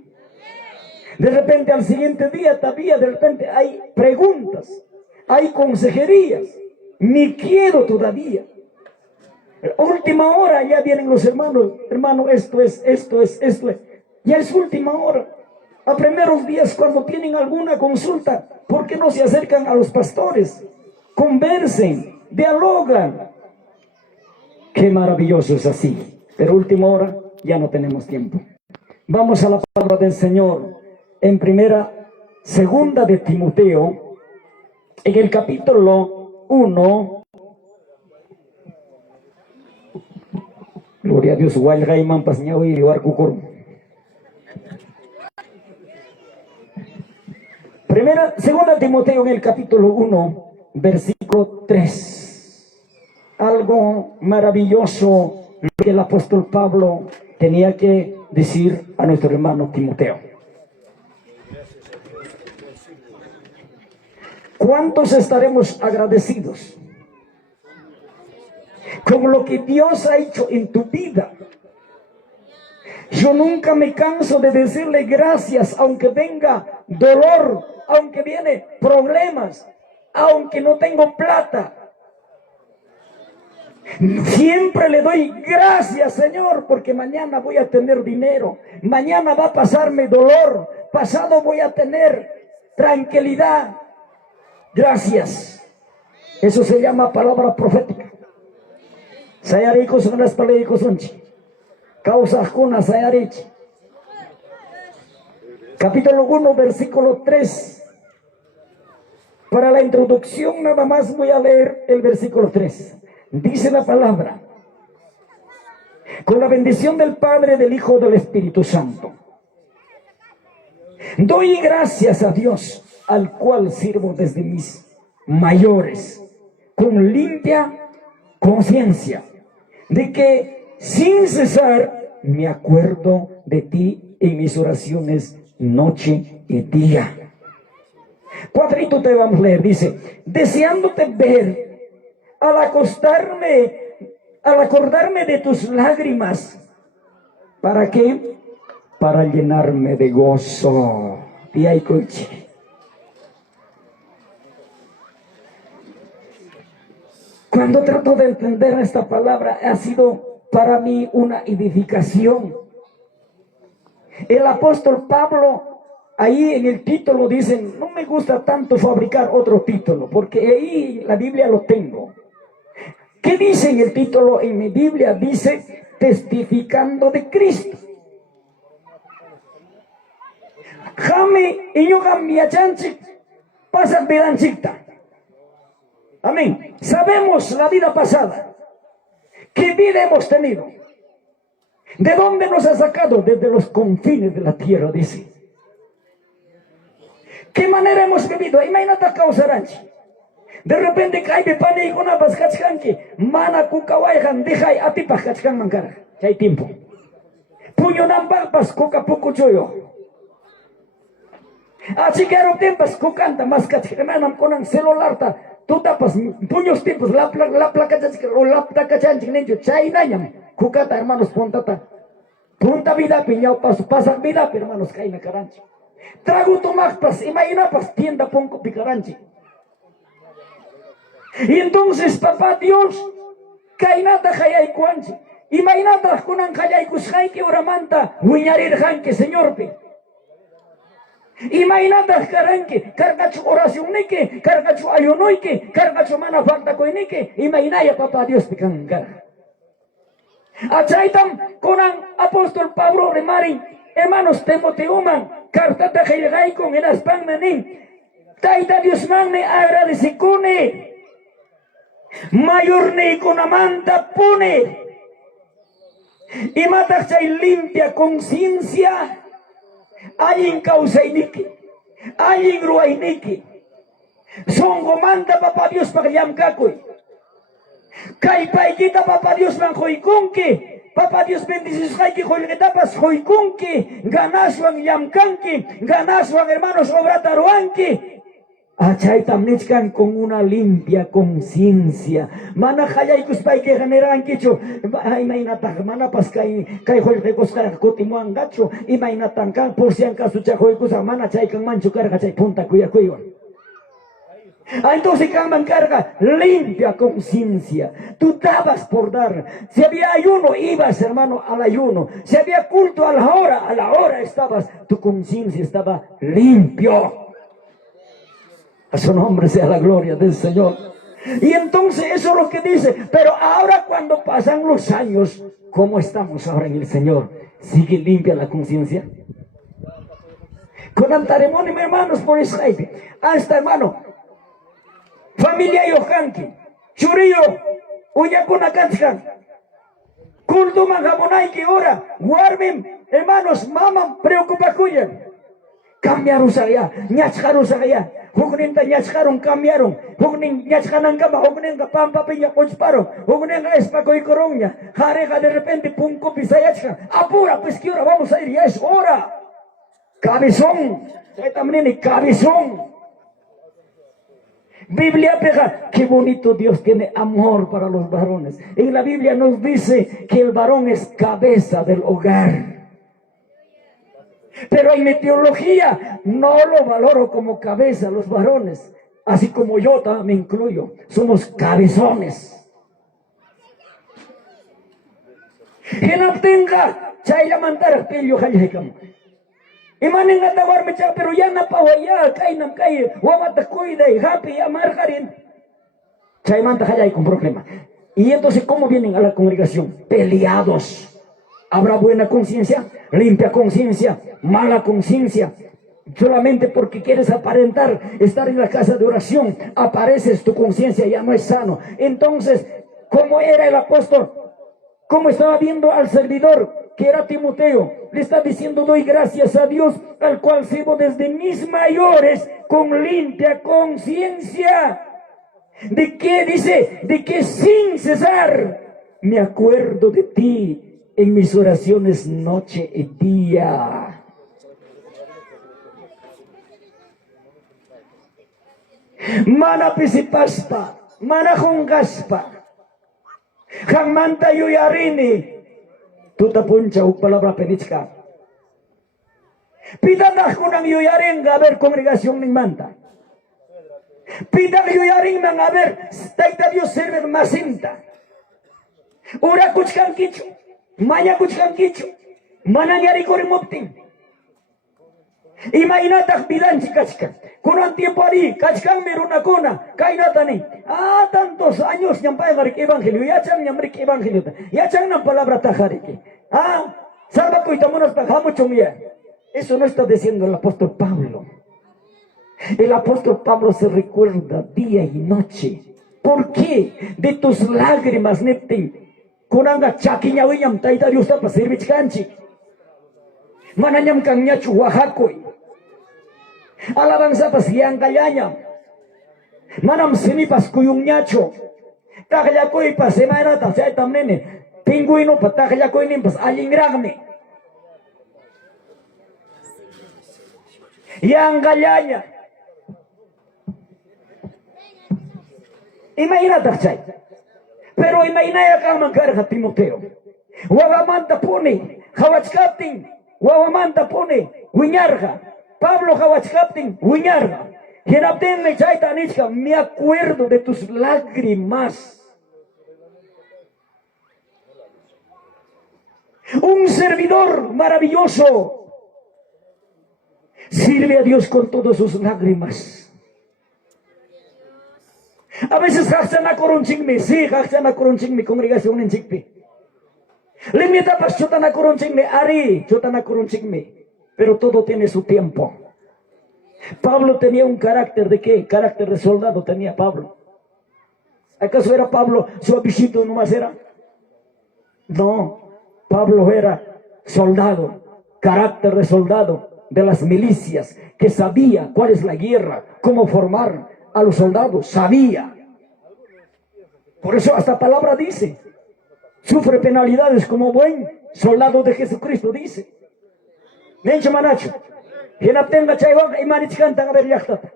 De repente al siguiente día todavía, de repente hay preguntas, hay consejerías. Ni quiero todavía. Última hora ya vienen los hermanos. Hermano, esto es. Ya es última hora. A primeros días cuando tienen alguna consulta, ¿por qué no se acercan a los pastores? Conversen, dialogan. Qué maravilloso es así. Pero última hora ya no tenemos tiempo. Vamos a la palabra del Señor. En segunda de Timoteo, en el capítulo 1, gloria a Dios, Walgaiman Pasñao y Barcucor. Segunda Timoteo en el capítulo 1, versículo 3. Algo maravilloso que el apóstol Pablo tenía que decir a nuestro hermano Timoteo. ¿Cuántos estaremos agradecidos con lo que Dios ha hecho en tu vida? Yo nunca me canso de decirle gracias, aunque venga dolor, aunque viene problemas, aunque no tengo plata. Siempre le doy gracias, Señor, porque mañana voy a tener dinero, mañana va a pasarme dolor, pasado voy a tener tranquilidad. Gracias. Eso se llama palabra profética. Sayaricos son las palabras sonchi. Causa juna sayarichi. Capítulo 1, versículo 3. Para la introducción nada más voy a leer el versículo 3. Dice la palabra: con la bendición del Padre, del Hijo, del Espíritu Santo. Doy gracias a Dios, al cual sirvo desde mis mayores, con limpia conciencia, de que sin cesar me acuerdo de ti en mis oraciones noche y día. Cuadrito te vamos a leer, dice: deseándote ver, al acordarme de tus lágrimas. ¿Para qué? Para llenarme de gozo. Cuando trato de entender esta palabra, ha sido para mí una edificación. El apóstol Pablo, ahí en el título dicen, no me gusta tanto fabricar otro título, porque ahí la Biblia lo tengo. ¿Qué dice en el título? En mi Biblia dice, testificando de Cristo. Jame y yo cambiachanchi, pasa vedanchita. Amén. Sabemos la vida pasada. ¿Qué vida hemos tenido? ¿De dónde nos ha sacado? Desde los confines de la tierra, dice. ¿Qué manera hemos vivido? Imagínate causaránchi. De repente cae de pane y con abas cachcanchi. Mana kukawaihan, deja y atipas cachcan mankara. Ya hay tiempo. Puño nambas coca poco choyo. Así que era tiempos kukanta más cachimanam con celular ta. Tú tapas puños tiempos la placa o la placa chanching nencho chainayam. Kukata hermanos puntata. Punta vida piñao pasa vida hermanos caina caranchi. Trago tomapas, imagina pas tienda ponco picaranchi. Y entonces papá Dios kainata hayay cuanchi. Imagínate con anjayay kushay que oramanta huiñarir hanque señor pe. Imagínate karanque cargacho oración nike, cargacho ayunoike, cargacho mana falta koinike. Imagina papá Dios picangar. Achaitam conan apóstol Pablo de Marin, hermanos Timoteuman, carta de Helgay con el aspanmanin. Taita Dios manne agradecicone. Mayor ne con amanda pone. Y mata limpia conciencia. Alguien causa inique. Alguien grua inique. Son gomanda papá Dios para yamcacoy. Kaipaikita papá Dios man joiconque. Papá Dios bendice que joilgetapas joiconque. Ganaswan yamcanque. Ganaswan hermanos obrataruanque. Achay tamnichkan con una limpia conciencia. Mana hayaykus pai que generan kicho. Imainatan mana pas kai joilgecos caracotimuan gacho. Imainatan kan por si acaso chajoicus mana chaykan mancho carga chay punta cuya. Entonces Kanban carga limpia conciencia. Tú dabas por dar. Si había ayuno, ibas hermano al ayuno. Si había culto a la hora estabas. Tu conciencia estaba limpio. A su nombre sea la gloria del Señor. Y entonces eso es lo que dice. Pero ahora cuando pasan los años, ¿cómo estamos ahora en el Señor? ¿Sigue limpia la conciencia? Con antaremonio, hermanos, por Skype. Hasta hermano. Familia Yohanki, Churillo, Uyakuna Katzkan, Kultuman Jamonay que ora, Guarmen, hermanos, mamá, preocupa cuyan. Cambiaron allá, ñachjaron allá, Hugninta ñachjaron, cambiaron, Hugnin ñachjanan cama, Hugninga pampa piña pochparo, Hugninga espaco y coroña, Jareja de repente punco pisayachka, apura, pues que hora vamos a ir, ya es hora. Cabezón, también cabezón. Biblia pega, qué bonito Dios tiene amor para los varones. En la Biblia nos dice que el varón es cabeza del hogar. Pero en mi teología no lo valoro como cabeza los varones. Así como yo también me incluyo. Somos cabezones. Que no tenga, chaya mandar pello hayekam. Imanin nga tawar mecha pero ya na pawaya kay nam kay wamata cuida y happy amar harin. Chay manta hayay con problema. Y entonces ¿cómo vienen a la congregación? Peleados. ¿Habrá buena conciencia? Limpia conciencia, mala conciencia. Solamente porque quieres aparentar estar en la casa de oración, apareces, tu conciencia ya no es sano. Entonces, ¿cómo era el apóstol? ¿Cómo estaba viendo al servidor? Que era Timoteo, le está diciendo: doy gracias a Dios, al cual sirvo desde mis mayores con limpia conciencia. ¿De qué? Dice, de que sin cesar me acuerdo de ti en mis oraciones noche y día. Mana pisipaspa, mana hongaspa, jamanta yuyarini. Tuta puncha u palabra penichka. Pidadah kunang yuyaring a ver congregación ning manta. Pidag yuyaring nang a ver taita Dios server masinta. Ura kuchkan kicho, maya kuchkan kicho, mananyari korimopting. Imainatah bidan chikachka. Kunan tiempo ari, kachkan meruna kuna, kainatani. Tantos años nyampai garik evangelio, yachang nyamrik evangelio, yachang na palabra tajariki. Salva coitamonos tajamo chumia. Eso no está diciendo el apóstol Pablo. El apóstol Pablo se recuerda día y noche. ¿Por qué? De tus lágrimas, neptin. Kunanga chakinya winyam taita Dios tapa servichkanchi. Mananyam kanyachu wahakoy. Alabanza pas yang kayanya. Manam sinipas kuyung nyacho. Takayakoy pas semana ta saya tamnene. Pingguino pa takayakoy nim pas alingragme. Yangallaña. Imagínate, chay. Pero imagina que man carga Timoteo. Wagamanta pone, Hawachkaptin, Wagamanta pone, Wiñarga. Pablo Hawachkaptin, Wiñarga. Yenapten me chaita nichka, me acuerdo de tus lágrimas. Un servidor maravilloso sirve a Dios con todas sus lágrimas. A veces hachana koronchingme, sí, hachana koronchingme, congregación en chikpe. Limitapas chotana koronchingme, ari, chotana koronchingme. Pero todo tiene su tiempo. Pablo tenía un carácter de qué? Carácter de soldado tenía Pablo. ¿Acaso era Pablo suavecito nomás era? No. Pablo era soldado, carácter de soldado de las milicias, que sabía cuál es la guerra, cómo formar a los soldados, sabía. Por eso hasta palabra dice, sufre penalidades como buen soldado de Jesucristo, dice. Nencho manacho, tenga chaywan, imanich canta, a ver yachtata.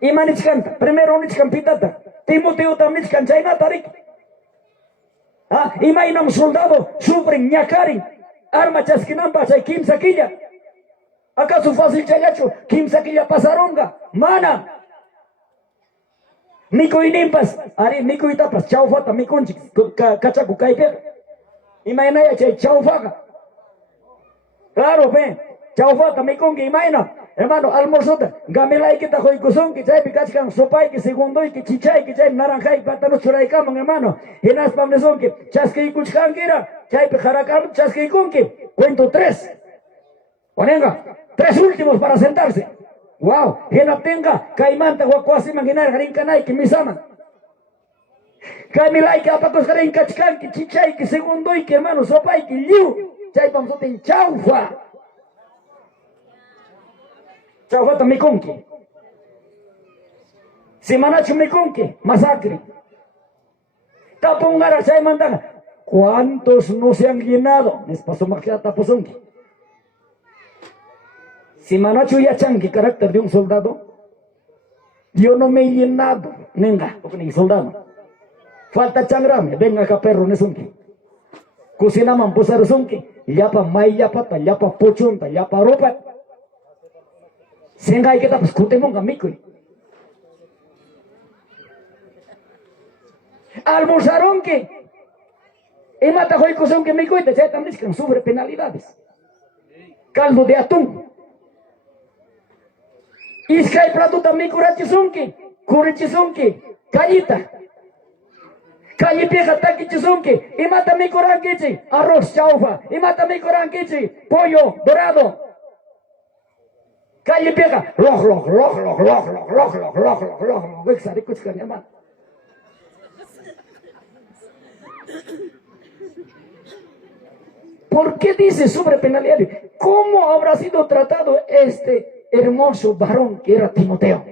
Imanich canta, primero unich campitata, Timoteo también canchainatarik. Ah, imagina un soldado, sufren, ñacarin, arma chasquinan pasa, kim saquilla. ¿Acaso fácil chayacho? Kim saquilla pasaronga, mana. Mico y nimpas, ari, mico y tapas, chau fata, mi conchi, cachacu, caipega. Imagina ya chay, chau faga. Claro, ve, chau fata, mi conchi, imagina. Hermano, almorzota, gamelay que tajo y cozón, que chay picachcan, sopay, que segundo y que chichay, que chay naranjay, pátano churaycaman, hermano. En aspam de son que chasque y cuchcan que era, chay pejaracan, chasque y conque. Cuento 3. Ponenga, 3 últimos para sentarse. Wow, en tenga, caimanta, guacuasi, manginar, garincanay, que misaman. Caimilay, que apacos, garin, cachcan, que chichay, que segundo y que hermano, sopay, que liu, chay pamsoten, chaufa. Chaufa mi conque. Semanacho mi conque, masacre. Tapongara chay mandanga. ¿Cuántos no se han llenado? Les pasó magia tapozonque. Semanacho ya chanque, carácter de un soldado. Yo no me he llenado. Nenga, ni soldado. Falta changrame, venga acá perro, nesonque. Cocinaman posarosonque. Yapa may yapa, yapa pochonta, yapa ropa. Senga hay que tapos kutemonga mikui. Almorzaron que emata hoy cosón que mikui te se también que sufre penalidades. Caldo de atún. Iskai plato también curachizonque, callita. Calle pieja taquichizonque, emata mi coranquiche, arroz chaufa, emata mi coranquiche, pollo dorado. Calle pega, loj, Wexari kuchka, mi hermano. ¿Por qué dice sobre penalidades? ¿Cómo habrá sido tratado este hermoso varón que era Timoteo?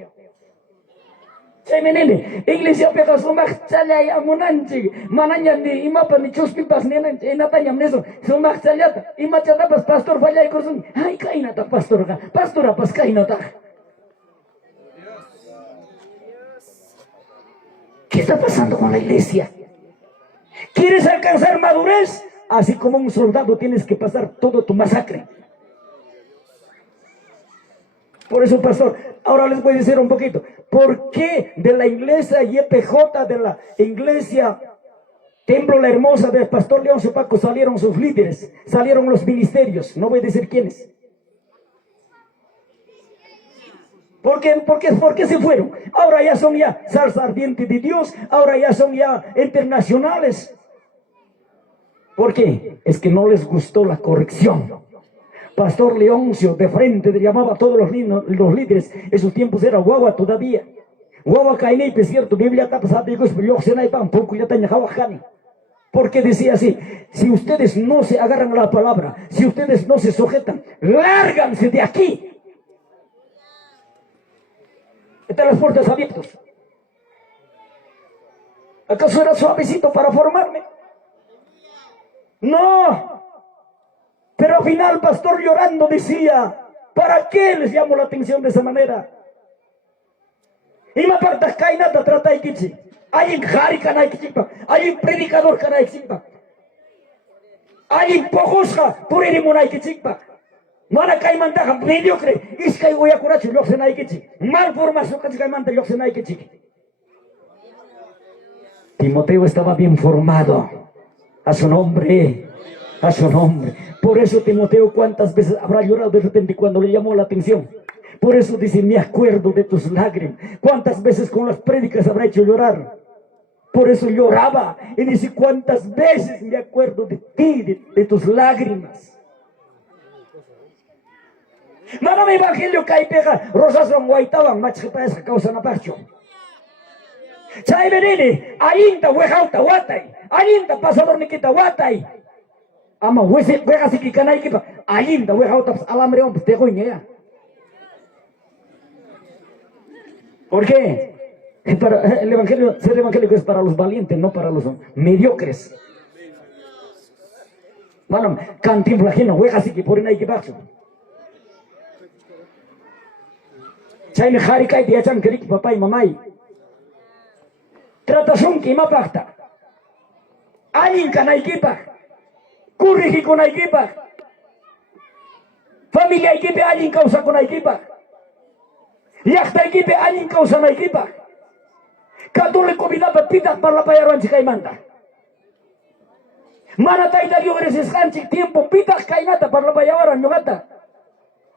Menene, iglesia pega sumak chalaya munanchi, mananya ni imapa ni chuspipas nenen, enatanya mneso, sumak chayata, imachatapas pastor falla y corsun, ay kainata pastora pas kainata. ¿Qué está pasando con la iglesia? ¿Quieres alcanzar madurez? Así como un soldado tienes que pasar todo tu masacre. Por eso, pastor, ahora les voy a decir un poquito. ¿Por qué de la iglesia YPJ, de la iglesia Templo La Hermosa del pastor Leoncio Paco salieron sus líderes, salieron los ministerios? No voy a decir quiénes. ¿Por qué se fueron? Ahora ya son ya salsa ardiente de Dios, ahora ya son ya internacionales. ¿Por qué? Es que no les gustó la corrección. Pastor Leoncio de frente le llamaba a todos los líderes. En sus tiempos era guagua todavía. Guagua caine, es cierto, Biblia está pasada, porque decía así: si ustedes no se agarran a la palabra, si ustedes no se sujetan, lárganse de aquí. Están las puertas abiertas. ¿Acaso era suavecito para formarme? No. Pero al final, pastor llorando decía: ¿Para qué les llamo la atención de esa manera? Y me aparta kainata trata y kichi. Hay un jari canay kichipa. Hay un predicador canay kichipa. Hay un pojosja por el monay kichipa. Mana kay mandaja mediocre. Iskay uyakurachu yoxenay kichi. Mal formación kay manda yoxenay kichi. Timoteo estaba bien formado. A su nombre. A su nombre. Por eso Timoteo cuántas veces habrá llorado de repente cuando le llamó la atención. Por eso dice, me acuerdo de tus lágrimas. ¿Cuántas veces con las prédicas habrá hecho llorar? Por eso lloraba. Y dice, ¿cuántas veces me acuerdo de ti, de tus lágrimas? Mano mi evangelio cae pega, rosas son guaitaban, machita esa causa na pacho. Chay venene, ainta huejauta watay, ainta pasador nikita watay. Ama hueja si kikanay kipa, ainta huejauta alambre hombre, te goñea. ¿Por qué? El evangelio, ser evangélico es para los valientes, no para los mediocres. Bueno, cantinflagino, hueja si que por ahí que bajo. Chay harika y tiachan kerik papá y mamá. Tratación que ma pacta. Alguien canay kipa. Currigi con equipa. Familia equipe alguien causa con equipa. Yakta equipe alguien causa na equipa. Católico vida pepita para la payaran chica y manda. Mana taita dio eres hanchik tiempo pita kainata para la payaran yogata.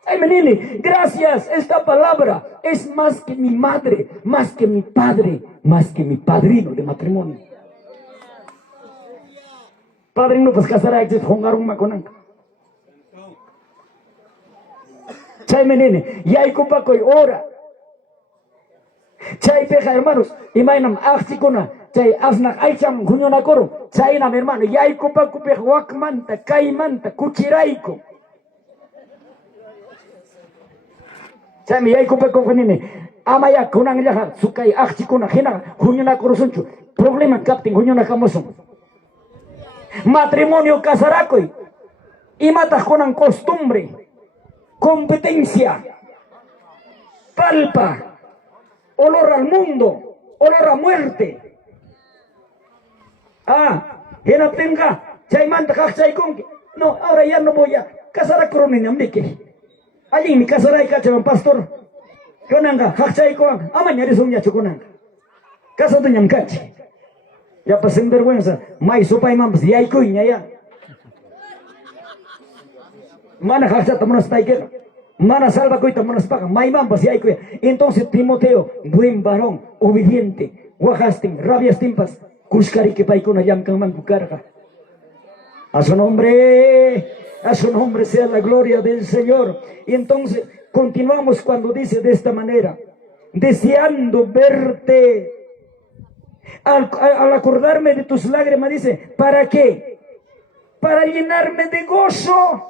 Ay menini, gracias, esta palabra es más que mi madre, más que mi padre, más que mi padrino de matrimonio. Padrino pues casará y hongar un maconanca. Chay menini, ya hay copa coi ora. Chay peja hermanos, imainam achikuna, chay asnak aicham gunyona koro, chay nam hermano, ya hay copa cupe wakmanta, caimanta, cuchiraiko. Chay ya hay copa confanine, amaya kunang yaha, sukai achikuna, hina, gunyona koro sunchu, problema captain gunyona kamosun. Matrimonio casaracoy, y matas con costumbre, competencia, palpa. Olor al mundo, olor a muerte. Hena tenga, chaymanta kachaykonke. No, ahora ya no voy a casar a Coronel. Allí mi casará y cachaban pastor. Conanga, kachayko, amañar es un yacho conanga. Casa de ñamcachi. Ya pasé en vergüenza, mai sopa y mambas, ya hay cuña ya. Mana kachata monas taikera. Mana salva coita monas paga, maimambas y hay que. Entonces Timoteo, buen varón, obediente, guajastin, rabias timpas, kuskari que paikona yamkan cucarga. A su nombre sea la gloria del Señor. Y entonces continuamos cuando dice de esta manera, deseando verte. Al acordarme de tus lágrimas dice, ¿para qué? Para llenarme de gozo.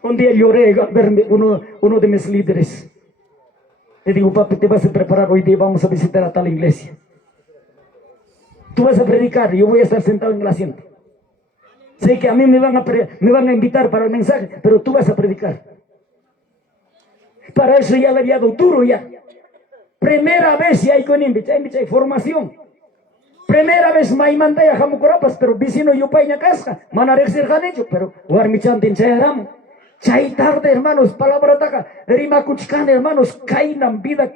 Un día lloré al verme uno de mis líderes. Le digo, papi, te vas a preparar hoy día, vamos a visitar a tal iglesia. Tú vas a predicar, yo voy a estar sentado en el asiento. Sé que a mí me van a invitar para el mensaje, pero tú vas a predicar. Para eso ya le había dado duro ya. Primera vez ya hay con invitar, formación. Primera vez me mandé a Jamucorapas, pero vecino yo pa' en casa, manarexer hecho, pero guarmichan en Chayaramo. Chay tarde, hermanos, palabra taca, rima cuchcana, hermanos, kainan vida,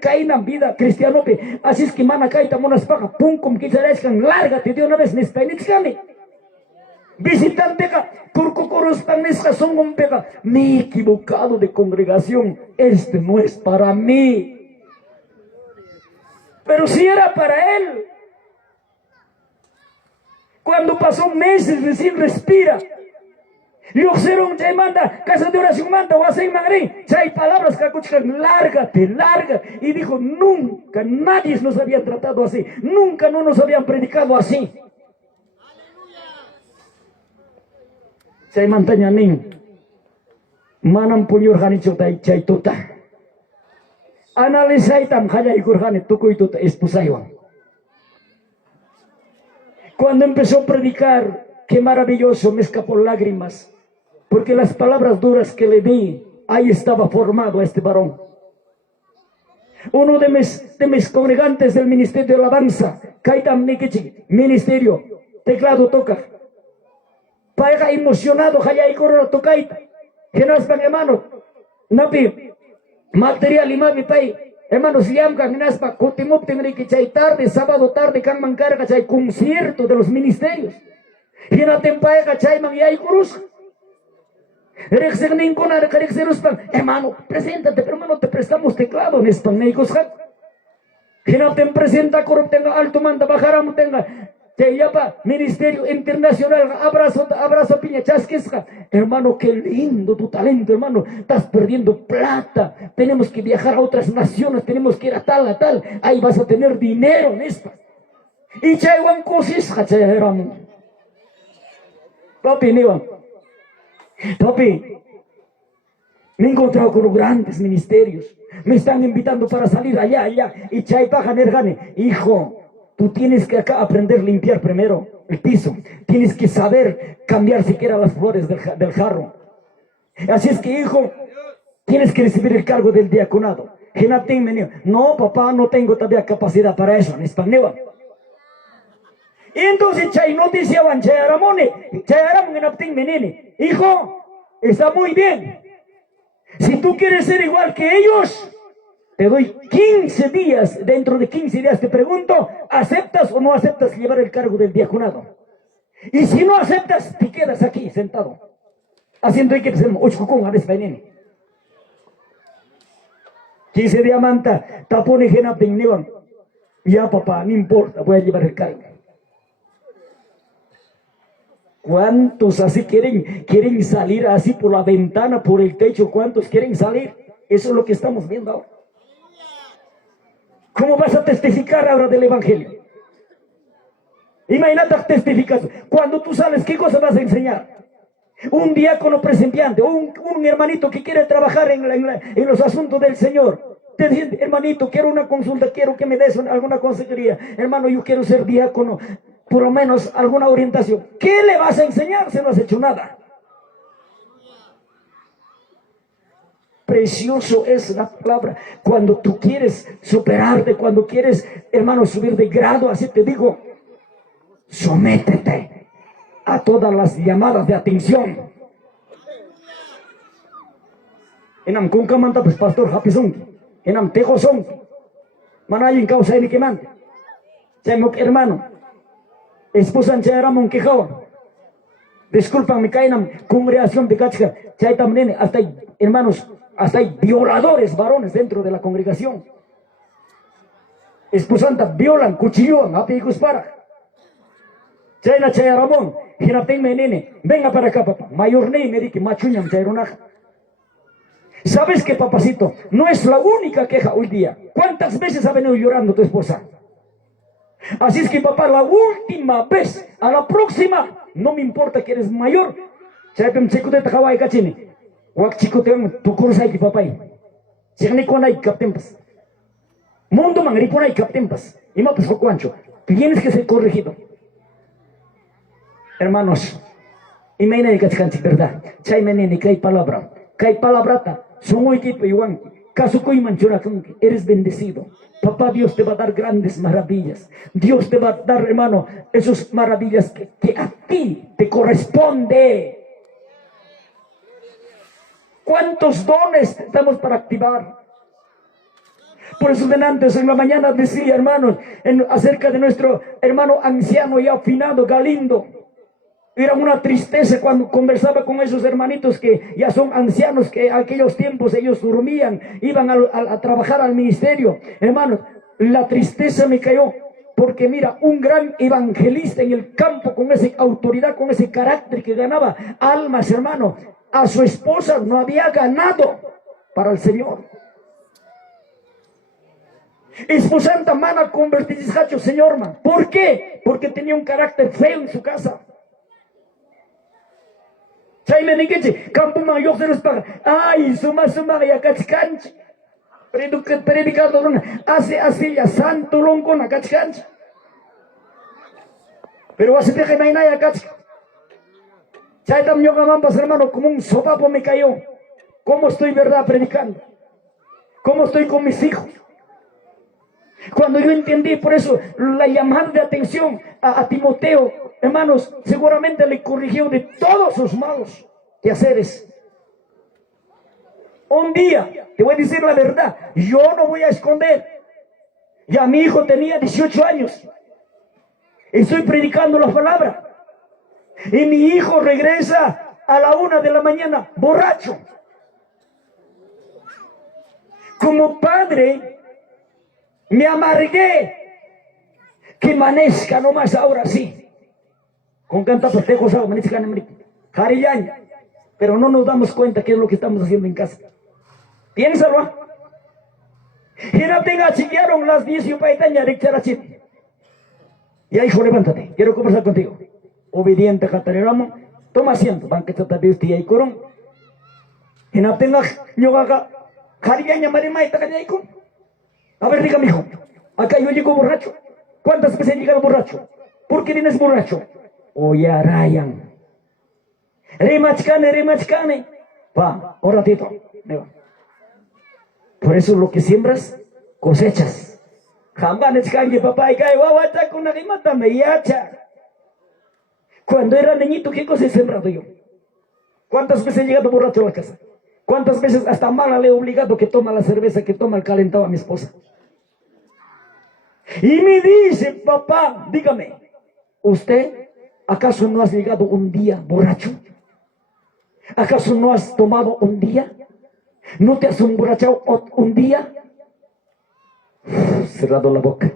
cristianope. Así es que mana kaita monas paga, pum, como que lárgate de una vez, nespainichkane. Visitante ka, curcocoros panesca son un pega. Me he equivocado de congregación, este no es para mí. Pero si era para él. Cuando pasó meses recién respira. Yoxeron chay manda, casa de oración manda, wasay magre, chay palabras cacuchcan, lárgate. Y dijo, nunca nadie nos había tratado así, nunca no nos habían predicado así. Chay montaña nin, manam puñor janicho chay tuta. Analizay tam jaya y kurjane tukuy tuta espusaywan. Cuando empezó a predicar, qué maravilloso, me escapó lágrimas, porque las palabras duras que le di, ahí estaba formado este varón. Uno de mis congregantes del Ministerio de Alabanza, Kaitam Nikichi, ministerio, teclado toca. Paega emocionado, haya y corona tocaita. Que no es pan hermano. Napi, material y mami pay. Hermanos, yamkan naspa, kutimuk tengri chay tarde, sábado tarde, kan mancarga chay concierto de los ministerios. Y en la tempaega chay man y hay cruz. Hermano, preséntate, pero hermano, te prestamos teclado en español. Que no te presenta, tenga alto manda, bajaramos, tenga, te llama Ministerio Internacional, abrazo, piña, chasquesca. Hermano, qué lindo tu talento, hermano, estás perdiendo plata. Tenemos que viajar a otras naciones, tenemos que ir a tal, ahí vas a tener dinero en esta. Y chaywan cosisca, chayram. Papi, niwan. Papi, me he encontrado con los grandes ministerios. Me están invitando para salir allá. Y chay baja nergane. Hijo, tú tienes que acá aprender a limpiar primero el piso. Tienes que saber cambiar siquiera las flores del jarro. Así es que, hijo, tienes que recibir el cargo del diaconado. No, papá, no tengo todavía capacidad para eso. En español. Y entonces chay noticiaban, chay aramone, chay aramon en aptin menene. Hijo, está muy bien. Si tú quieres ser igual que ellos, te doy 15 días. Dentro de 15 días te pregunto, ¿aceptas o no aceptas llevar el cargo del diaconado? Y si no aceptas, te quedas aquí sentado, haciendo que se ochukun a despenene. 15 días manta, tapone genaptin nevan. Ya papá, no importa, voy a llevar el cargo. ¿Cuántos así quieren salir así por la ventana, por el techo? ¿Cuántos quieren salir? Eso es lo que estamos viendo ahora. ¿Cómo vas a testificar ahora del Evangelio? Imagínate testificas. Cuando tú sales, ¿qué cosa vas a enseñar? Un diácono principiante, un hermanito que quiere trabajar en los asuntos del Señor. Te dice, hermanito, quiero una consulta, quiero que me des alguna consejería. Hermano, yo quiero ser diácono. Por lo menos alguna orientación. ¿Qué le vas a enseñar si no has hecho nada? Precioso es la palabra. Cuando tú quieres superarte, cuando quieres, hermano, subir de grado, así te digo, sométete a todas las llamadas de atención. Enam kunka manta pues pastor Japizun, enam tejo son, manayin causa ni que mante. Hermano. Esposa Ramón quejaba. Disculpa, me caen congregación de Cachica. Chay también, hasta hay, hermanos, hasta hay violadores varones dentro de la congregación. Esposanta violan, cuchillan, apigos para. Chay Ramón, Ginaten menene, venga para acá, papá. Mayor ney me dice, machuñam, chayronaja. ¿Sabes qué, papacito? No es la única queja hoy día. ¿Cuántas veces ha venido llorando tu esposa? Así es que papá, la última vez, a la próxima, no me importa que eres mayor. Chaypem chekute takawai kachini. Wak chikotem tu kursai ki papai. Chekne konai kaptempas. Mundo man riponai kaptempas. Ima pues cuancho. Tienes que ser corregido. Hermanos, imagina que kachkanchi, ¿verdad? Chay menene kai palabra. Kai palabrata. Sumoy tipo igual. Kasukoy manchurakun, eres bendecido. Papá, Dios te va a dar grandes maravillas. Dios te va a dar, hermano, esas maravillas que a ti te corresponde. ¿Cuántos dones estamos para activar? Por eso antes en la mañana decía, hermanos, acerca de nuestro hermano anciano y afinado Galindo. Era una tristeza cuando conversaba con esos hermanitos que ya son ancianos, que en aquellos tiempos ellos dormían, iban a trabajar al ministerio. Hermanos, la tristeza me cayó, porque mira, un gran evangelista en el campo, con esa autoridad, con ese carácter que ganaba almas, hermano, a su esposa no había ganado para el Señor. Esposanta mana convertirse, Señor, man. ¿Por qué? Porque tenía un carácter feo en su casa. Chayme nikichi, campo mayor se los paga. Ay, suma ya cachcanch. Predicador hace ya santo lonco na cachcanch. Pero hace deje no hay nada acá. Chaitam yoga mampas, hermano, como un sopapo me cayó. ¿Cómo estoy, verdad, predicando? ¿Cómo estoy con mis hijos? Cuando yo entendí, por eso, la llamada de atención a Timoteo, hermanos, seguramente le corrigió de todos sus malos quehaceres. Un día, te voy a decir la verdad, yo no voy a esconder. Ya mi hijo tenía 18 años. Estoy predicando la palabra. Y mi hijo regresa a la 1 de la mañana, borracho. Como padre, me amargué que amanezca nomás ahora sí. Con canta festejos, amanezca en Jarillaña. Pero no nos damos cuenta qué es lo que estamos haciendo en casa. Piénsalo. Y no tenga chiquearon las 10 y paitaña de Charachit. Ya hijo, levántate, quiero conversar contigo. Obediente, Catareramo, toma asiento, banquete de este y corón. Y no tenga yoga, Jarillaña, Marimaita, Callaicón. A ver, dígame, hijo, acá yo llego borracho. ¿Cuántas veces he llegado borracho? ¿Por qué vienes borracho? Oye, Ryan. Remachcane. Va, un ratito. Por eso lo que siembras, cosechas. Jambanes canje, papá, y cae, guaguata con una rimata me yacha. Cuando era niñito, ¿qué cosa he sembrado yo? ¿Cuántas veces he llegado borracho a la casa? ¿Cuántas veces hasta mala le he obligado que toma la cerveza, que toma el calentado a mi esposa? Y me dice, papá, dígame, ¿usted acaso no has llegado un día borracho? ¿Acaso no has tomado un día? ¿No te has emborrachado un día? Cerrado la boca.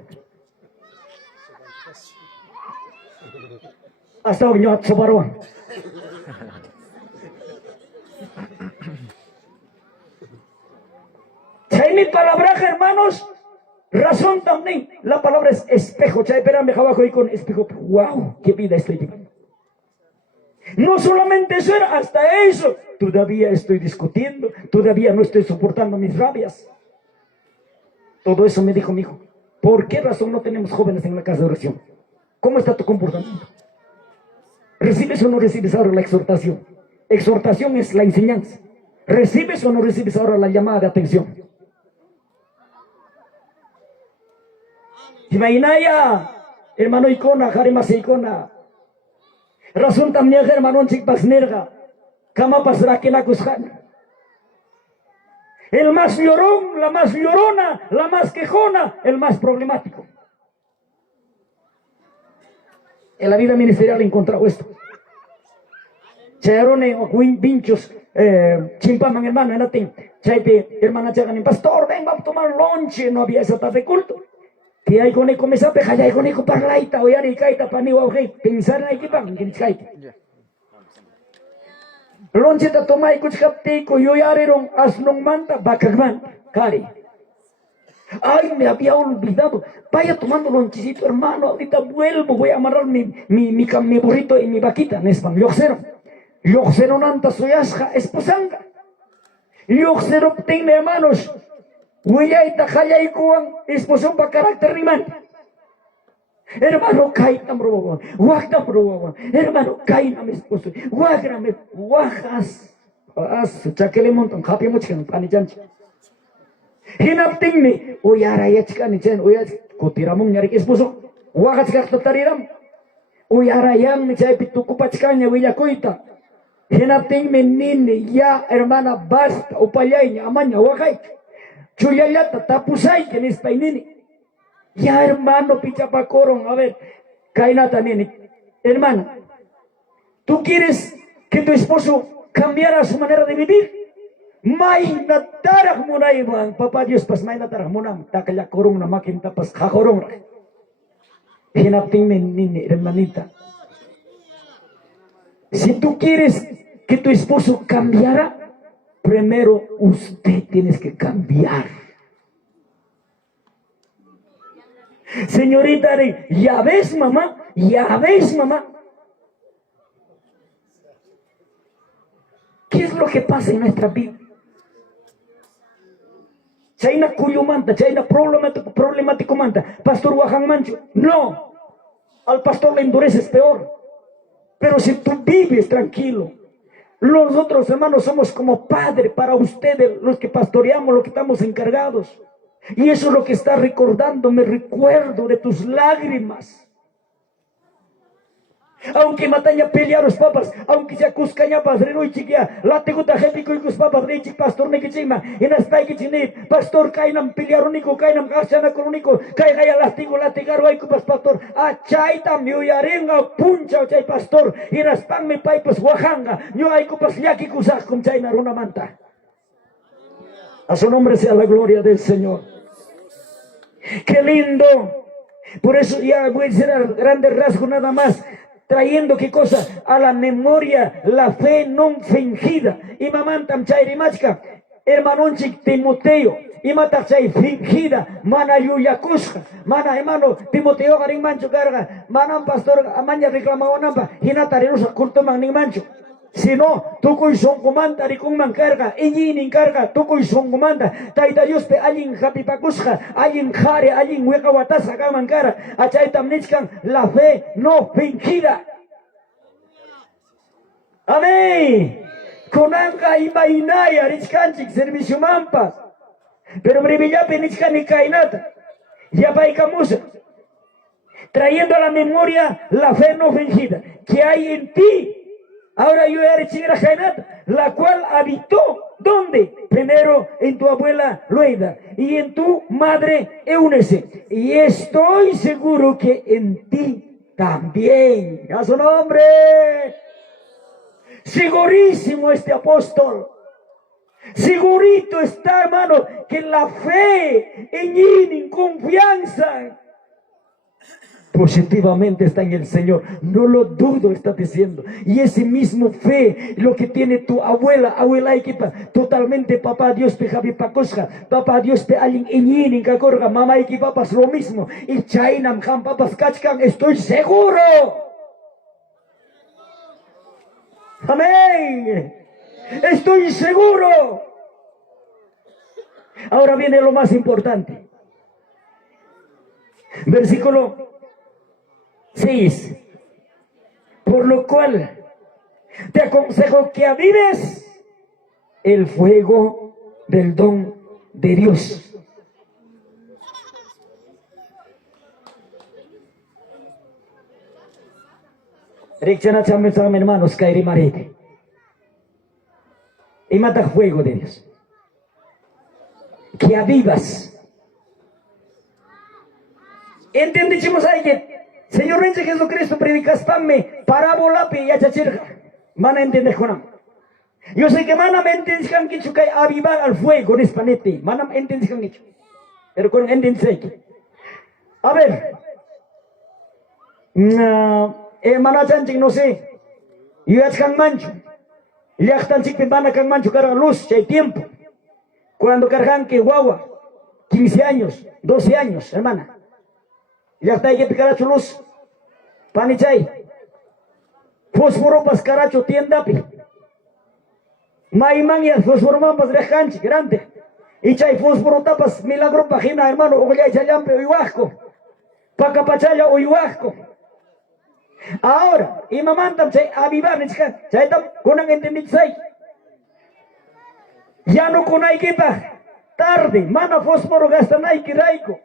Hasta hoy no ha sobarón. Hay mi palabra, hermanos. Razón también. La palabra es espejo. Chay, espérame abajo y con espejo. Wow, qué vida estoy viviendo. No solamente eso era, hasta eso. Todavía estoy discutiendo. Todavía no estoy soportando mis rabias. Todo eso me dijo mi hijo. ¿Por qué razón no tenemos jóvenes en la casa de oración? ¿Cómo está tu comportamiento? ¿Recibes o no recibes ahora la exhortación? Exhortación es la enseñanza. ¿Recibes o no recibes ahora la llamada de atención? Imaginaya, hermano Icona, Jaremas Icona. Razón también, hermano Chikpas Nerga. Kama pasará que la cusjan. El más llorón, la más llorona, la más quejona, el más problemático. En la vida ministerial he encontrado esto. Chayrone, pinchos, chimpaman, hermano, en latín. Chaype, hermana Chagan, pastor, ven, vamos a tomar lonche. No había esa tarde culto. Que hay con eco, me sabe, hay con eco parlaita, o yari kaita, paniwa, o pensar en equipan, que es kaita. Lonche ta toma y kuchkapteco, yo yareron, asnong manta, bakagman, kari. Ay, me había olvidado. Vaya tomando lonchecito, hermano. Ahorita vuelvo, voy a amarrar mi burrito y mi vaquita. Nespan, yoxero. Yoxero nanta soyasja, esposanga. Yoxero tiene hermanos. Huyaita, jayaikuan, esposón para carácter rimante. Hermano, kaitam robo, guacta robo, hermano, kaina mi esposo, guagrame, guajas, chaquele montón, happy muchkan, panichanchi. Hinaptingni, uyara yachkan, chen, uyas, kotiramung nyari esposo, guajas kartotariram, uyara yang, chay pituku pachkanya, willakoita. Hinaptingni, nini, ya, hermana, basta, upayaynya, amanya, wakay, chuyayata, tapusay, que nispa nini. Ya, hermano, pichapacoron, a ver, Kainata nini, hermana, ¿tú quieres que tu esposo cambiara su manera de vivir? Maina tarah munaiman, papá Dios pas maina tarah munam, takaya korong na makin tapas kakorong. Hinapting nini, hermanita. Si tú quieres que tu esposo cambiara, primero usted tienes que cambiar. Señorita, ya ves, mamá, ya ves, mamá. ¿Qué es lo que pasa en nuestra vida? Chayna cuyo manta, chayna problemático manta, pastor Wajan Mancho. No, al pastor le endureces peor. Pero si tú vives tranquilo, nosotros hermanos somos como padre para ustedes, los que pastoreamos, los que estamos encargados. Y eso es lo que está recordando, me recuerdo de tus lágrimas. Aunque mataña pelear los papas, aunque se acuscaña pasrero y chiquia, la te gusta gente con los papas, rey pastor ne que chima, en las pai que chine, pastor cainam pelear único, cainam gachana crónico, caiga lastigo, latigaro hay cupas pastor, a chaita mi uyarenga, puncha chay pastor, y las pan me pai pues guajanga, yo hay cupas yaki cusas con chaina runa manta. A su nombre sea la gloria del Señor. Qué lindo. Por eso ya voy a decir a grandes rasgos nada más, trayendo qué cosa a la memoria la fe no fingida. Y mamantam chayrimachka, hermanonchik Timoteo, y matachay fingida, mana yuyakushka, mana hermano Timoteo garing mancho carga, manam pastor amaña reclamaba nampa, y natarirusa culto magning mancho. Si no, tú con son comanda y con man carga, y carga, tú con son comanda, taita Dios te alguien japipakusha, alguien jare, alguien huecahuatasa, gaman cara, achay tamnichkan, la fe no fingida. Amén. Konanga y mainaya, richkanchik, servicio mampas. Pero brevillape nichkan ni kainata, ya paikamusa. Trayendo a la memoria la fe no fingida que hay en ti. Ahora yo era chigra jainata, la cual habitó, ¿dónde? Primero en tu abuela Lueda y en tu madre Eunice. Y estoy seguro que en ti también. A su nombre. Segurísimo este apóstol. Segurito está, hermano, que la fe en confianza positivamente está en el Señor, no lo dudo, está diciendo. Y ese mismo fe, lo que tiene tu abuela equipa, totalmente papá Dios te javi pakosja, papá Dios te alguien en kakorga, mamá equipapas lo mismo, y chainam ham papas kachkan, estoy seguro. Amén. Estoy seguro. Ahora viene lo más importante. Versículo 6. Por lo cual te aconsejo que avives el fuego del don de Dios. Hermanos, caeré marete. Y mata fuego de Dios. Que avivas. Entendimos ahí que Señor Renche Jesucristo predicas panme parábola pe ya chachirga. Mana entiende jonam. Yo sé que mana me entiendes que chukai avivar al fuego en espanete. Mana me entiendes que pero con entiendes que. A ver. Mana chanching no sé. Yo ya kang mancho. Ya están chicos van a kang mancho carga luz, hay tiempo. Cuando cargan que guagua 15 años, 12 años, hermana. Ya está ahí que picar luz. Panichay. Fósforo pas caracho tienda pi. Maiman ya fósforo mampas rejanchi grande. Y chay fósforo tapas milagro página hermano. Oye chayampe uyuasco. Pacapachaya uyuasco. Ahora, y mamantam chay avivar nichka. Chay tam kunang entendichay. Ya no kunay kita. Tarde, mana fósforo gasta naiki raiko.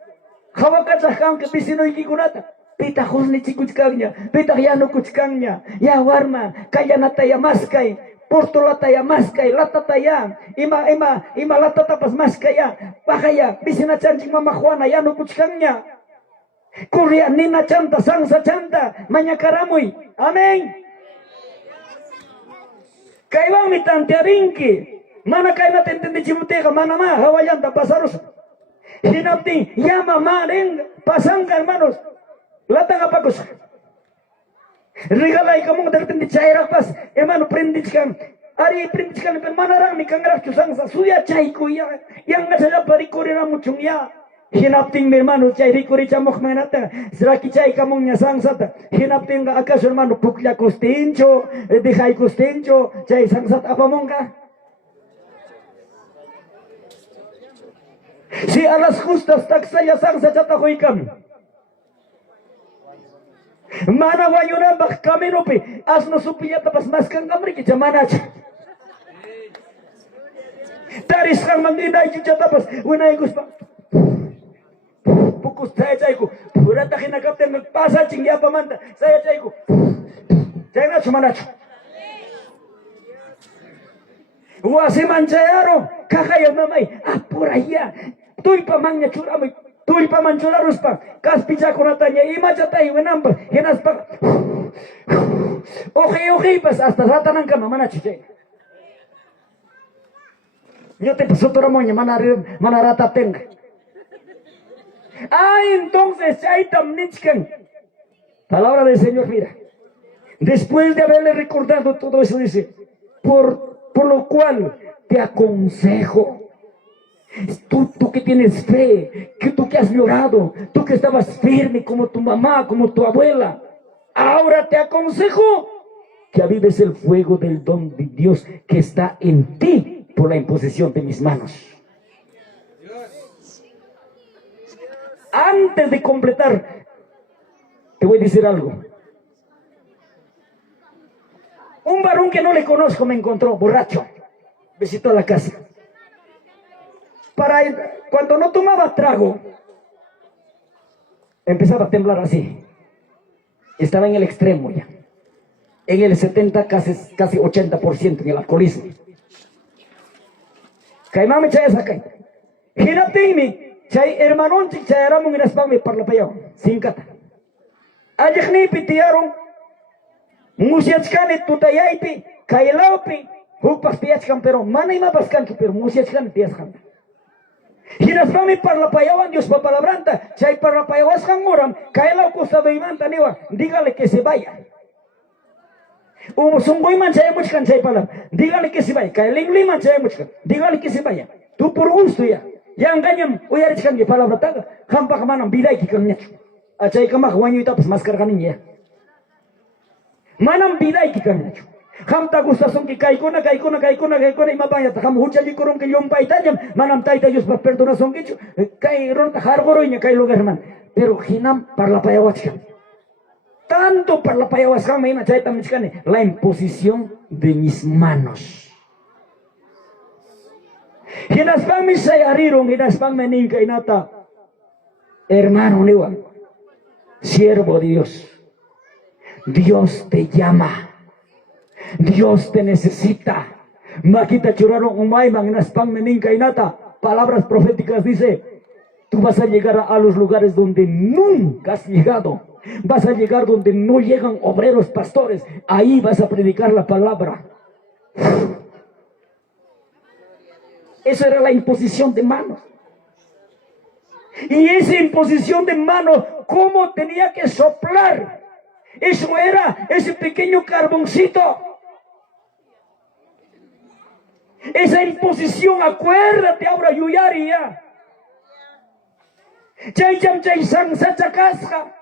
Hawakachahkan que pisino y kikunata. Pita hosni chikuchkanya, pita yano kuchkanya, ya warma, kaya nataya maskay, porto lataya maskay, latataya, ima latatapas maskaya, bakaya, pisina chanchik mama Juana, yano kuchkanya. Kurya nina chanta, sansa chanta, mañakaramuy, amén. Kaiwan mi tante arinki, mana kaina tentende chimutega, mana ma, hawayanta pasaros. Hinapti, llama maren, pasanga hermanos. Lata kapagos. Regala ikaw mong darating di chayra pas. Hermano, prendiskan. Ari prendiskan. Manarang ni kangraf chusang sa suya chay ko ya. Yang nga sila parikuri na muchong ya. Hinapting hermano chay rikuri chamok manata. Sraki chay kamong nya sangsat. Hinapting ka akas hermano pukla kostencho. Dehay kostencho. Chay sangsat apa mong ka? Si alas justas taksaya sangsat chatakoy kam. Mana wayunan bak camino pe. Asno supiyata pas maskan kamri ke jamanacha. Taris kang mangina jujata pas. Wina igus pa. Pukus saya caiku. Purata kina kapten pasa cingya pamanta. Saya caiku. Jangan cuma nacho. Wasi manchayaro. Kakaya mamay. Apura ya. Tuy pamangnya curami. Tuy paman curarus pa. Kas picha konatanya. Ima chatay wenamba. Hinas pa. Okay pas. Hasta rata ng kama. Mana chiche. Yo te pasó moña. Mana rata tenga. Entonces ahí tamnichkan. Palabra del Señor, mira. Después de haberle recordado todo eso, dice, por lo cual te aconsejo. Tú que tienes fe, tú que has llorado, tú que estabas firme como tu mamá, como tu abuela. Ahora te aconsejo que avives el fuego del don de Dios que está en ti por la imposición de mis manos. Antes de completar, te voy a decir algo. Un varón que no le conozco me encontró, borracho, visitó la casa. Cuando no tomaba trago, empezaba a temblar así. Estaba en el extremo ya. En el 70, casi 80% en el alcoholismo. Caimame chaya sakai. Girateimi. Chay hermanon chik chayaramong inaspang may parlapayaw. Singkata. Ajakni pitiyaron. Musiachkan tutayaypi. Kailawpi. Hukpas piyachkan pero manay mapaskan ki pero musiachkan piyachkan. Hinaspang may parlapayawan Dios papalabranta. Chay parlapayawas kang oram. Kailaw ko sa baymanta niwa. Dígale que se vaya. Sunggoy man chay muchkan chay palab. Dígale que se vaya. Kailingli man chay muchkan. Dígale que se vaya. Tú por gusto ya. Yang ganyan, uyarichan que palabra taga, hampa kamanang biday ki kanya. Achay kamak wanyo tapos maskar kaninya. Manang biday ki kanya. Hamta gustason ki kaikona imabanya ta ham huchali korong ke yompay tajam, manam taita Dios pa perdonason ki kay ron hargoro inya kay lugar man. Pero hinam parlapayawat ka. Tanto parlapayawas ka may machay tamichkane, la imposición de mis manos. Hinaspang mi sayarirong, hinaspang meningka inata. Hermano niwa, siervo de Dios. Dios te llama. Dios te necesita. Makita churarong umaymang hinaspang meningka inata. Palabras proféticas dice, tú vas a llegar a los lugares donde nunca has llegado. Vas a llegar donde no llegan obreros, pastores. Ahí vas a predicar la palabra. Esa era la imposición de manos. Y esa imposición de manos, ¿cómo tenía que soplar? Eso era ese pequeño carboncito. Esa imposición, acuérdate ahora, Yuyaria. Chaycham chaysan sachakasca.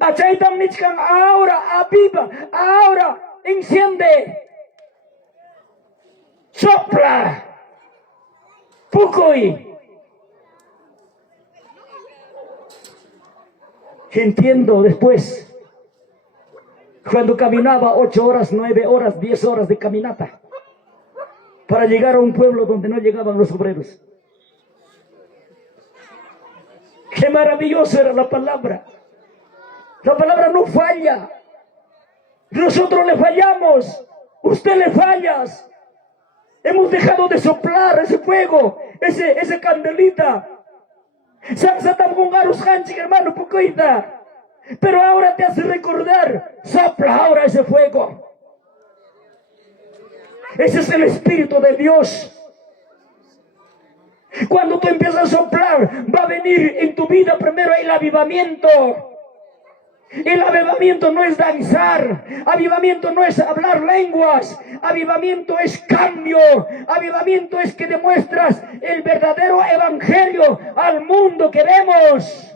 Achaytam nichkan ahora, aviva, ahora, enciende. Sopla. Pukoy. Entiendo después, cuando caminaba 8 horas, 9 horas, 10 horas de caminata, para llegar a un pueblo donde no llegaban los obreros. Qué maravillosa era la palabra. La palabra no falla. Nosotros le fallamos. Usted le fallas. Hemos dejado de soplar ese fuego, ese candelita. Hermano, poquita. Pero ahora te hace recordar, sopla ahora ese fuego. Ese es el Espíritu de Dios. Cuando tú empiezas a soplar, va a venir en tu vida primero el avivamiento. El avivamiento no es danzar, avivamiento no es hablar lenguas, avivamiento es cambio, avivamiento es que demuestras el verdadero evangelio al mundo que vemos.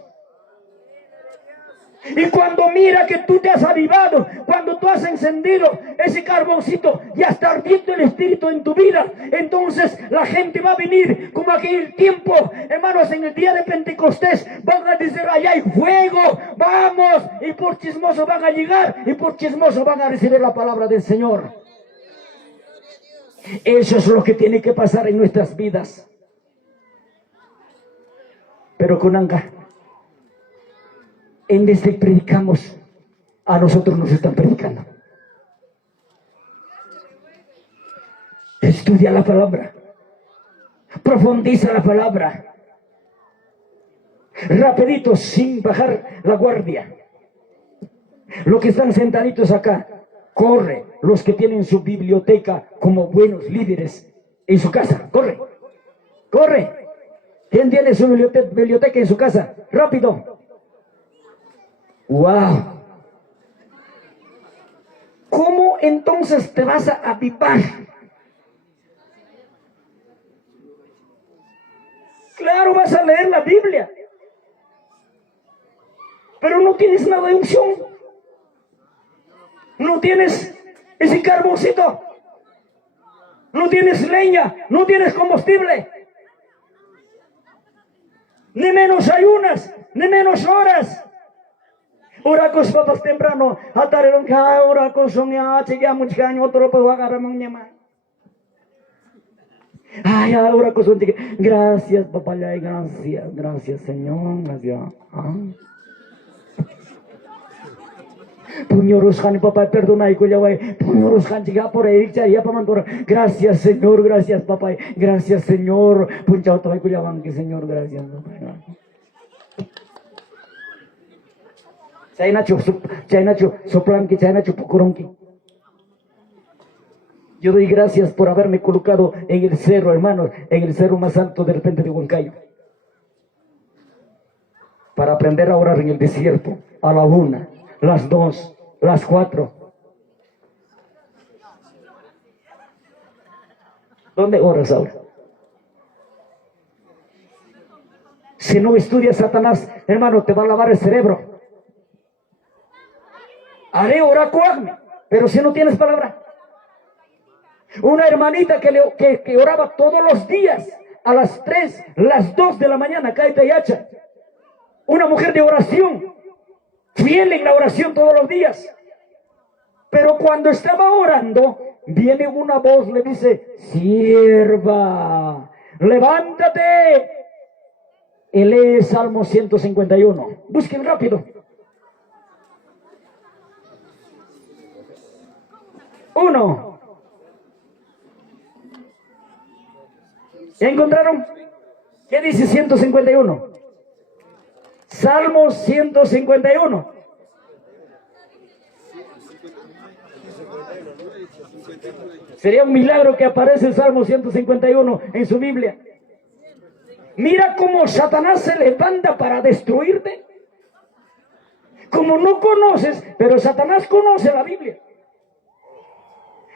Y cuando mira que tú te has avivado, cuando tú has encendido ese carboncito, ya está ardiendo el Espíritu en tu vida, entonces la gente va a venir como aquel tiempo, hermanos, en el día de Pentecostés, van a decir, allá hay fuego, vamos, y por chismoso van a llegar, y por chismoso van a recibir la palabra del Señor. Eso es lo que tiene que pasar en nuestras vidas. Pero con Anga, en vez de predicamos, a nosotros nos están predicando. Estudia la palabra, profundiza la palabra, rapidito, sin bajar la guardia. Los que están sentaditos acá, corre. Los que tienen su biblioteca como buenos líderes en su casa, corre, corre. ¿Quién tiene su biblioteca en su casa? Rápido. ¡Wow! ¿Cómo entonces te vas a avivar? Claro, vas a leer la Biblia, pero no tienes nada de unción. No tienes ese carboncito. No tienes leña, no tienes combustible. Ni menos ayunas, ni menos horas. Oracos papas temprano, ataron que oracos son ya llegamos que año otro para agarrar mañana. Ay, ahora son gracias papá, gracias, gracias Señor, gracias. Puñoros han papá perdona y cuya way, puñoros han llegado por ahí ya para mandar. Gracias Señor, gracias papá, gracias Señor. Punchao toda cuya banque Señor, gracias papá. Chainacho, soplanqui, chainacho, pucuronqui. Yo doy gracias por haberme colocado en el cerro, hermanos, en el cerro más alto de repente de Huancayo. Para aprender a orar en el desierto, a la 1, las 2, las 4. ¿Dónde oras ahora? Si no estudias Satanás, hermano, te va a lavar el cerebro. Haré oracuarme, pero si no tienes palabra. Una hermanita que oraba todos los días a las 3, las 2 de la mañana, Caita y Hacha. Una mujer de oración, fiel en la oración todos los días. Pero cuando estaba orando, viene una voz, le dice, sierva, levántate. Y lee Salmo 151. Busquen rápido. 1. ¿Ya encontraron? ¿Qué dice 151? Salmo 151. Sería un milagro que aparece el Salmo 151 en su Biblia. Mira cómo Satanás se levanta para destruirte. Como no conoces, pero Satanás conoce la Biblia.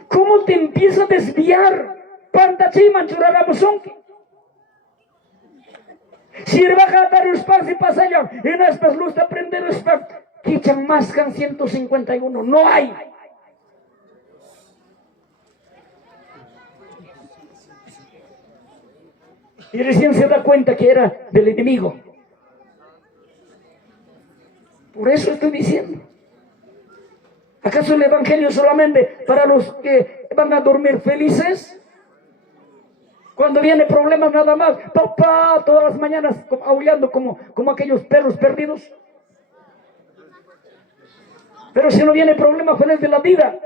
¿Cómo te empieza a desviar? Pantachi manchurarabusonki. Sirva a los pas y pasaya. Y no es luz de aprender los pas. Quichan más can 151. No hay. Y recién se da cuenta que era del enemigo. Por eso estoy diciendo. ¿Acaso el evangelio solamente para los que van a dormir felices? Cuando viene problemas nada más, papá, todas las mañanas aullando como aquellos perros perdidos. Pero si no viene problema, feliz de la vida.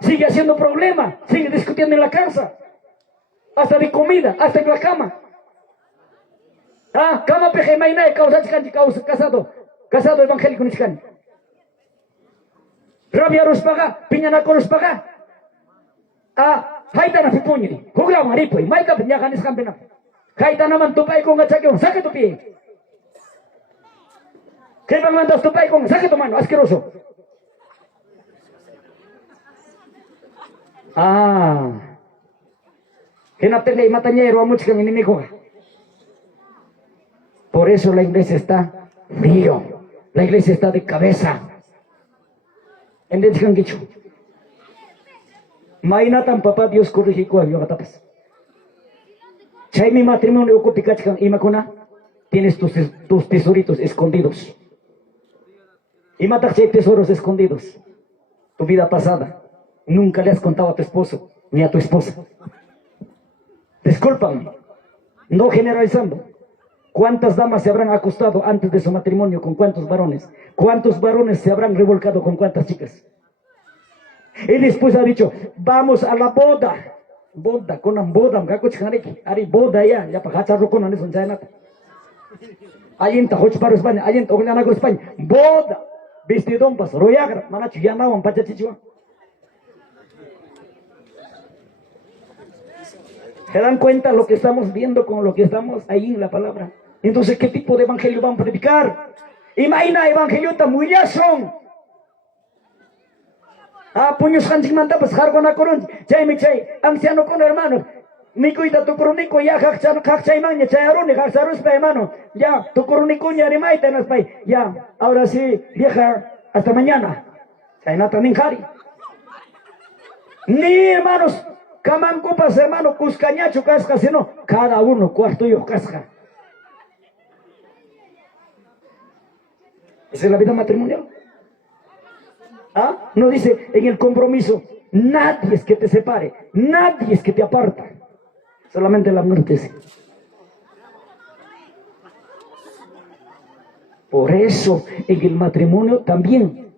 Sigue haciendo problema, sigue discutiendo en la casa. Hasta de comida, hasta en la cama. Cama peje maina casado evangélico niscan. Rabia los paga, piñana con los paga. Haitana pipuñi, jugla maripo y maika piñaga niscan pena. Haitana man tupai con gachaque, saque tu pie. ¿Qué van mandas tupai con saque tu mano, asqueroso? Que no te le matañero a muchos que me. Por Por eso la iglesia está frío. La iglesia está de cabeza. ¿Entiendes, Dicho? Mainatan papá Dios corrige cuál yo tapas. Chay mi matrimonio ocupicachkan imakuna. Tienes tus tesoritos escondidos. Y matas chay tesoros escondidos. Tu vida pasada. Nunca le has contado a tu esposo ni a tu esposa. Discúlpame. No generalizando. ¿Cuántas damas se habrán acostado antes de su matrimonio con cuántos varones? ¿Cuántos varones se habrán revolcado con cuántas chicas? Y después ha dicho, vamos a la boda. Boda, con una boda, ari boda ya para hachar con eso en China. Ayenta, hoch para España, ayenta, oglana con España. Boda, vestidón, pas, royagra, manachu, ya no, pachachichua. ¿Se dan cuenta lo que estamos viendo con lo que estamos ahí en la palabra? Entonces, ¿qué tipo de evangelio van a predicar? Imagina, evangelio tan muy son. Puños hanching manta, pues jargona coron, chay mi chay, anciano con hermanos. Mi cuida tu coronico, ya chay maña, chay arone, jacharus pa hermano. Ya, tu coronico ya remaita en las pay. Ya, ahora sí, vieja, hasta mañana. Chay nata ninjari. Ni hermanos. Caman copas, hermano, cuscañacho, casca, sino cada uno, cuarto yo, casca. Esa es la vida matrimonial. No dice en el compromiso, nadie es que te separe, nadie es que te aparta. Solamente la muerte sí. Por eso, en el matrimonio también.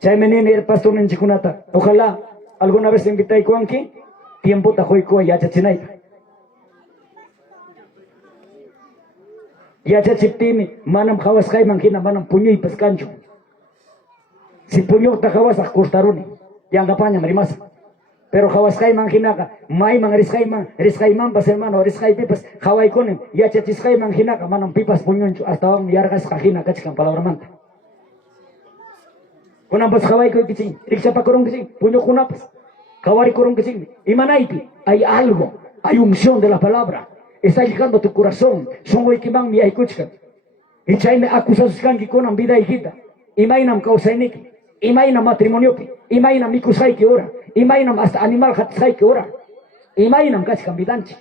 Chaymenene el pastor en Chicunata. Ojalá alguna vez invité a Juanqui, tiempo tajoico y achachinaita. Y achachiptimi, manam jawas jaimangina, manam puño y pescancho. Si puño tajawas a cortaruni, y angapaña marimasa. Pero jawas jaimanginaga, maiman eres jaiman, pas hermano, eres jaipipas, jawaikonem, y achachis jaimanginaga, manam pipas puñoncho, hasta un yargas jajina, cachican palabra manta. Kunapas kawai ko kicing, riksa pa korong kicing, puño kunapas, kawari korong kicing, imanaiti, hay algo, hay unción de la palabra, está llegando a tu corazón, son hoy que van mi aykuchkan, y chayne acusasuskan ki konan vida hijita, imainam kausainiki, imainam matrimoniopi, imainam mikusai que ora, imainam hasta animal hatsai que ora, imainam kachkan vidanchi,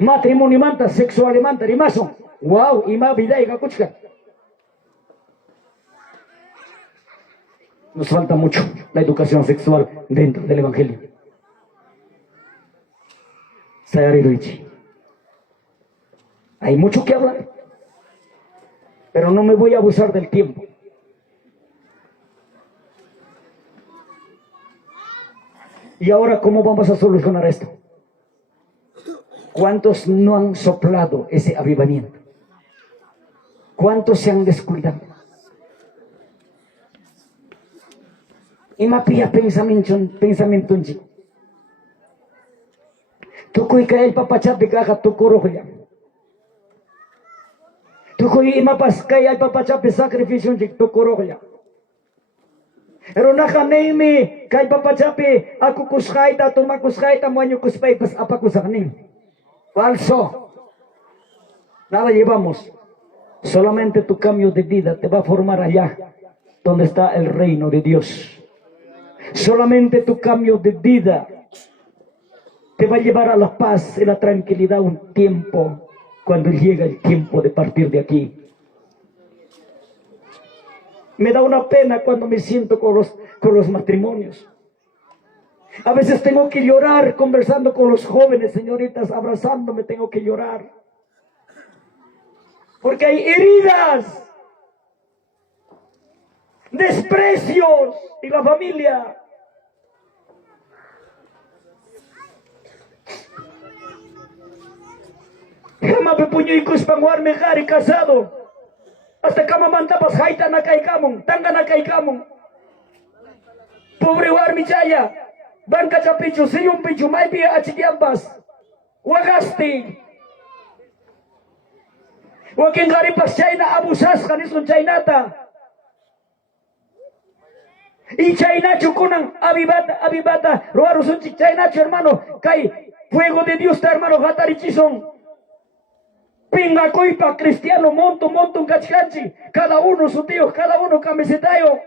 matrimonio manta, sexual manta, rimason, wow, ima vida y kakuchkan. Nos falta mucho la educación sexual dentro del Evangelio. Sayariruichi. Hay mucho que hablar, pero no me voy a abusar del tiempo. Y ahora, ¿cómo vamos a solucionar esto? ¿Cuántos no han soplado ese avivamiento? ¿Cuántos se han descuidado? Y me pilla pensamiento en sí. Tú que cae el papachapi caja tu coroja. Tú que imapas cae el papachapi sacrificio en tu coroja. Pero naka neimi cae papachapi aku kushaita toma kushaita moño kuspay pas apa kusaknin. Falso. Nada llevamos. Solamente tu cambio de vida te va a formar allá donde está el reino de Dios. Solamente tu cambio de vida te va a llevar a la paz y la tranquilidad un tiempo, cuando llega el tiempo de partir de aquí. Me da una pena cuando me siento con los matrimonios. A veces tengo que llorar conversando con los jóvenes, señoritas, abrazándome, tengo que llorar. Porque hay heridas, desprecios y la familia. Jamás me puño y cuspanguar mejari casado. Hasta kama mantapas haita na kaikamon, tanga na kaikamon. Pobre war michaya, banca chapichu, siyong pichu, may pia achikiampas. Wagasti. Waking karipas China abusas kanisun Chaynata. Y Chaynacho kunang abibata, roarusun Chaynacho hermano, kay fuego de Dios ta hermano hatarichison. Pinga coipa cristiano montón cachcanchi. Cada uno su tío, cada uno camisetayo.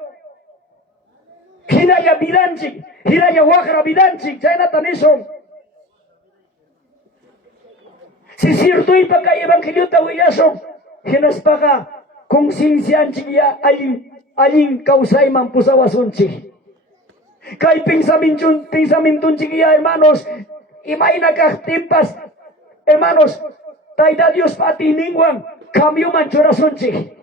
Hiraya vidanchi, hiraya huajara vidanchi, chayna tanison. Si cierto y para que evangelio ta huyaso, hinas paga conciencia anchiya alin causaiman pusawasunchi. Kay pensamiento chiquilla, hermanos, imagina que timpas, hermanos, taida Dios pati ningwan, cambio manchorasunchi.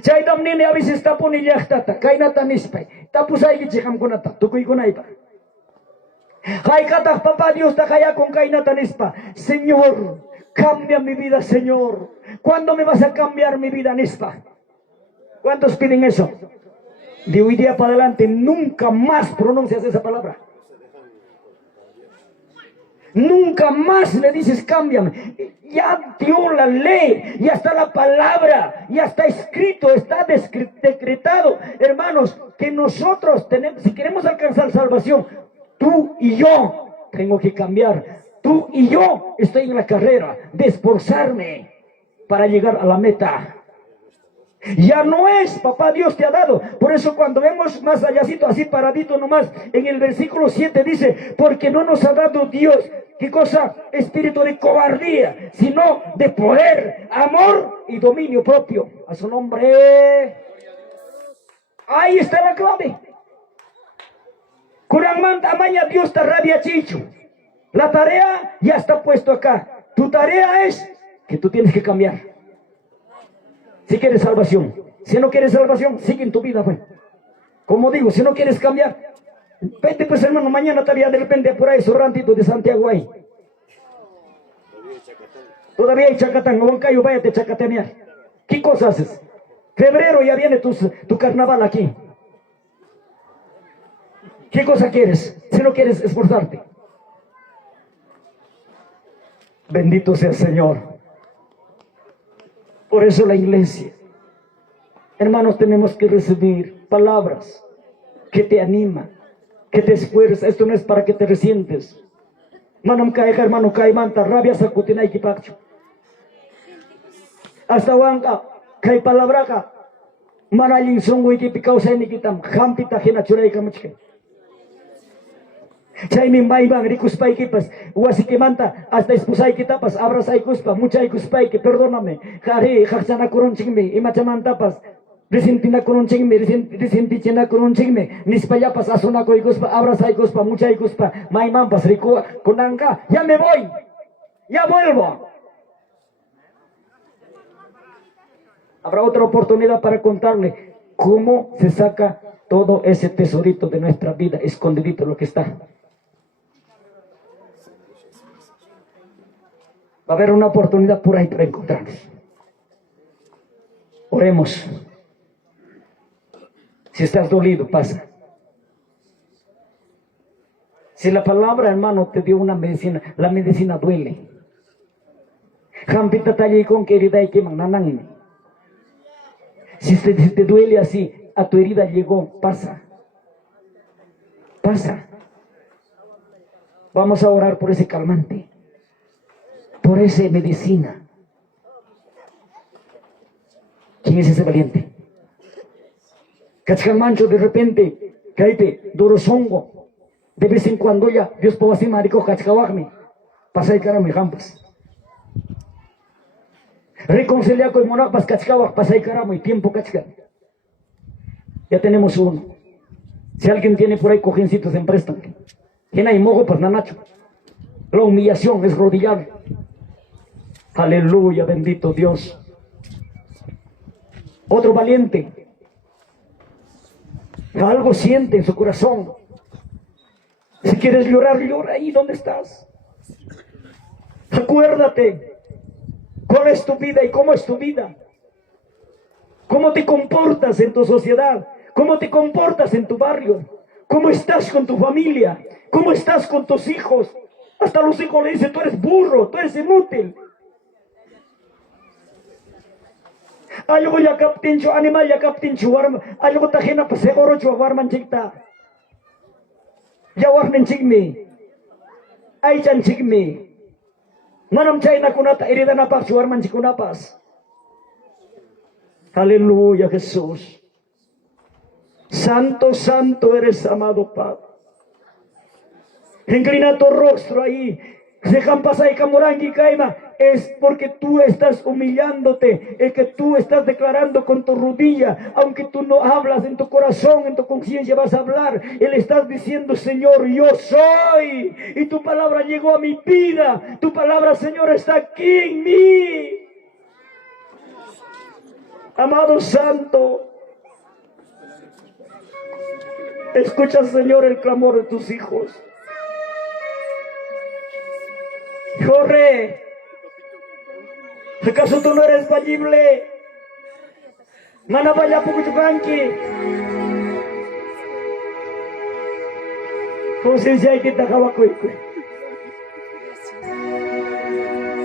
Chaydam nene a veces tapo ni yachtata, kainata nispay, tapu saigi chikam kunata, tukuy kunaipa. Haikata papá Dios ta kaya con kainata nispa. Señor, cambia mi vida, Señor. ¿Cuándo me vas a cambiar mi vida, nispa? ¿Cuántos piden eso? De hoy día para adelante nunca más pronuncias esa palabra. Nunca más le dices cámbiame. Ya dio la ley, ya está la palabra, ya está escrito, está decretado. Hermanos, que nosotros tenemos, si queremos alcanzar salvación, tú y yo tengo que cambiar. Tú y yo estoy en la carrera de esforzarme para llegar a la meta. Ya no es, papá Dios te ha dado. Por eso cuando vemos más allácito, así paradito nomás, en el versículo 7 dice, porque no nos ha dado Dios, ¿qué cosa? Espíritu de cobardía, sino de poder, amor y dominio propio. A su nombre. Ahí está la clave. Kuramanta amaña Dios te radia chicho. La tarea ya está puesto acá. Tu tarea es que tú tienes que cambiar. Si quieres salvación, si no quieres salvación, sigue en tu vida, pues. Como digo, si no quieres cambiar, vete pues hermano, mañana estaría de repente por ahí, sorrantito de Santiago ahí. Todavía hay Chacatán, Huancayo, váyate a chacatenear. ¿Qué cosa haces? Febrero ya viene tu carnaval aquí. ¿Qué cosa quieres? Si no quieres esforzarte. Bendito sea el Señor. Por eso la iglesia, hermanos, tenemos que recibir palabras que te animan, que te esfuerzan. Esto no es para que te resientes. Manam caeja, hermano, caimanta, rabia sacutina y kipacho. Hasta wanka, cae palabraca, manalin songo y kipicausa en ikitam, jampita jena chura y camuchke. Chaymi maiban ricuspay kipas, huasiquimanta, hasta espusay kitapas, abrazay cuspa, muchay cuspay que perdóname, jare, jachana kurunchingme, imachamantapas, resentina kurunchingme, resentichena kurunchingme, nispayapas, asuna cuspa, abrazay cuspa, muchay cuspa, maimampas, rico, conanga, ya me voy, ya vuelvo. Habrá otra oportunidad para contarle cómo se saca todo ese tesorito de nuestra vida, escondidito lo que está. Va a haber una oportunidad por ahí para encontrarnos. Oremos. Si estás dolido, pasa. Si la palabra, hermano, te dio una medicina, la medicina duele. Jampita talle con que herida y queman nanang. Si te duele así, a tu herida llegó, pasa. Pasa. Vamos a orar por ese calmante. Por esa medicina. ¿Quién es ese valiente? Cachcamancho de repente, caite, dorosongo. De vez en cuando ya, Dios puede así marico, cachcawagme. Pasa y cara me jampas. Reconciliar con monapas, cachcawag, pasa y cara muy tiempo, cachca. Ya tenemos uno. Si alguien tiene por ahí cojencitos, en prestan. ¿Quién hay mojo? Pues nanacho. La humillación es rodillar. Aleluya, bendito Dios. Otro valiente. Algo siente en su corazón. Si quieres llorar, llora ahí donde estás. Acuérdate cuál es tu vida y cómo es tu vida. Cómo te comportas en tu sociedad. Cómo te comportas en tu barrio. Cómo estás con tu familia. Cómo estás con tus hijos. Hasta los hijos le dicen, tú eres burro, tú eres inútil. Algo ya captincho, animal ya captincho, algo tajena pa seguro cho warman chikta. Ya warnen chikme. Ay chan chikme. Manam chay na kunata herida na pas, suarman si kunapas. Aleluya, Jesús. Santo, santo eres, amado Padre. Inclina tu rostro ahí. Dejan pasar y camorangi caima. Es porque tú estás humillándote. Es que tú estás declarando con tu rodilla. Aunque tú no hablas en tu corazón, en tu conciencia vas a hablar. Él estás diciendo, Señor, yo soy. Y tu palabra llegó a mi vida. Tu palabra, Señor, está aquí en mí. Amado Santo, escucha, Señor, el clamor de tus hijos. Corre. ¿Acaso tú no eres fallible? Mana vaya pukuchukanki. Conciencia hay que te acaba cuique.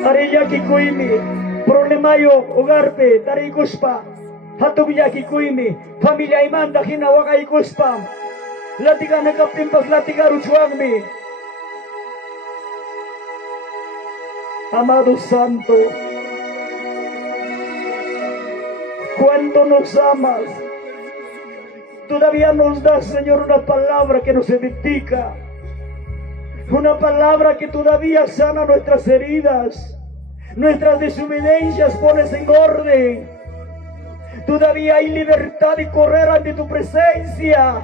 Arilla kikuimi. Problema yo, hogarpe, tari kuspa. Hatubiya kikuimi. Familia imanda hinawaka ikuspa. Latiga nakapimpas latiga ruchuagmi. Amado Santo, cuánto nos amas. Todavía nos das, Señor, una palabra que nos edifica. Una palabra que todavía sana nuestras heridas. Nuestras desobediencias pones en orden. Todavía hay libertad de correr ante tu presencia.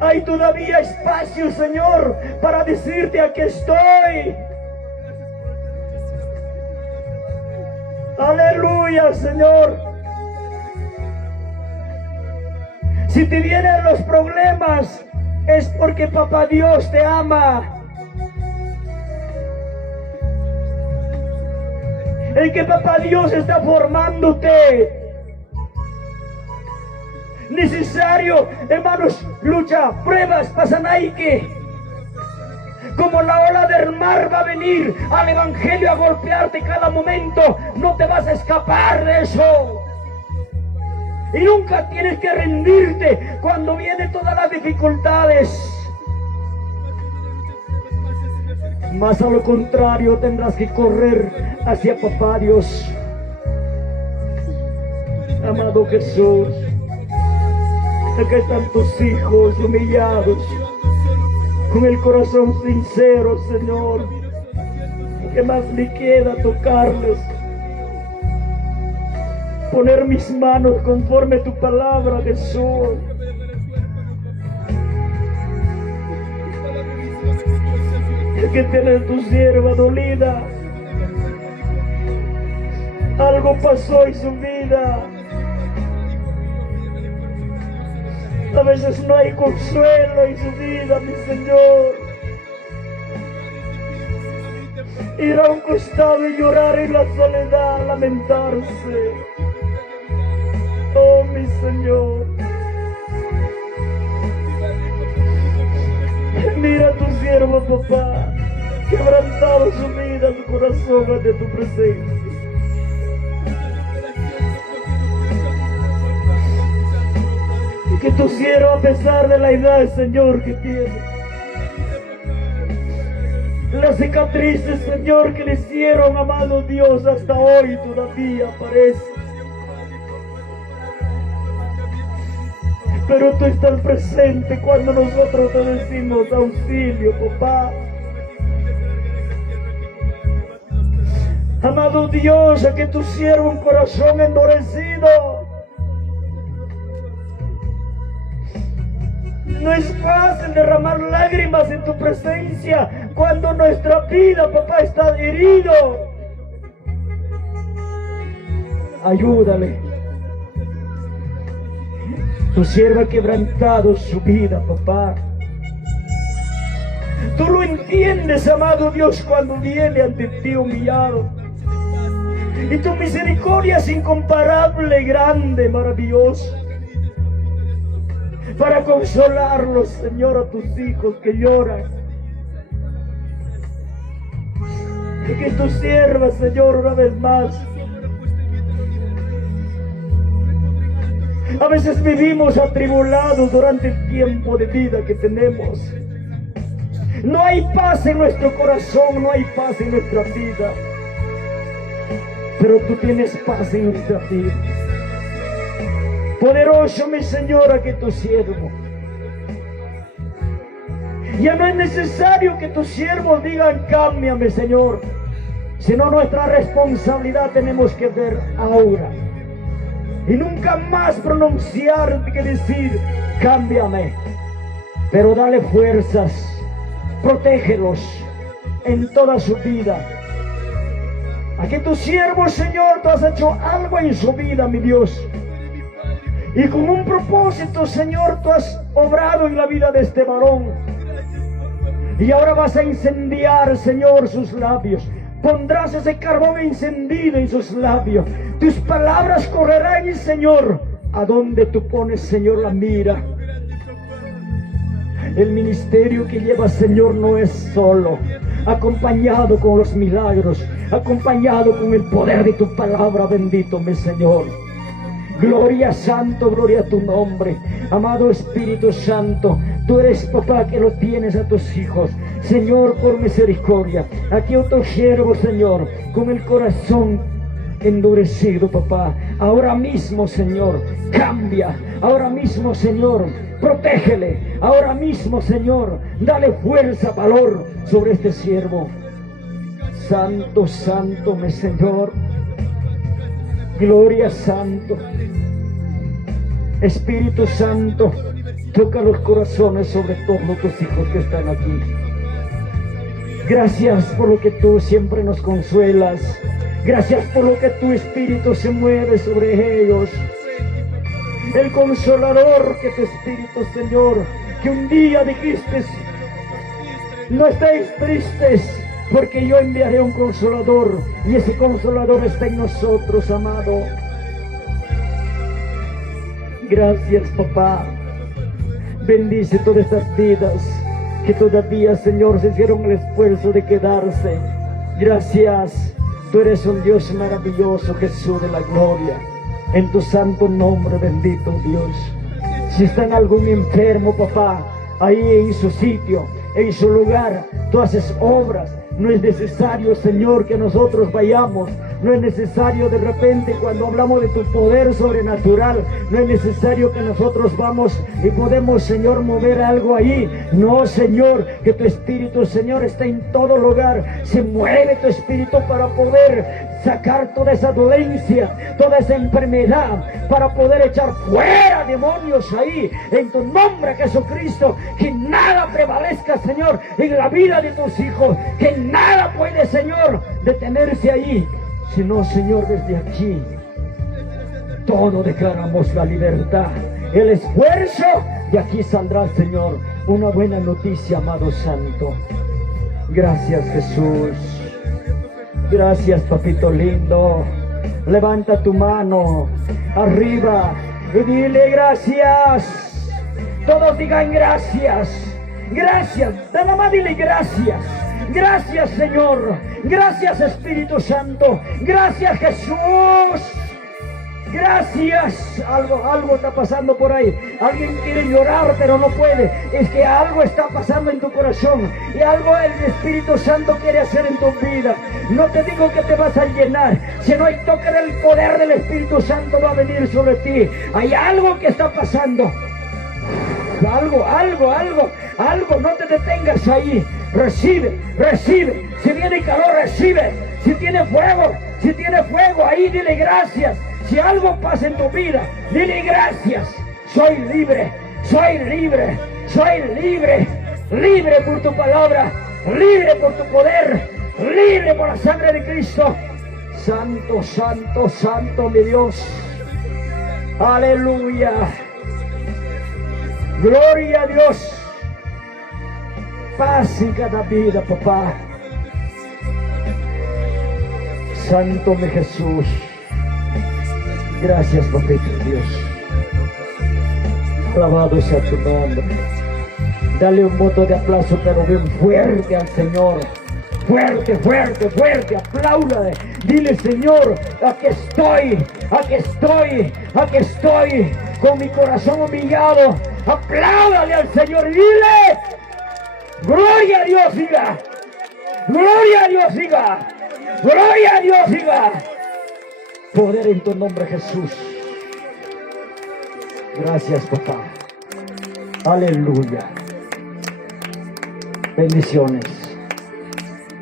Hay todavía espacio, Señor, para decirte: aquí estoy. Aleluya, Señor. Si te vienen los problemas, es porque Papá Dios te ama. El que Papá Dios está formándote. Necesario, hermanos, lucha, pruebas, pasan ahí que como la ola del mar va a venir al evangelio a golpearte cada momento. No te vas a escapar de eso. Y nunca tienes que rendirte cuando vienen todas las dificultades. Más a lo contrario, tendrás que correr hacia Papá Dios. Amado Jesús, aquí están tus hijos humillados, con el corazón sincero, Señor. ¿Qué más me queda? Tocarles, poner mis manos conforme a tu palabra, Jesús. Que tiene tu sierva dolida. Algo pasó en su vida. A veces no hay consuelo en su vida, mi Señor. Ir a un costado y llorar en la soledad, lamentarse. Oh, mi Señor. Mira a tu siervo, papá, quebrantado su vida, su corazón ante tu presencia. Y que tu siervo, a pesar de la edad, Señor, que tiene, las cicatrices, Señor, que le hicieron, amado Dios, hasta hoy todavía aparecen. Pero tú estás presente cuando nosotros te decimos auxilio, papá. Amado Dios, a que tu siervo un corazón endurecido. No es fácil derramar lágrimas en tu presencia cuando nuestra vida, papá, está herido. Ayúdale. Tu sierva ha quebrantado su vida, papá. Tú lo entiendes, amado Dios, cuando viene ante ti humillado. Y tu misericordia es incomparable, grande, maravillosa. Para consolarlos, Señor, a tus hijos que lloran. Y que tu sierva, Señor, una vez más. A veces vivimos atribulados durante el tiempo de vida que tenemos. No hay paz en nuestro corazón, no hay paz en nuestra vida. Pero tú tienes paz en nuestra vida. Poderoso, mi Señor, aquí tu siervo. Ya no es necesario que tus siervos digan, cámbiame, Señor. Sino nuestra responsabilidad tenemos que ver ahora. Y nunca más pronunciar que decir, cámbiame. Pero dale fuerzas, protégelos en toda su vida. Aquí tu siervo, Señor, tú has hecho algo en su vida, mi Dios. Y con un propósito, Señor, tú has obrado en la vida de este varón. Y ahora vas a incendiar, Señor, sus labios. Pondrás ese carbón encendido en sus labios. Tus palabras correrán, Señor, a donde tú pones, Señor, la mira. El ministerio que llevas, Señor, no es solo. Acompañado con los milagros, acompañado con el poder de tu palabra, bendito mi Señor. Gloria Santo, gloria a tu nombre. Amado Espíritu Santo, tú eres papá que lo tienes a tus hijos. Señor, por misericordia, aquí otro siervo, Señor, con el corazón endurecido, papá. Ahora mismo, Señor, cambia. Ahora mismo, Señor, protégele. Ahora mismo, Señor, dale fuerza, valor sobre este siervo. Santo, santo, mi Señor. Gloria Santo. Espíritu Santo, toca los corazones sobre todos tus hijos que están aquí. Gracias por lo que tú siempre nos consuelas. Gracias por lo que tu Espíritu se mueve sobre ellos. El Consolador que tu Espíritu, Señor, que un día dijiste, no estéis tristes, porque yo enviaré un Consolador, y ese Consolador está en nosotros, amado. Gracias, papá. Bendice todas estas vidas que todavía, Señor, se hicieron el esfuerzo de quedarse. Gracias. Tú eres un Dios maravilloso, Jesús de la gloria. En tu santo nombre, bendito Dios. Si está en algún enfermo, papá, ahí en su sitio, en su lugar, tú haces obras. No es necesario, Señor, que nosotros vayamos. No es necesario de repente cuando hablamos de tu poder sobrenatural. No es necesario que nosotros vamos y podemos, Señor, mover algo ahí. No, Señor, que tu Espíritu, Señor, está en todo lugar. Se mueve tu Espíritu para poder sacar toda esa dolencia, toda esa enfermedad, para poder echar fuera demonios ahí, en tu nombre, Jesucristo. Que nada prevalezca, Señor, en la vida de tus hijos, que nada puede, Señor, detenerse ahí, sino, Señor, desde aquí todo declaramos la libertad, el esfuerzo, y aquí saldrá, Señor, una buena noticia, amado Santo. Gracias, Jesús. Gracias, papito lindo. Levanta tu mano arriba y dile gracias. Todos digan gracias. Gracias. Nada más dile gracias. Gracias, Señor. Gracias, Espíritu Santo. Gracias, Jesús. Gracias. Algo está pasando por ahí. Alguien quiere llorar pero no puede. Es que algo está pasando en tu corazón y algo el Espíritu Santo quiere hacer en tu vida. No te digo que te vas a llenar, sino el toque del poder del Espíritu Santo va a venir sobre ti. Hay algo que está pasando. Algo. No te detengas ahí. Recibe. Si viene calor, recibe. Si tiene fuego, ahí dile gracias. Si algo pasa en tu vida, dile gracias. Soy libre. Libre por tu palabra, libre por tu poder, libre por la sangre de Cristo. Santo, santo, santo, mi Dios. Aleluya. Gloria a Dios. Paz en cada vida, papá. Santo mi Jesús. Gracias, papito Dios. Alabado sea tu nombre. Dale un voto de aplauso, pero bien fuerte al Señor. Fuerte. Apláudale. Dile, Señor, aquí estoy. Con mi corazón humillado. Apláudale al Señor y dile: Gloria a Dios, siga. Gloria a Dios, siga. Gloria a Dios, siga. Poder en tu nombre, Jesús. Gracias, papá. Aleluya. Bendiciones.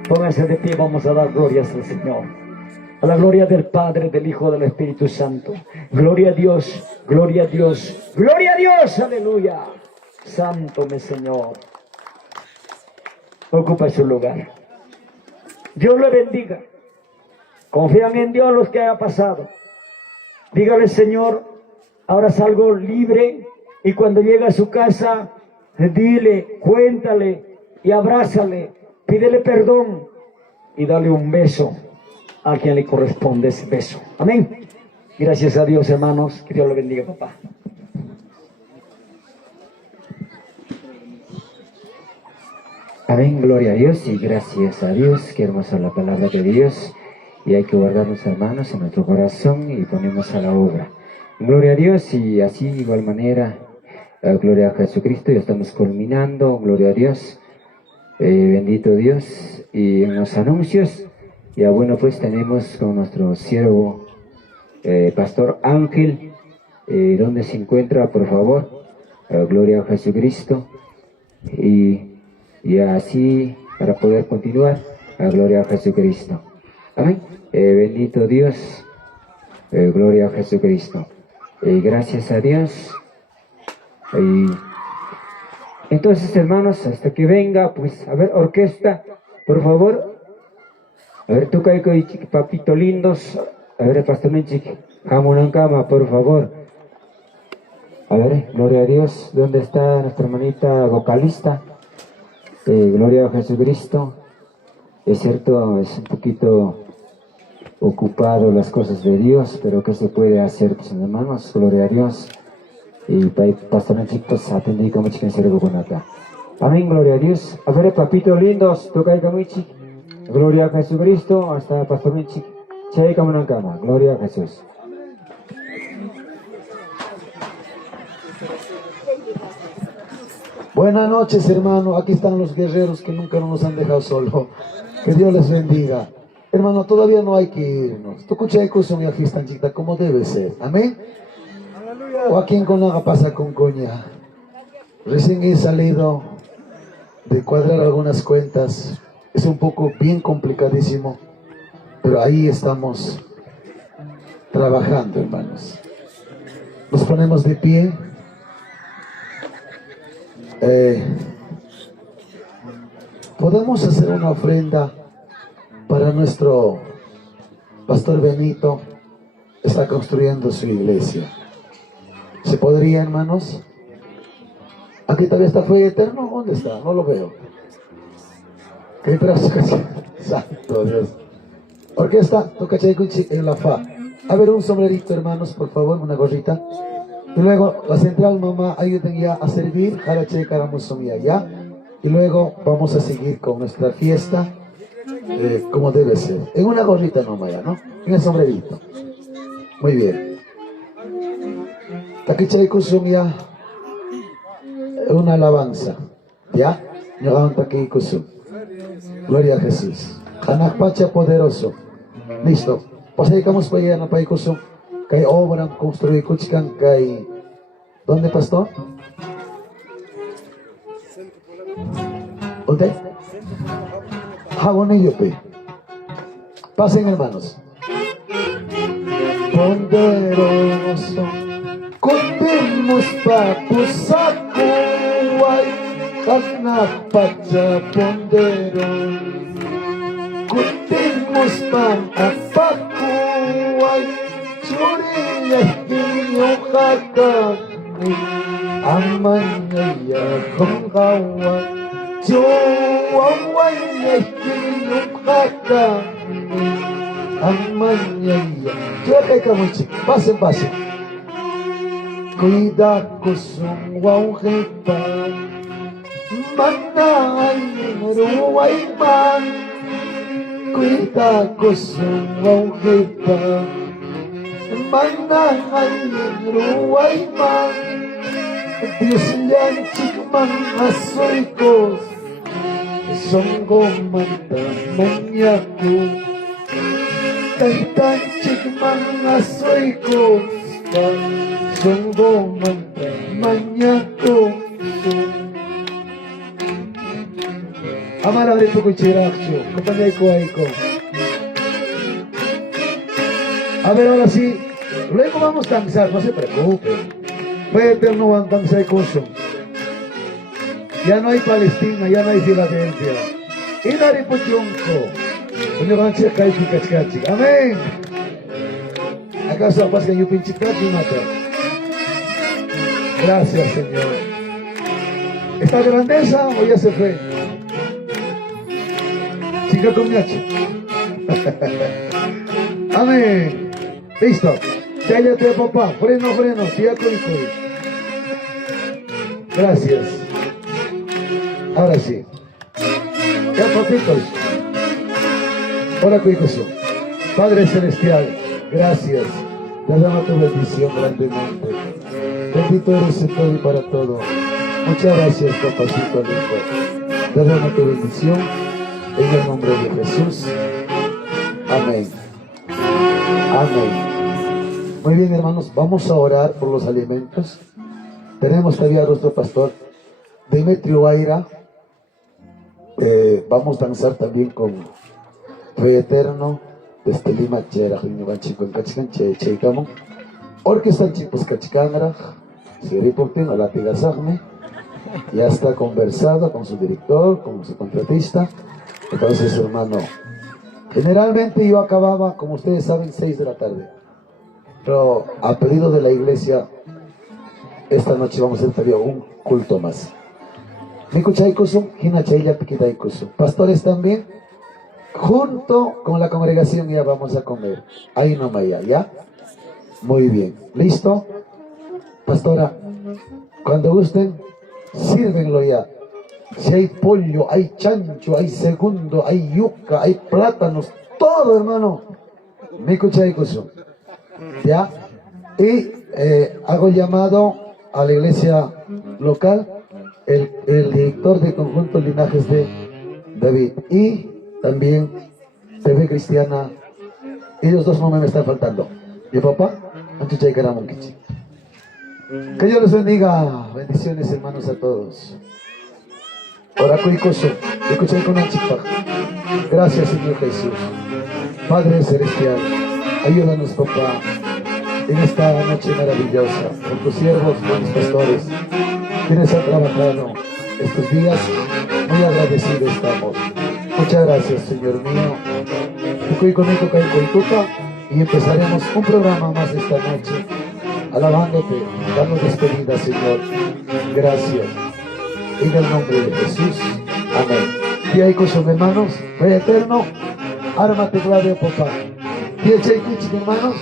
Pónganse de pie, vamos a dar glorias al Señor. A la gloria del Padre, del Hijo, del Espíritu Santo. Gloria a Dios, gloria a Dios, gloria a Dios, aleluya. Santo mi Señor. Ocupa su lugar. Dios le bendiga. Confían en Dios los que haya pasado. Dígale, Señor, ahora salgo libre, y cuando llegue a su casa, dile, cuéntale y abrázale, pídele perdón y dale un beso a quien le corresponde ese beso. Amén. Gracias a Dios, hermanos. Que Dios lo bendiga, papá. Amén, gloria a Dios y gracias a Dios. Qué hermosa la palabra de Dios. Y hay que guardarnos, hermanos, en nuestro corazón y ponernos a la obra. Gloria a Dios y así, de igual manera, gloria a Jesucristo. Ya estamos culminando, gloria a Dios. Bendito Dios. Y en los anuncios, ya bueno, pues tenemos con nuestro siervo, Pastor Ángel, donde se encuentra, por favor. Gloria a Jesucristo. Y así, para poder continuar, gloria a Jesucristo. Amén. Bendito Dios. Gloria a Jesucristo. Gracias a Dios. Entonces, hermanos, hasta que venga, pues, a ver, orquesta, por favor. A ver, tú cae papito lindos. A ver, Pastor Menchik, jamón cama, por favor. A ver, gloria a Dios. ¿Dónde está nuestra hermanita vocalista? Gloria a Jesucristo. Es cierto, es un poquito ocupado las cosas de Dios, pero ¿qué se puede hacer, pues, hermanos? Gloria a Dios. Y Pastor Menchik, pues, atendí como chicken servo con acá. Amén, gloria a Dios. A ver, papito lindos, tú cae Menchik. Gloria a Jesucristo. Hasta Pastor Menchik. Chay como cama. Gloria a Jesús. Buenas noches, hermano. Aquí están los guerreros que nunca nos han dejado solo. Que Dios les bendiga. Hermano, todavía no hay que irnos. Tú escuchas con mi fiesta chiquita como debe ser. Amén. O aquí en Conaga pasa con coña. Recién he salido de cuadrar algunas cuentas. Es un poco bien complicadísimo. Pero ahí estamos trabajando, hermanos. Nos ponemos de pie. Podemos hacer una ofrenda para nuestro Pastor Benito. Está construyendo su iglesia. ¿Se podría, hermanos? Aquí todavía está Fuego Eterno. ¿Dónde está? No lo veo. ¿Qué brazo? Santo Dios. Orquesta, toca chaycuchi en la fa. A ver, un sombrerito, hermanos, por favor, una gorrita. Y luego la central, mamá, ayuden ya a servir. Jarache Caramusomía, ya. Y luego vamos a seguir con nuestra fiesta como debe ser. En una gorrita nomás, ya, ¿no? En el sombrerito. Muy bien. Takichaykusumia, una alabanza. ¿Ya? Llegaron Takikusum. Gloria a Jesús. Hanakpacha poderoso. Listo. Pasayamos para allá na Paikusum. Kay obra construir kuchkan kay. ¿Dónde, pastor? ¿Dónde? Jabonillo, pe. Pasen, hermanos. Poderoso. Contemos papusakuay. Hanakpacha poderoso. Contemos papusakuay. Churiya hiyokakani amanya kongkawan Joawanya hiyokakani amanya. Coba kayak kamu cik, pasen. Cuida kusungwaw hebat Manay ruway man. Cuida kusungwaw hebat Manay ruway man. Dios yan chikman asoykos songo manta manyaku Tantan chikman asoyko songo manta manyaku Amara rito ko chirakcho, kapanyay ko ay ko. A ver, ahora sí, luego vamos a danzar, no se preocupen. Fue eterno a danzar coso. Ya no hay Palestina, ya no hay Filadelfia. Y dari puchunko. Punya banche kai pikachkachi. Amén. ¿Acaso apas que yo pinchicachi mata? Gracias, Señor. ¿Esta grandeza o ya se fue? Chica con miachi. Amén. Listo. Cállate, papá. Freno, freno. Tía Coicoy. Gracias. Ahora sí. Ya, papitos. Ahora, Coicoso. Padre Celestial, gracias. Te damos tu bendición grandemente. Bendito eres en todo y para todo. Muchas gracias, papacito lindo. Te damos tu bendición en el nombre de Jesús. Amén. Amén. Muy bien, hermanos, vamos a orar por los alimentos. Tenemos todavía a nuestro pastor Demetrio Aira. Vamos a danzar también con Fe Eterno desde Lima, Chera, Chico en Cachican, Cheicamo. Orquesta Chipos Cachicanra, Siriportin, Alatigasagme. Ya está conversado con su director, con su contratista. Entonces, hermano, generalmente yo acababa, como ustedes saben, 6 de la tarde. Pero a pedido de la iglesia, esta noche vamos a hacer todavía un culto más. Pastores también, junto con la congregación ya vamos a comer. Ahí nomás ¿ya? Muy bien. ¿Listo? Pastora, cuando gusten, sírvenlo ya. Si hay pollo, hay chancho, hay segundo, hay yuca, hay plátanos, todo, hermano. ¿Ya? Y hago llamado a la iglesia local, el director de conjunto Linajes de David y también TV Cristiana. Ellos dos no me están faltando. ¿Y papá? Que Dios les bendiga. Bendiciones, hermanos, a todos. Gracias, Señor Jesús. Padre Celestial, ayúdanos, papá, en esta noche maravillosa, por tus siervos, por los pastores, quienes han trabajado estos días. Muy agradecidos estamos. Muchas gracias, Señor mío. Y empezaremos un programa más esta noche, alabándote, dando despedida, Señor. Gracias. En el nombre de Jesús. Amén. Y ahí con sus hermanos, Rey Eterno, ármate, Claudio, papá. Y el Chayquichi, hermanos,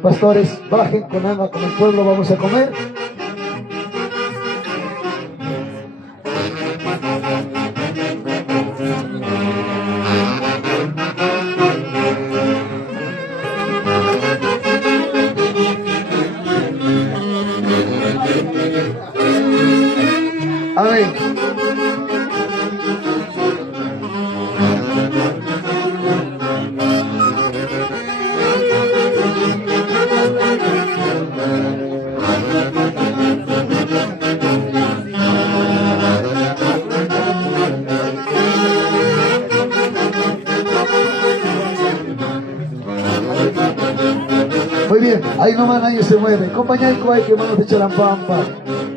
pastores, bajen con alma, con el pueblo, vamos a comer. Amén. Muy bien, ahí nomás nadie se mueve. Compañero, hay que manos de Chalampampa.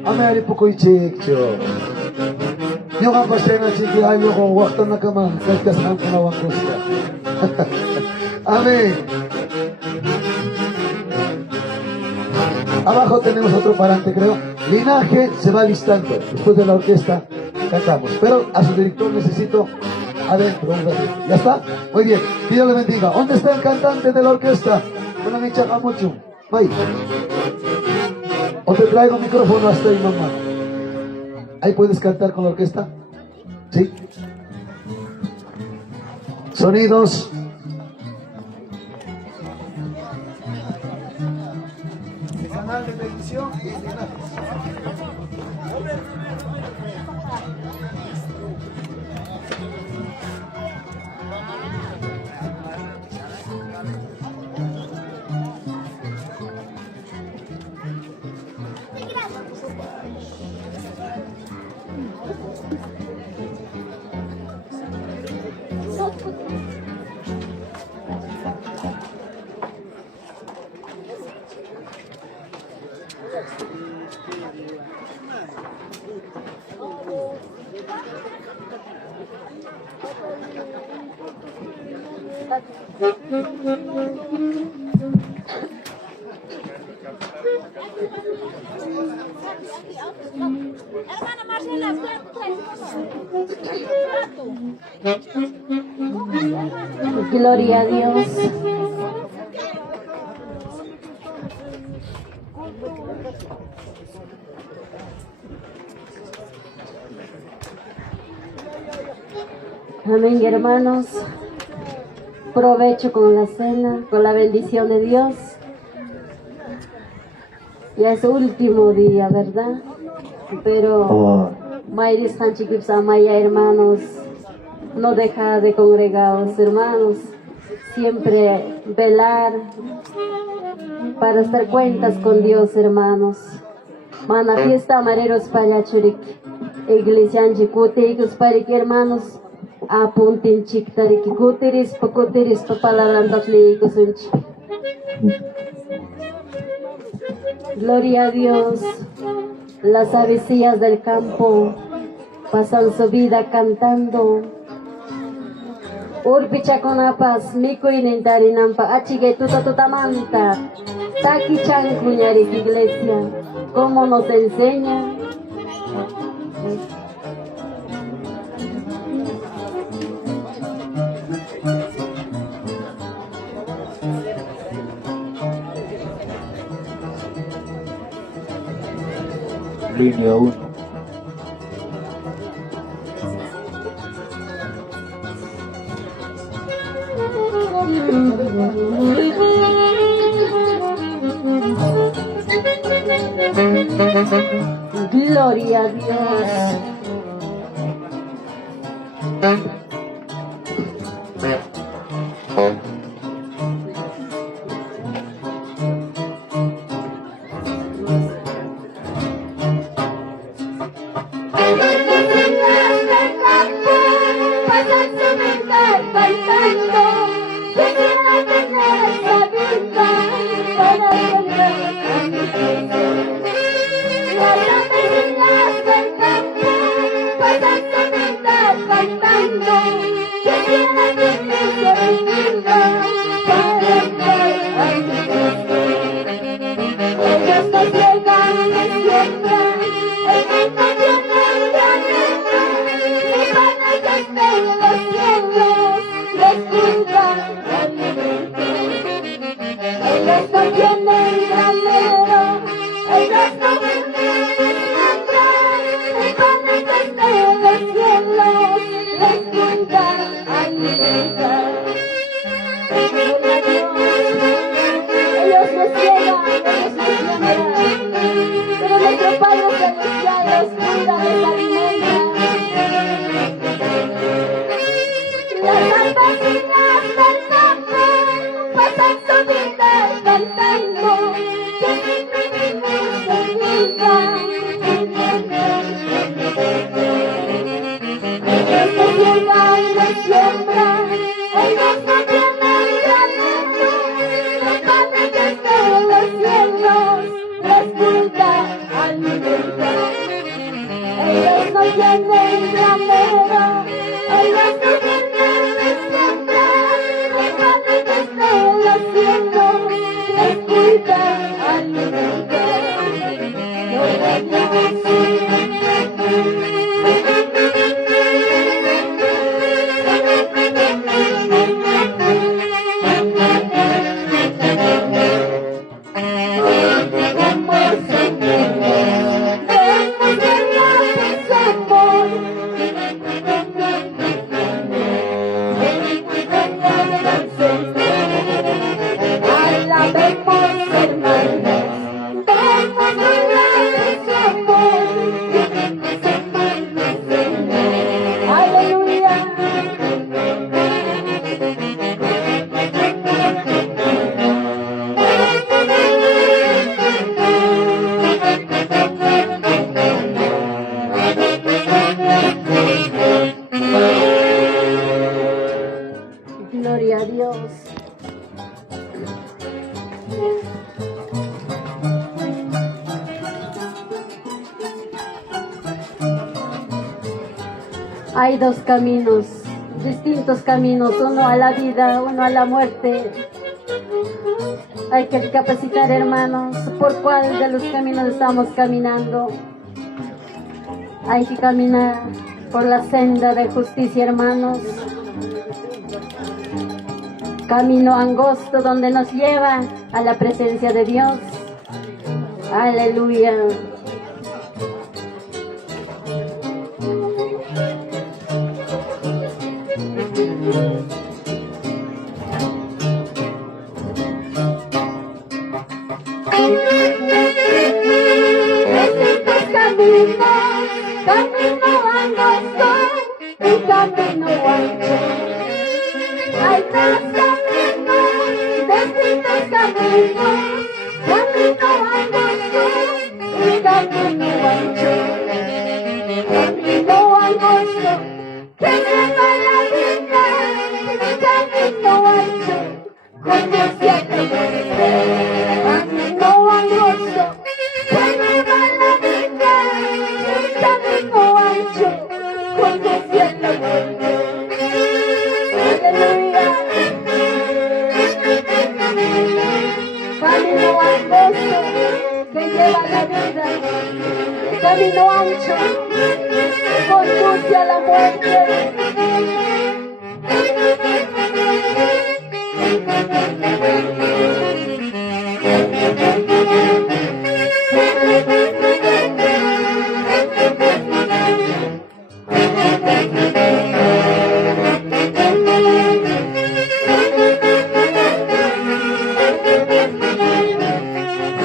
Amén, poco y chicho. Yo hago pasena chiqui, ay, yo hago guacta na cama, que es con la bancosta. Amén. Abajo tenemos otro parante, creo. Linaje se va listando. Después de la orquesta cantamos. Pero a su director necesito adentro. ¿Ya está? Muy bien. Que Dios le bendiga. ¿Dónde está el cantante de la orquesta? Una nicha mucho. Bye. O te traigo micrófono hasta ahí, mamá. ¿Ahí puedes cantar con la orquesta? ¿Sí? Sonidos. El canal de bendición y Linajes. Hermana Marcela, gloria a Dios. Amén, hermanos. Provecho con la cena, con la bendición de Dios. Ya es último día, ¿verdad? Pero Mayris Hanchikip Samaya, hermanos, no deja de congregaros, hermanos. Siempre velar para estar cuentas con Dios, hermanos. Mana fiesta mareros para churik. Iglesia anjikutikos para que, hermanos, apuntin chiktarik kutiris papalarantas leikos unchi. Gloria a Dios. Las avecillas del campo pasan su vida cantando. Urpicha con apas, mico y nintarinampa, achige tutatamanta, taki chancuñari iglesia, como nos enseña. Línea 1. Gloria a Dios. Hay dos caminos, distintos caminos, uno a la vida, uno a la muerte. Hay que capacitar, hermanos, por cuál de los caminos estamos caminando. Hay que caminar por la senda de justicia, hermanos. Camino angosto donde nos lleva a la presencia de Dios. Aleluya. Camino angosto y camino ancho. Hay dos caminos, distintos caminos. Camino angosto y camino ancho. Camino angosto que lleva a la vida. Camino ancho conduce a la muerte. Camino angosto que lleva a la vida. Camino ancho conduce a la muerte. Aleluya. Camino angosto que lleva a la vida. Camino ancho conduce a la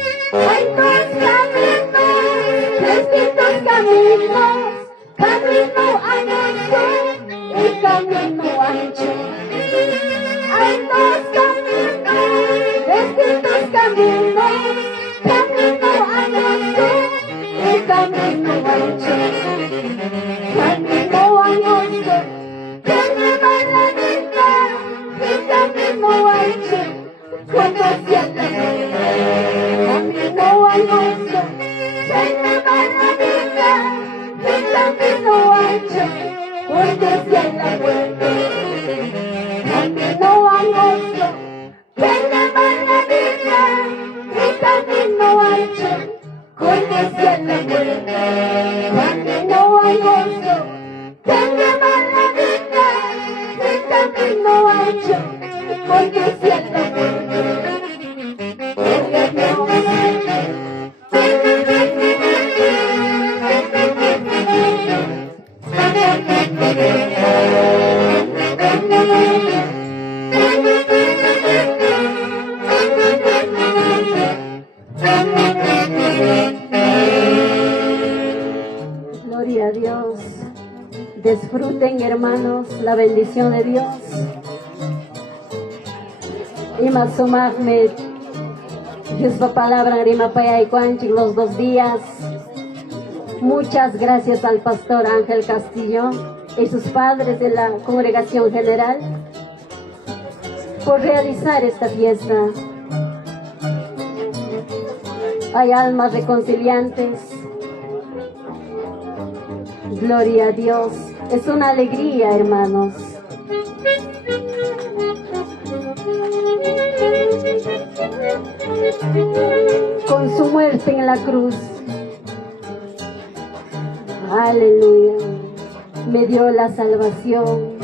muerte. Hay dos caminos, distintos caminos, camino angosto y camino ancho. Hay dos caminos, distintos caminos, camino angosto y camino ancho. Camino angosto que lleva la vida y camino ancho conduce a la muerte. Camino angosto que lleva la vida y camino ancho conduce a la muerte. Camino angosto que lleva la vida y camino ancho conduce a la muerte. Camino angosto que lleva la vida y camino ancho conduce a la muerte. Gloria a Dios. Gloria a Dios. Disfruten, hermanos, la bendición de Dios. Ima sumagme Dios va palabra Rima Paya y Cuanchi los 2 días. Muchas gracias al pastor Ángel Castillo y sus padres de la congregación general por realizar esta fiesta. Hay almas reconciliantes. Gloria a Dios. Es una alegría, hermanos. Con su muerte en la cruz. Aleluya. Me dio la salvación.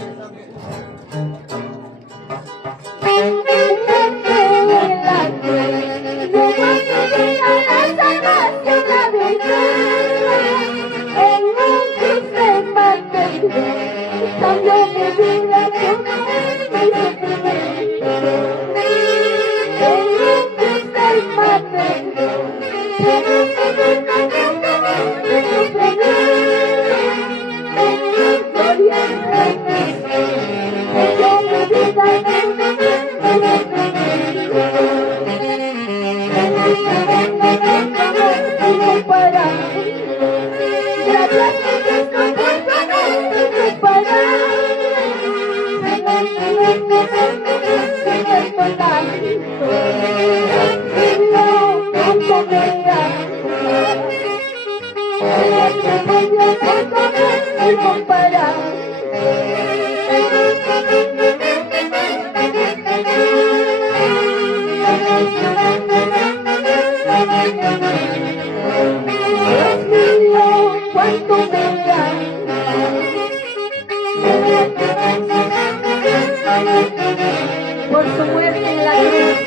Por su muerte en la cruz,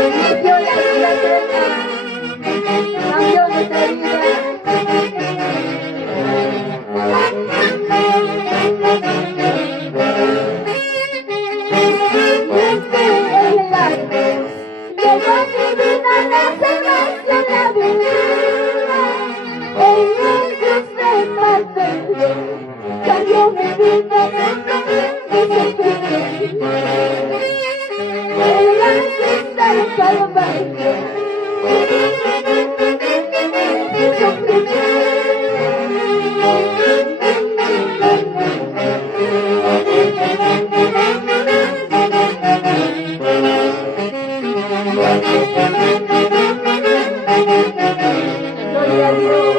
nos dio la vida eterna, cambió nuestra vida. Llevó mi vida la salvación, la vida, en el cruz de parte, cambió mi vida, el ángel del Calvario, gloria a Dios.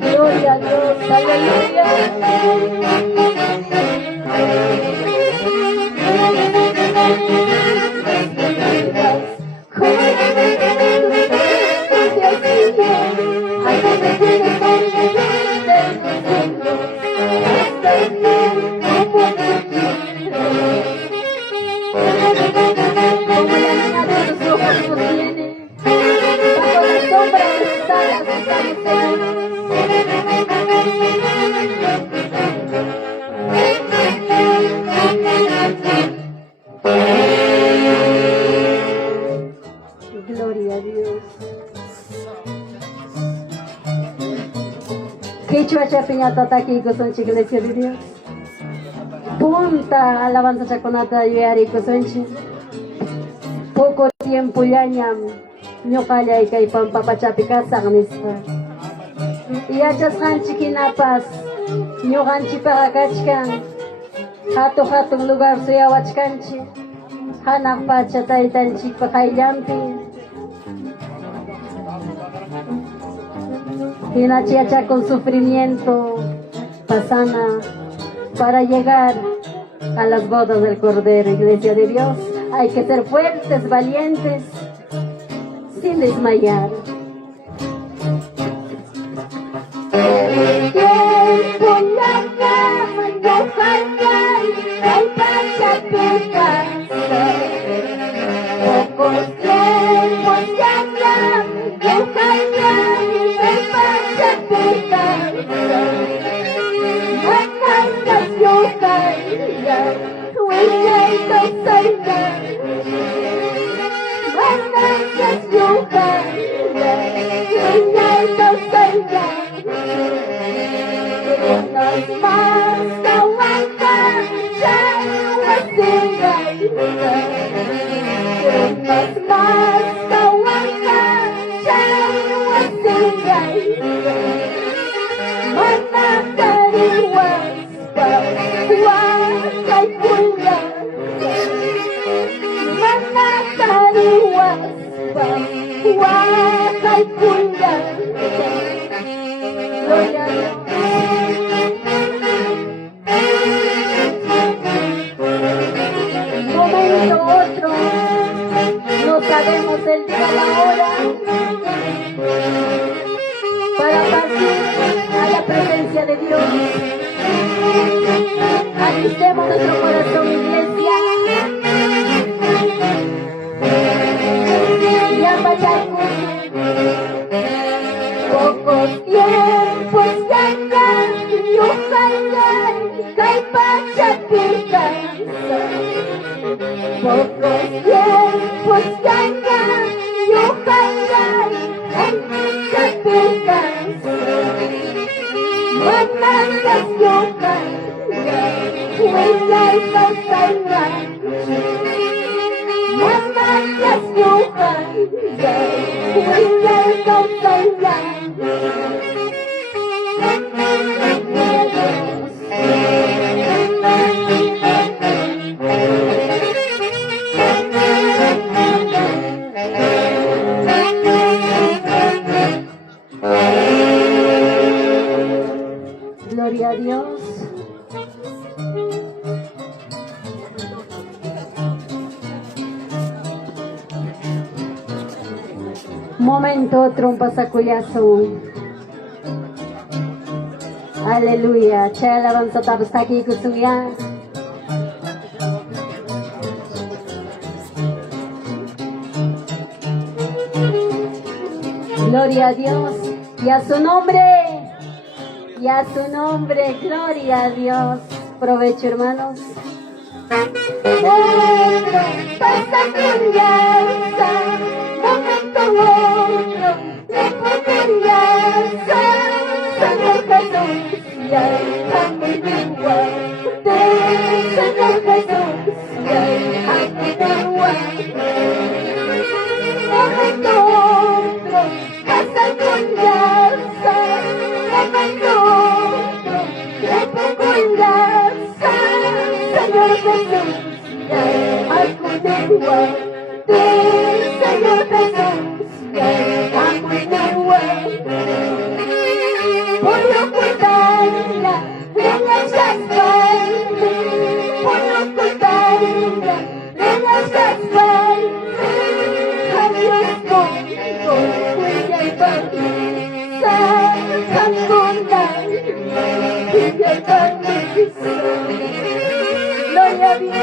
Gloria a Dios, aleluya. Como la niña de tus ojos sostiene, bajo la sombra de sus alas estamos seguros. Gloria a Dios. Quechua chapiñata aquí con iglesia de Dios. Punta alabanza chaconata yari kusanchi. Poco tiempo yañam ñoqalla y kaypan papachapi kasaqnisqa. Yachasqanchik hinapas ñuqanchikpaqa kachkan hatun lugar suyawachkanchik hanaq pacha taytanchikpa qayllanpi. Hinachiacha con sufrimiento pasana para llegar a las bodas del Cordero, iglesia de Dios. Hay que ser fuertes, valientes, sin desmayar. Momento otro, no sabemos el día y la hora para partir a la presencia de Dios. Alistemos nuestro corazón, iglesia. Ya Pachacuy, pocos tiempos tendrán, y ojalá Pachapica. Pocos tiempos tendrán, y ojalá Pachapica. Manangas yo caeré. Huwag pagkailan Mamatlas buhay Huwag pagkailan Gloria a Dios. Momento, trompas a cuyazo. Aleluya. Chay alabanza tapos taki kusuya. Gloria a Dios. Y a su nombre. Y a su nombre. Gloria a Dios. Provecho, hermanos. Pasa curiosa, momento otro, curiosa, Señor Jesús, ya continúa, Señor Jesús, ya continúa. Momento otro, pasa curiosa, momento otro, curiosa, Señor Jesús. Continúa, Señor Jesús, continúa. Voy a ocultarla en las espaldas, voy a ocultarla en las espaldas. Adiós conmigo, huella y parte, gloria a Dios.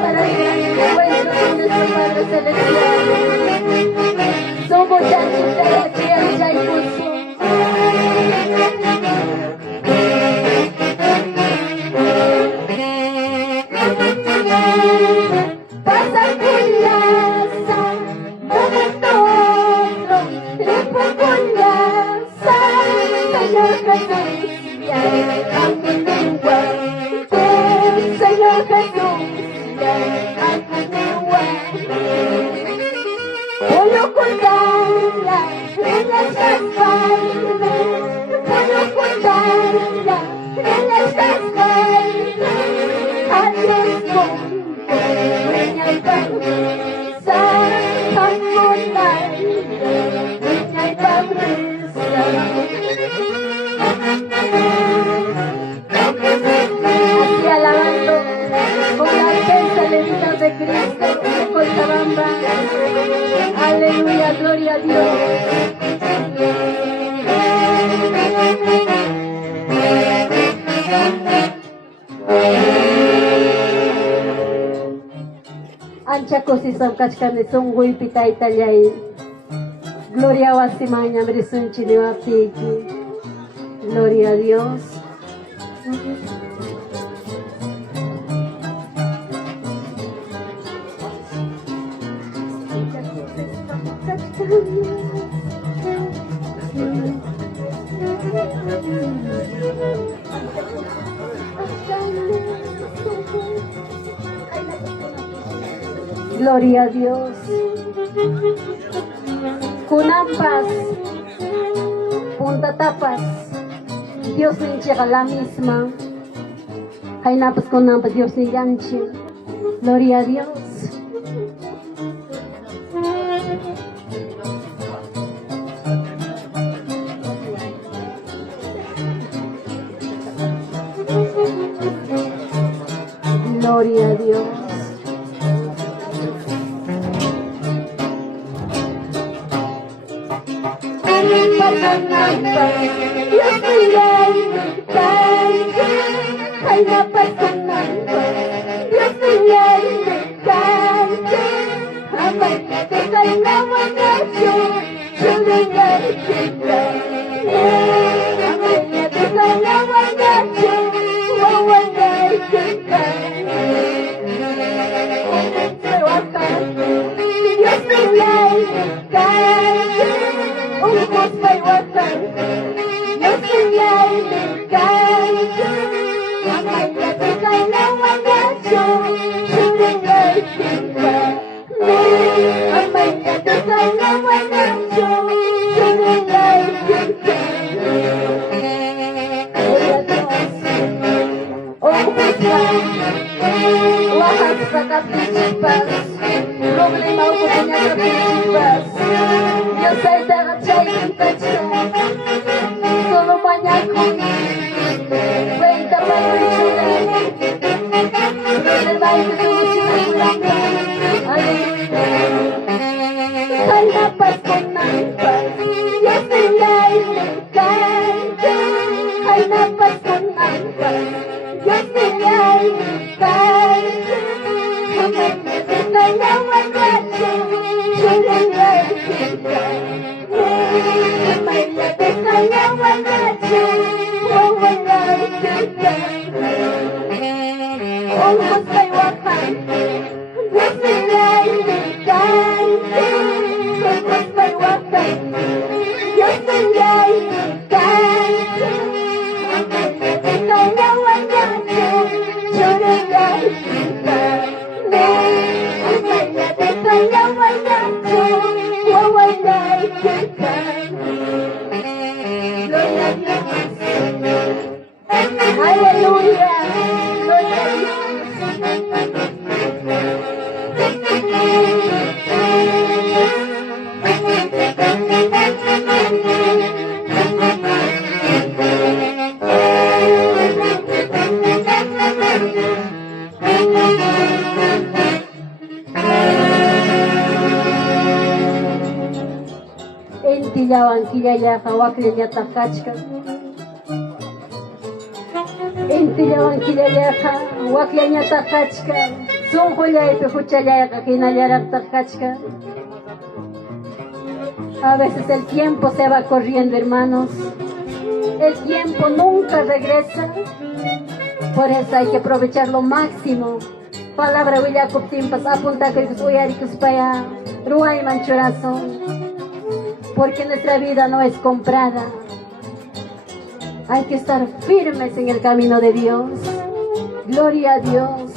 Para el gran encuentro con nuestro Padre Celestial. Somos muchachos de la tierra y curso. Pasa cuyaza, momento otro, tiempo cuyaza, Señor Jesús, ya continúa, Señor Jesús, ya continúa. Voy a ocultarla en las espaldas, voy a ocultarla en las espaldas. Adiós conmigo, dueña y padre, dueña y padre. Así alabando con la defensa levita de Cristo, de Cochabamba. Aleluya, gloria a Dios. Ancha cosisam kachkane songui pita italiai. Gloria wasimanya merisun chiliwapiki. Gloria a Dios. Gloria a Dios. Kunampas, punta tapas, Dios me llega la misma. Jainapas kunampas, Dios me yanchi. Gloria a Dios. Gloria a Dios. Dios me llama, ay la pasonando. Dios me llama, amarte soy una buena yo le quiero. Amarte soy una buena yo Dios me llama, un poco Problema ko punya kapitipas. Yo soy tagachay pintacha. Solo mañana cuenta para el chula. Pero va a ir tu chula. Hay la paz con paz. Yo soy la encanta. Hay la paz con paz. Yo soy la encanta. Yawan waklinya takachka. Inti yawan kilaya waklinya takachka. Sunjulay pejuchalaya kinayara takachka. A veces el tiempo se va corriendo, hermanos. El tiempo nunca regresa. Por eso hay que aprovechar lo máximo. Palabra Willakub Timpas apunta que uyarikus paya ruay manchurazo. Porque nuestra vida no es comprada. Hay que estar firmes en el camino de Dios. Gloria a Dios.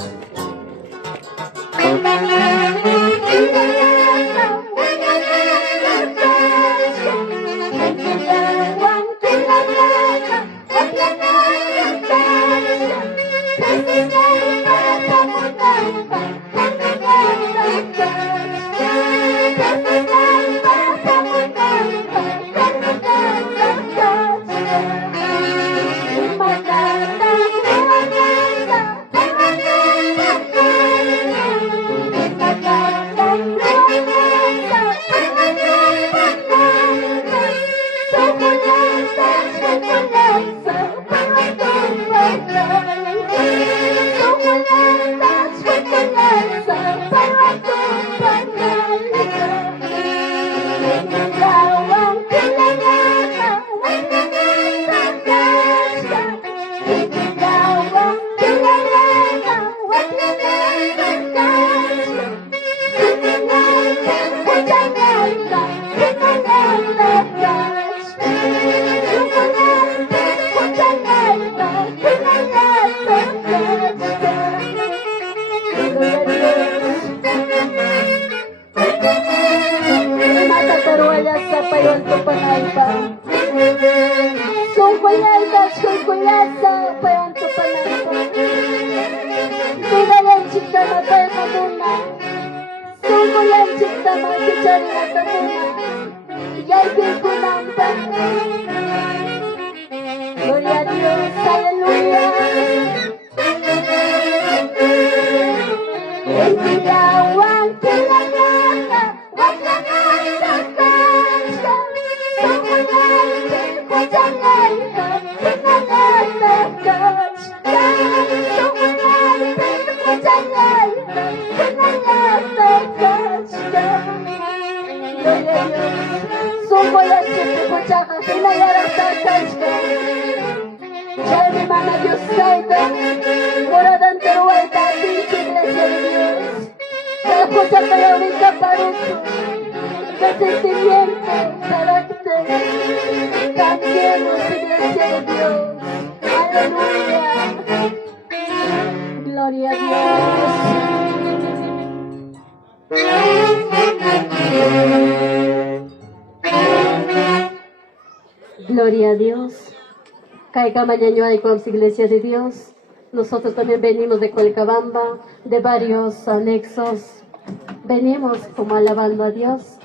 Gloria a Dios, aleluya. Sentimiento, carácter, cambiemos iglesia de Dios. Aleluya. Gloria a Dios. Gloria a Dios. Caiga mañana y con iglesia de Dios. Nosotros también venimos de Colcabamba, de varios anexos. Venimos como alabando a Dios.